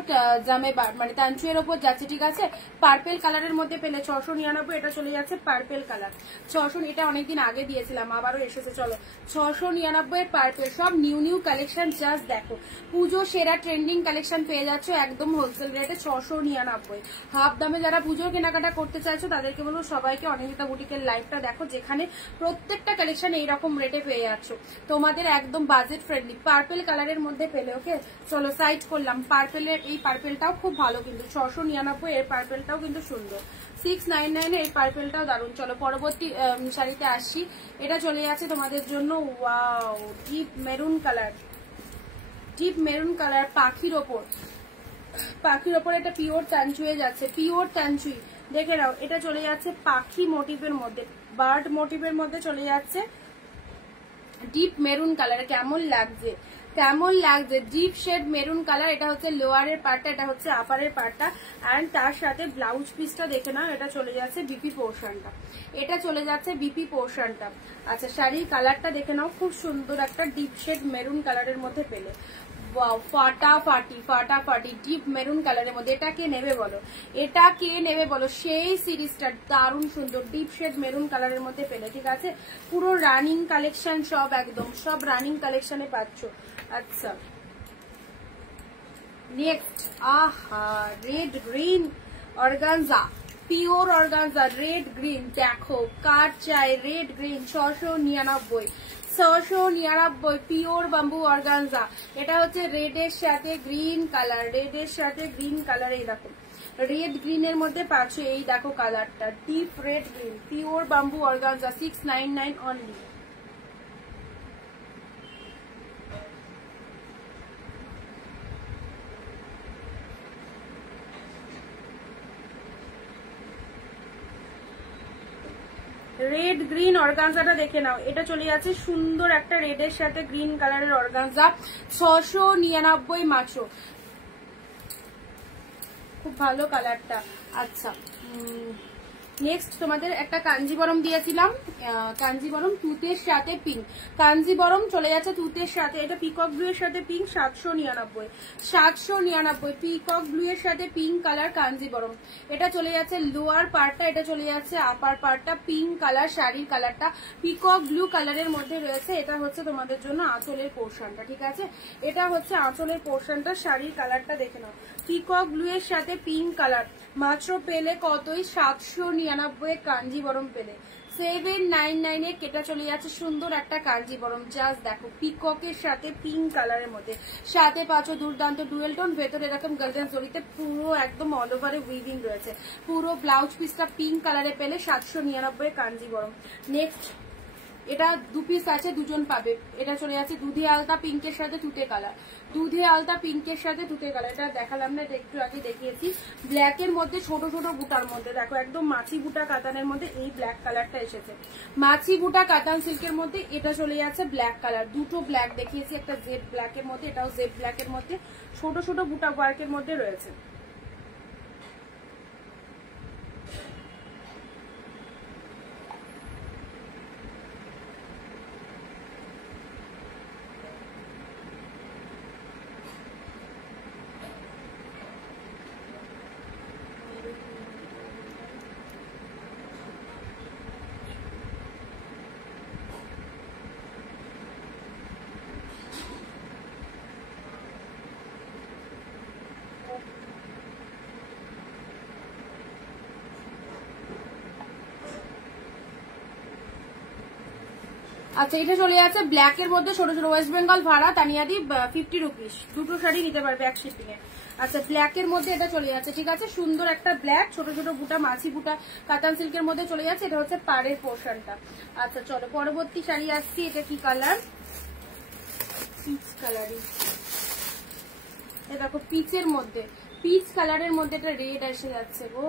জামে মানে তানচুয়ের ওপর যাচ্ছে, ঠিক আছে? পার্পেল কালারের মধ্যে পেলে 699। এটা চলে যাচ্ছে পার্পেল কালার 600, এটা অনেকদিন আগে দিয়েছিলাম, আবারও এসেছে। চলো 699 পার্পেল, সব নিউ নিউ কালেকশন, জাস্ট দেখো পুজো সেরা ট্রেন্ডিং কালেকশন পেয়ে যাচ্ছ একদম হোলসেল রেটে 699। হাফ দামে যারা পুজোর কেনাকাটা করতে চাইছো তাদেরকে বলবো সবাইকে অনিন্দিতা বুটিকের লাইভটা দেখো, যেখানে প্রত্যেকটা কালেকশন এইরকম রেটে পেয়ে যাচ্ছ, তোমাদের একদম বাজেট ফ্রেন্ডলি। পার্পেল কালারের মধ্যে পেলে, ওকে চলো সাইড করলাম। পার্পেলের এই পার্পেলটাও খুব ভালো কিন্তু 699, এর পার্পেলটাও কিন্তু সুন্দর। 699 এই পার্পেলটাও দারুণ। চলো পরবর্তী শাড়িতে আসছি, এটা চলে যাচ্ছে তোমাদের জন্য wow deep maroon colour, deep maroon colour পাখির ওপর, পাখির ওপর এটা পিওর তানচুয়ে যাচ্ছে, পিওর তানচুই দেখে নাও। এটা চলে যাচ্ছে পাখি মোটিভের মধ্যে, বার্ড মোটিভের মধ্যে চলে যাচ্ছে ডিপ মেরুন কালার। কেমন লাগছে, কেমন লাগছে? Deep shade maroon colour. এটা হচ্ছে লোয়ারের পার্টটা, এটা হচ্ছে আপারের পার্টটা, এন্ড তার সাথে ব্লাউজ পিসটা দেখে নাও। এটা চলে যাচ্ছে বিপি পোর্শনটা, এটা চলে যাচ্ছে বিপি পোর্শনটা। আচ্ছা শাড়ির কালারটা দেখে নাও, খুব সুন্দর একটা ডিপ শেড মেরুন কালারের মধ্যে পেলে, ফাটাফাটি ফাটাফাটি ডিপ মেরুন কালারের মধ্যে। এটা কে নেবে বলো, এটা কে নেবে বলো? সেই সিরিজটা দারুণ সুন্দর ডিপ শেড মেরুন কালারের মধ্যে পেলে, ঠিক আছে? পুরো রানিং কালেকশন, সব একদম সব রানিং কালেকশনে পাচ্ছ। আচ্ছা নেক্সট, আহা red green organza, pure organza red green. দেখো কার চাই red green 699, 699 pure bamboo organza. এটা হচ্ছে রেডের সাথে গ্রিন কালার, রেডের সাথে গ্রিন কালার। এই দেখো রেড গ্রিনের মধ্যে পাচ্ছ, এই দেখো কালারটা deep red green, pure bamboo organza 699 only. Red green অর্গানজাটা দেখে নাও, এটা চলে যাচ্ছে সুন্দর একটা রেডের সাথে গ্রিন কালারের অর্গানজা 699 মাত্র, খুব ভালো কালারটা। আচ্ছা নেক্সট তোমাদের একটা কাঞ্জিবরম দিয়েছিলাম, কাঞ্জিবরম তুতের সাথে পিঙ্ক, কাঞ্জিবরম চলে যাচ্ছে তুতের সাথে, এটা পিকক ব্লু এর সাথে পিঙ্ক 799, 799 পিকক ব্লু এর সাথে পিঙ্ক কালার কাঞ্জিবরম। এটা চলে যাচ্ছে লোয়ার পার্টটা, এটা চলে যাচ্ছে আপার পার্টটা, পিঙ্ক কালার শাড়ির কালারটা পিকক ব্লু কালারের মধ্যে রয়েছে। এটা হচ্ছে তোমাদের জন্য আঁচলের পোর্শনটা, ঠিক আছে? এটা হচ্ছে আঁচলের পোর্শনটা, শাড়ির কালারটা দেখে নাও পিকক ব্লু এর সাথে পিঙ্ক কালার। মাত্র পেলে কতই 799 কাঞ্জিবরম পেলে, 799 এ কেটা চলে যাচ্ছে সুন্দর একটা কাঞ্জিবরম। জাস্ট দেখো পিককের সাথে পিঙ্ক কালারের মধ্যে, সাথে পাচ্ছ দুর্দান্ত ডুয়েল টোন, ভেতরে এরকম গোল্ডেন জরিতে পুরো একদম অল ওভারে উইভিং রয়েছে। পুরো ব্লাউজ পিসটা পিঙ্ক কালারে পেলে 799 কাঞ্জিবরম। নেক্সট এটা দু পিস আছে, দুজন পাবে। এটা চলে যাচ্ছে দুধে আলতা পিঙ্কের সাথে তুতে কালার, দুধে আলতা পিঙ্কের সাথে তুতে কালার। এটা দেখালাম না, এটা একটু আগে দেখিয়েছি। ব্ল্যাকের মধ্যে ছোট ছোট বুটার মধ্যে দেখো একদম মাছি বুটা কাতানের মধ্যে এই ব্ল্যাক কালারটা এসেছে, মাছি বুটা কাতান সিল্কের মধ্যে। এটা চলে যাচ্ছে ব্ল্যাক কালার, দুটো ব্ল্যাক দেখিয়েছি, একটা জেড ব্ল্যাকের মধ্যে, এটাও জেড ব্ল্যাকের মধ্যে, ছোট ছোট বুটা ওয়ার্কের মধ্যে রয়েছে। আচ্ছা এটা চলে যাচ্ছে ব্ল্যাক এর মধ্যে ছোট ছোট, ওয়েস্ট বেঙ্গল ভাড়া তানিয়াদি 50 রুপিস, দুটো শাড়ি নিতে পারবে এক শিপিং এ। আচ্ছা ব্ল্যাক এর মধ্যে এটা চলে যাচ্ছে, ঠিক আছে? সুন্দর একটা ব্ল্যাক, ছোট ছোট বুটা মাছি বুটা কাতান সিল্কের মধ্যে চলে যাচ্ছে। এটা হচ্ছে পাড়ের পোর্শনটা। আচ্ছা চলো পরবর্তী শাড়ি আসছি, এটা কি কালার? পিচ কালারই, দেখো পিচের মধ্যে, পিচ কালারের মধ্যে এটা রেড এসে যাচ্ছে গো,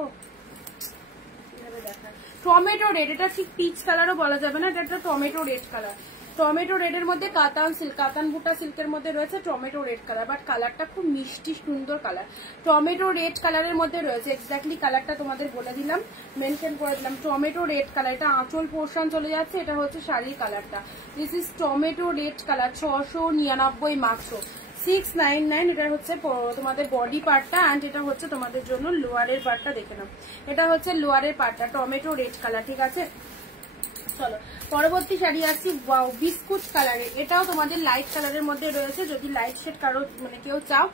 টমেটো রেড। এটা ঠিক পিচ কালারও বলা যাবে না, এটা একটা টমেটো রেড কালার, টমেটো রেডের মধ্যে কাতান সিল্ক, কাতান বুটা সিল্কের মধ্যে রয়েছে টমেটো রেড কালার, বাট কালারটা খুব মিষ্টি সুন্দর কালার। টমেটো রেড কালারের মধ্যে রয়েছে, এক্স্যাক্টলি কালারটা তোমাদের বলে দিলাম, মেনশন করে দিলাম, টমেটো রেড কালার। এটা আঁচল পোর্শন চলে যাচ্ছে, এটা হচ্ছে শাড়ির কালারটা। This is tomato red colour, 699 মাত্র, 699। এটা হচ্ছে তোমাদের বডি পার্টটা, অ্যান্ড এটা হচ্ছে তোমাদের জন্য লোয়ারের পার্টটা, দেখে নাও। এটা হচ্ছে লোয়ারের পার্টটা, টমেটো রেড কালার, ঠিক আছে। চলো পরবর্তী শাড়ি আসছি, ওয়াও বিস্কুট কালারের। এটাও তোমাদের লাইট কালারের মধ্যে রয়েছে, যদি লাইট শেড কারো মানে কেউ চাও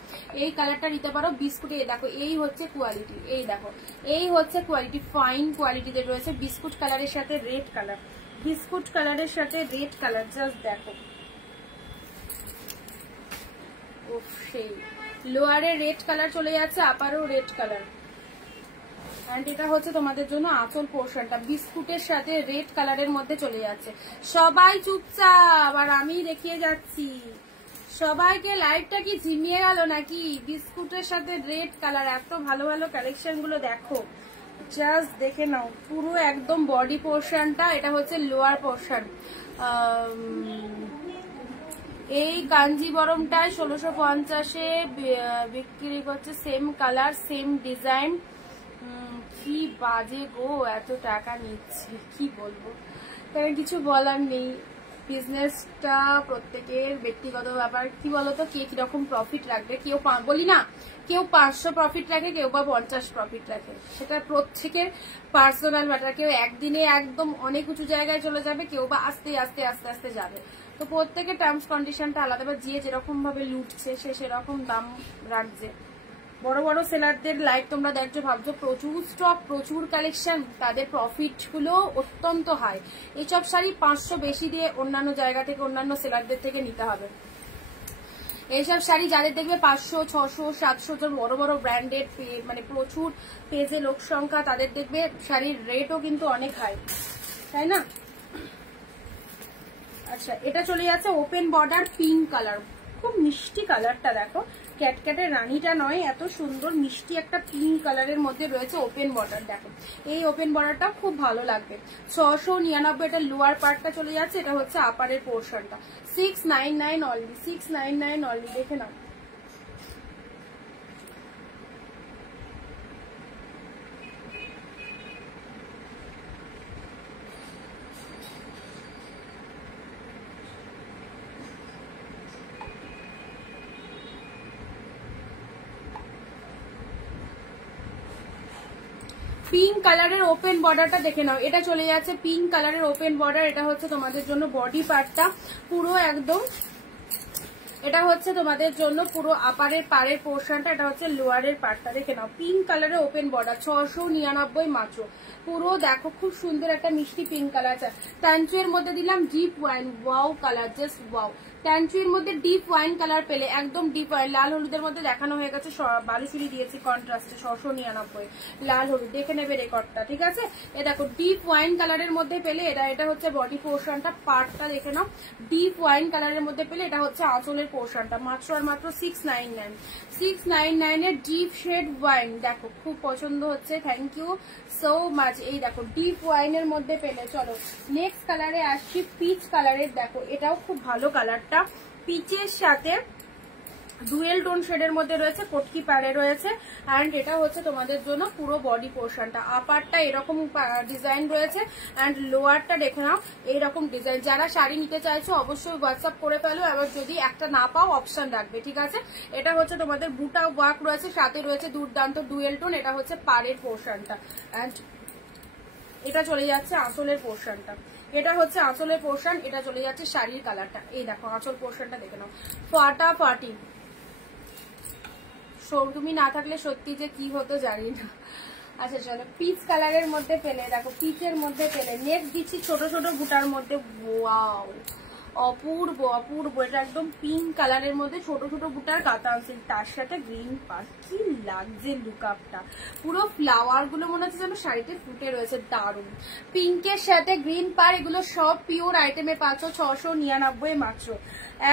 এই কালারটা নিতে পারো। বিস্কুটে দেখো এই হচ্ছে কোয়ালিটি, এই দেখো এই হচ্ছে কোয়ালিটি, ফাইন কোয়ালিটিতে রয়েছে। বিস্কুট কালারের সাথে রেড কালার, বিস্কুট কালারের সাথে রেড কালার, জাস্ট দেখো। ওফ, সেই লোয়ারে রেড কালার চলে যাচ্ছে, আপারও রেড কালার, এন্ড এটা হচ্ছে তোমাদের জন্য আঁচল পোর্শনটা, বিস্কুটের সাথে রেড কালারের মধ্যে চলে যাচ্ছে। সবাই চুপচাপ, আর আমি দেখিয়ে যাচ্ছি সবাইকে। লাইভটা কি ঝিমিয়ে গেল নাকি? বিস্কুটের সাথে রেড কালার, এত ভালো ভালো কালেকশন গুলো দেখো, জাস্ট দেখে নাও। পুরো একদম বডি পোর্শনটা, এটা হচ্ছে লোয়ার পোর্শন। এই কাঞ্জিবরমটায় 1650-এ বিক্রি করছে, সেম কালার সেম ডিজাইন। কি বাজে গো, এত টাকা নিচ্ছে, কি বলবো, কারণ কিছু বলার নেই। বিজনেসটা প্রত্যেকের ব্যক্তিগত ব্যাপার, কি বলতো, কে কিরকম প্রফিট রাখবে। কেউ বলি না, কেউ 500 প্রফিট রাখে, কেউ বা 50 প্রফিট রাখে, সেটা প্রত্যেকের পার্সোনাল ম্যাটার। কেউ একদিনে একদম অনেক উঁচু জায়গায় চলে যাবে, কেউ বা আস্তে আস্তে আস্তে আস্তে যাবে। তো প্রত্যেকের টার্মস কন্ডিশনটা আলাদা, বা যে যেরকম ভাবে লুটছে সে সেরকম দাম রাখছে। বড় বড় সেলারদের লাইভ তোমরা দেখছো, ভাবছো প্রচুর স্টক প্রচুর কালেকশন, তাদের প্রফিট গুলো অত্যন্ত হাই। এইসব শাড়ি 500 বেশি দিয়ে অন্যান্য জায়গা থেকে, অন্যান্য সেলারদের থেকে নিতে হবে। এইসব শাড়ি যাদের দেখবে 500, 600, 700 বড় বড় ব্র্যান্ডেড, মানে প্রচুর পেজে লোক সংখ্যা, তাদের দেখবে শাড়ির রেটও কিন্তু অনেক হাই, তাই না? আচ্ছা, এটা চলে যাচ্ছে ওপেন বর্ডার পিঙ্ক কালার, খুব মিষ্টি কালারটা দেখো, ক্যাটক্যাটের রানীটা নয়, এত সুন্দর মিষ্টি একটা পিঙ্ক কালারের মধ্যে রয়েছে ওপেন বর্ডার। দেখো এই ওপেন বর্ডারটা খুব ভালো লাগবে। 699, এটা লোয়ার পার্টটা চলে যাচ্ছে, এটা হচ্ছে আপারের পোর্শনটা। 699 অনলি, 699 অনলি, দেখে নাও। পিঙ্ক কালারের ওপেন বর্ডারটা দেখে নাও, এটা চলে যাচ্ছে পিঙ্ক কালারের ওপেন বর্ডার। এটা হচ্ছে তোমাদের জন্য বডি পার্টটা, পুরো একদম এটা হচ্ছে তোমাদের জন্য পুরো আপারের পাড়ের পোর্শনটা, এটা হচ্ছে লোয়ারের পার্টটা, দেখে নাও। পিঙ্ক কালারের ওপেন বর্ডার, 699 মাত্র। পুরো দেখো খুব সুন্দর একটা মিষ্টি পিঙ্ক কালার আছে। ট্যাঞ্চুয়ের মধ্যে দিলাম deep wine, wow colour, just wow. ট্যাঞ্চুয়ের মধ্যে ডিপ ওয়াইন কালার পেলে, একদম ডিপ ওয়াইন। লাল হলুদের মধ্যে দেখানো হয়ে গেছে, বালুচুরি দিয়েছি কন্ট্রাস্টে, 699 লাল হলুদ, দেখে নেবে রেকর্ডটা, ঠিক আছে। এ দেখো ডিপ ওয়াইন কালারের মধ্যে পেলে, এটা হচ্ছে বডি পোর্শনটা, পার্টটা দেখে নাও। ডিপ ওয়াইন কালারের মধ্যে পেলে, এটা হচ্ছে আঁচলের পোর্শনটা, মাত্র আর মাত্র 699। 699 এর ডিপ শেড ওয়াইন, দেখো খুব পছন্দ হচ্ছে, থ্যাংক ইউ সো মাচ। এই দেখো ডিপ ওয়াইনের মধ্যে পেলে। চলো নেক্সট কালারে আসছি, পিচ কালারের। দেখো এটাও খুব ভালো কালারটা, পিচের সাথে ডুয়েল টোন শেডের মধ্যে রয়েছে, কটকি পাড়ে রয়েছে, অ্যান্ড এটা হচ্ছে তোমাদের জন্য পুরো বডি পোর্শনটা। আপারটা এরকম ডিজাইন রয়েছে, অ্যান্ড লোয়ারটা দেখে নাও এইরকম ডিজাইন। যারা শাড়ি নিতে চাইছো অবশ্যই হোয়াটসঅ্যাপ করে ফেলো, এবার যদি একটা না পাও অপশন রাখবে, ঠিক আছে। এটা হচ্ছে তোমাদের বুটা ওয়ার্ক রয়েছে, সাথে রয়েছে দুর্দান্ত ডুয়েল টোন। এটা হচ্ছে পাড়ের পোর্শনটা, অ্যান্ড এটা চলে যাচ্ছে আঁচলের পোর্শনটা। এটা হচ্ছে আঁচলের পোর্শন, এটা চলে যাচ্ছে শাড়ির কালারটা। এই দেখো আঁচল পোর্শনটা দেখে নাও, ফাটাফাটি। তুমি না থাকলে সত্যি যে কি হতো জানি না। আচ্ছা চলো, পিচ কালারের মধ্যে পেলে, দেখো পিচের মধ্যে পেলে। নেক্সট দিচ্ছি ছোট ছোট বুটার মধ্যে, ওয়াও অপূর্ব অপূর্ব। এটা একদম পিঙ্ক কালারের মধ্যে ছোট ছোট বুটার কাতান সিল্ক, তার সাথে গ্রিন পার, কি লাগছে লুক আপটা। পুরো ফ্লাওয়ার গুলো মনে হচ্ছে যেন শাড়িতে ফুটে রয়েছে, দারুণ। পিঙ্কের সাথে গ্রিন পার, এগুলো সব পিওর আইটেমে পাচ্ছ, 699 মাত্র।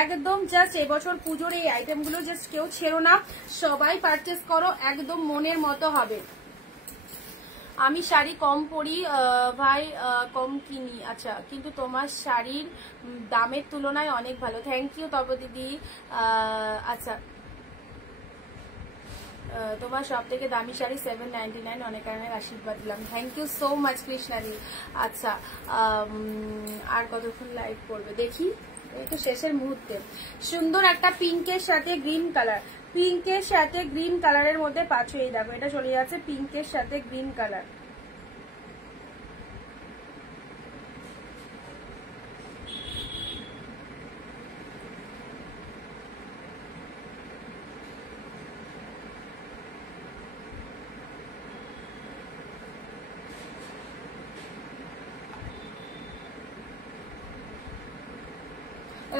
একদম জাস্ট এবছর পুজোর এই আইটেম গুলো জাস্ট কেউ ছেড়ো না, সবাই পারচেস করো, একদম মনের মতো হবে। আমি শাড়ি কম পরি ভাই, কম কিনি। আচ্ছা, কিন্তু তোমার শাড়ির দামের তুলনায় অনেক ভালো। থ্যাংক ইউ তব দিদি। আচ্ছা, তোমার সব থেকে দামি শাড়ি 799, অনেক অনেক আশীর্বাদ দিলাম। থ্যাংক ইউ সো মাচ কৃষ্ণাদি। আচ্ছা, আর কতক্ষণ লাইভ করবে দেখি, এই তো শেষের মুহূর্তে। সুন্দর একটা পিঙ্কের সাথে গ্রিন কালার, পিঙ্কের সাথে গ্রিন কালারের মধ্যে পাচ্ছ। এই দেখো, এটা চলে যাচ্ছে পিঙ্কের সাথে গ্রিন কালার।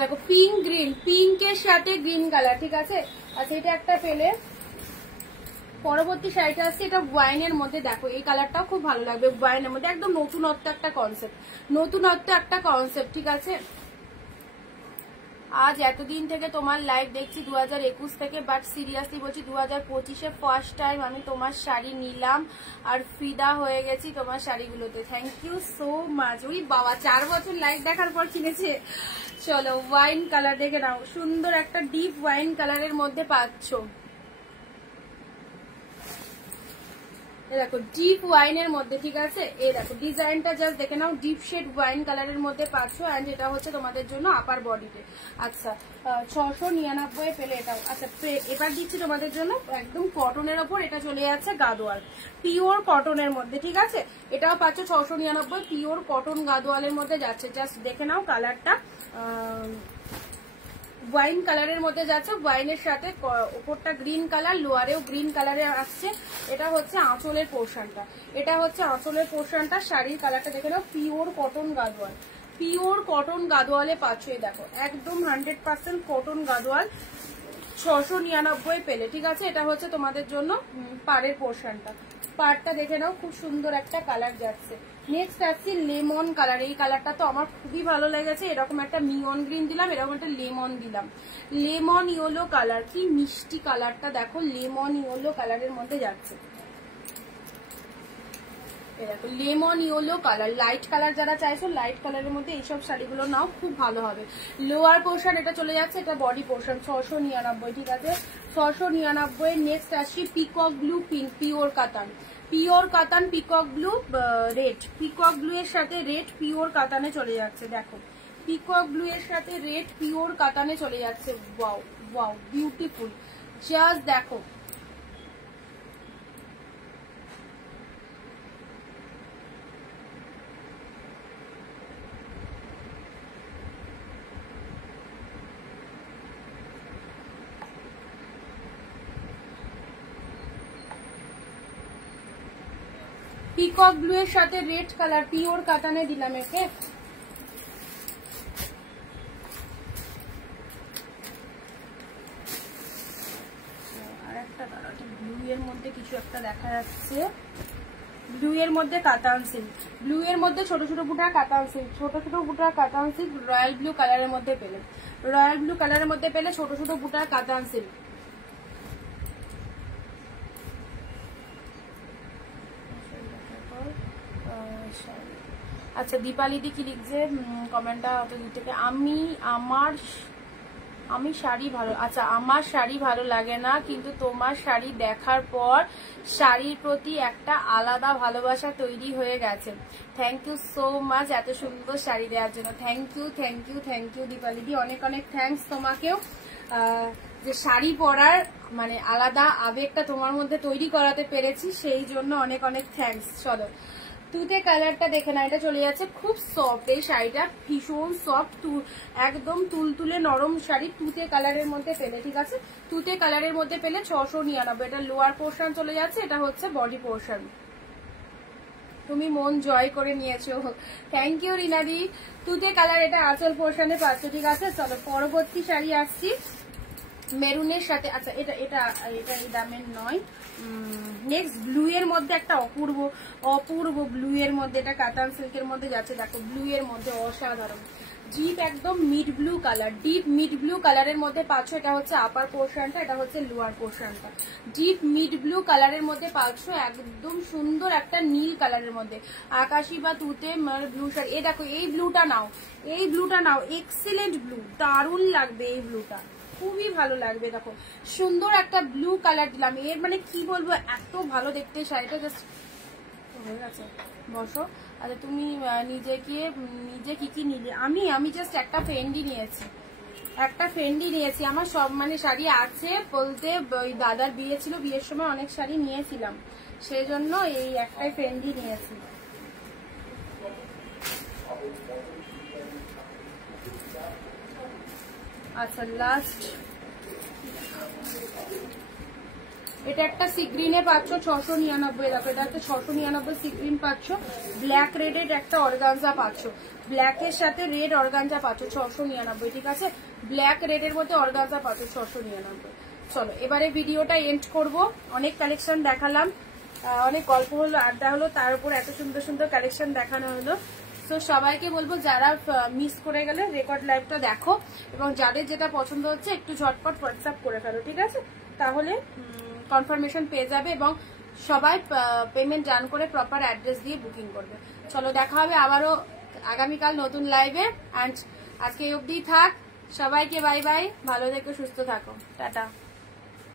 দেখো পিঙ্ক গ্রিন, পিঙ্কের সাথে গ্রিন কালার, ঠিক আছে। আচ্ছা, এটা একটা পেলে। পরবর্তী শাড়িটা আসছে, এটা ওয়াইনের মধ্যে। দেখো এই কালারটাও খুব ভালো লাগবে, ওয়াইনের মধ্যে একদম নতুনত্ব একটা কনসেপ্ট, নতুনত্ব একটা কনসেপ্ট, ঠিক আছে। আজ এতদিন থেকে তোমার লাইভ দেখছি 2021 থেকে, বাট সিরিয়াসলি বলছি 2025-এ ফার্স্ট টাইম আমি তোমার শাড়ি নিলাম আর ফিদা হয়ে গেছি তোমার শাড়িগুলোতে। Thank you so much. ওই বাবা, 4 বছর লাইভ দেখার পর কিনেছে। চলো, ওয়াইন কালার দেখে নাও, সুন্দর একটা ডিপ ওয়াইন কালারের মধ্যে পাচ্ছ। দেখো ডিপ ওয়াইনের মধ্যে, ঠিক আছে। এই দেখো ডিজাইনটা জাস্ট দেখে নাও, ডিপ শেড ওয়াইন কালারের মধ্যে পাচ্ছ। এন্ড এটা হচ্ছে তোমাদের জন্য আপার বডিতে। আচ্ছা, 699 পেলে এটাও। আচ্ছা, এবার দিচ্ছি তোমাদের জন্য একদম কটনের ওপর, এটা চলে যাচ্ছে গাদোয়াল, পিওর কটনের মধ্যে, ঠিক আছে। এটাও পাচ্ছ 699, পিওর কটন গাদোয়ালের মধ্যে যাচ্ছে। জাস্ট দেখে নাও কালারটা, ওয়াইন কালারের মধ্যে যাচ্ছে, ওয়াইনের সাথে উপরটা গ্রিন কালার, লোয়ারেও গ্রিন কালারে আসছে। এটা হচ্ছে আঁচলের পোর্শনটা, এটা হচ্ছে আঁচলের পোর্শনটা। শাড়ির কালারটা দেখে নাও, pure cotton Gadwal, pure cotton গাদোয়ালে পাচ্ছ। এই দেখো একদম 100% কটন গাদোয়াল, 699 পেলে, ঠিক আছে। এটা হচ্ছে তোমাদের জন্য পাড়ের পোর্শনটা, পাড়টা দেখে নাও, খুব সুন্দর একটা কালার যাচ্ছে। নেক্সট আসছি লেমন কালার। এই কালারটা তো আমার খুবই ভালো লেগেছে। এরকম একটা নিয়ন গ্রিন দিলাম, এরকম একটা লেমন দিলাম, লেমন ইয়েলো কালার। কি মিষ্টি কালারটা দেখো, লেমন ইয়েলো কালারের মধ্যে যাচ্ছে। দেখো lemon yellow colour, light colour যারা চাইছো, লাইট কালারের মধ্যে এইসব শাড়িগুলো নাও, খুব ভালো হবে। লোয়ার পোর্শন এটা চলে যাচ্ছে, এটা বডি পোর্শন 699, ঠিক আছে, 699। নেক্সট আসছি পিকক ব্লু পিঙ্ক, পিওর কাতান, পিওর কাতান, peacock blue red, peacock blue এর সাথে রেড পিওর কাতানে চলে যাচ্ছে। দেখো পিকক ব্লু এর সাথে রেড পিওর কাতানে চলে যাচ্ছে। ওয়াও ওয়াও, বিউটিফুল, জাস্ট দেখো। পিকক ব্লু এর সাথে রেড কালার, পিওর কাতানে দিলাম একে। আর একটা ব্লু এর মধ্যে কিছু একটা দেখা যাচ্ছে, ব্লু এর মধ্যে কাতান সিল্ক, ব্লু এর মধ্যে ছোট ছোট বুটা কাতান সিল্ক, ছোট ছোট বুটা কাতান সিল্ক, রয়্যাল ব্লু কালারের মধ্যে পেলে, রয়্যাল ব্লু কালারের মধ্যে পেলে ছোট ছোট বুটা কাতান সিল্ক। আচ্ছা, দীপালি দি কি লিখছে কমেন্টটা অত দূর থেকে? আমি শাড়ি ভালো, আচ্ছা আমার শাড়ি ভালো লাগে না, কিন্তু তোমার শাড়ি দেখার পর শাড়ির প্রতি একটা আলাদা ভালোবাসা তৈরি হয়ে গেছে। থ্যাংক ইউ সো মাচ এত সুন্দর শাড়ি দেওয়ার জন্য। Thank you thank you thank you Dipali di, অনেক অনেক থ্যাংকস তোমাকেও, যে শাড়ি পরার মানে আলাদা আবেগটা তোমার মধ্যে তৈরি করাতে পেরেছি, সেই জন্য অনেক অনেক থ্যাংকস। চলো তুতে কালারটা দেখে না, এটা চলে যাচ্ছে খুব সফট, এই শাড়িটা ভীষণ সফট, একদম তুলতুলে নরম শাড়ি, তুতে কালারের মধ্যে পেলে, ঠিক আছে, তুতে কালারের মধ্যে পেলে 699। এটা লোয়ার পোর্শন চলে যাচ্ছে, এটা হচ্ছে বডি পোর্শন। তুমি মন জয় করে নিয়েছো, থ্যাংক ইউ রিনাদি। তুতে কালার, এটা আঁচল পোর্শনে পাচ্ছ, ঠিক আছে। চলো পরবর্তী শাড়ি আসছি মেরুনের সাথে। আচ্ছা, এটা এটা এটা এই দামের নয়। নেক্সট ব্লু এর মধ্যে একটা অপূর্ব অপূর্ব ব্লু এর মধ্যে, এটা কাতান সিল্কের মধ্যে যাচ্ছে। দেখো ব্লু এর মধ্যে অসাধারণ, ডিপ একদম mid blue colour, deep mid blue কালারের মধ্যে পাচ্ছ। এটা হচ্ছে আপার পোর্শনটা, এটা হচ্ছে লোয়ার পোর্শনটা। ডিপ মিড ব্লু কালারের মধ্যে পাচ্ছ, একদম সুন্দর একটা নীল কালারের মধ্যে, আকাশি বা তুতে ব্লু শাড়ি। এই দেখো এই ব্লুটা নাও, এই ব্লুটা নাও, এক্সিলেন্ট ব্লু, দারুণ লাগবে এই ব্লুটা, খুবই ভালো লাগবে। দেখো সুন্দর একটা ব্লু কালার দিলাম, এর মানে কি বলবো, এত ভালো দেখতে শাড়িটা। জাস্ট হয়ে গেছে, বসো। আচ্ছা তুমি নিজে কি কি নিলে? আমি জাস্ট একটা ফেন্ডি নিয়েছি, একটা ফেন্ডি নিয়েছি। আমার সব মানে শাড়ি আছে বলতে, ওই দাদার বিয়ে ছিল, বিয়ের সময় অনেক শাড়ি নিয়েছিলাম, সেই জন্য এই একটাই ফেন্ডি নিয়েছি। আচ্ছা লাস্ট এটা একটা সি গ্রিনে পাচ্ছ 699। দেখো এটা একটা 699 সি গ্রিন পাচ্ছ। ব্ল্যাক রেডের একটা অর্গানজা পাচ্ছ, ব্ল্যাকের সাথে রেড অর্গানজা পাচ্ছ 699, ঠিক আছে। ব্ল্যাক রেডের মধ্যে অর্গানজা পাচ্ছ 699। চলো এবারে ভিডিওটা এন্ড করব। অনেক কালেকশন দেখালাম, অনেক গল্প হলো, আড্ডা হলো, তার উপর এত সুন্দর সুন্দর কালেকশন দেখানো হলো। তো সবাইকে বলবো যারা মিস করে গেলে রেকর্ড লাইভটা দেখো, এবং যাদের যেটা পছন্দ হচ্ছে একটু ঝটপট হোয়াটসঅ্যাপ করে ফেলো, ঠিক আছে। তাহলে কনফার্মেশন পেয়ে যাবে এবং সবাই পেমেন্ট ডান করে প্রপার অ্যাড্রেস দিয়ে বুকিং করবে। চলো দেখা হবে আবারও আগামীকাল নতুন লাইভে। অ্যান্ড আজকে অবধি থাক, সবাইকে বাই বাই, ভালো থেকো, সুস্থ থাকো, টাটা।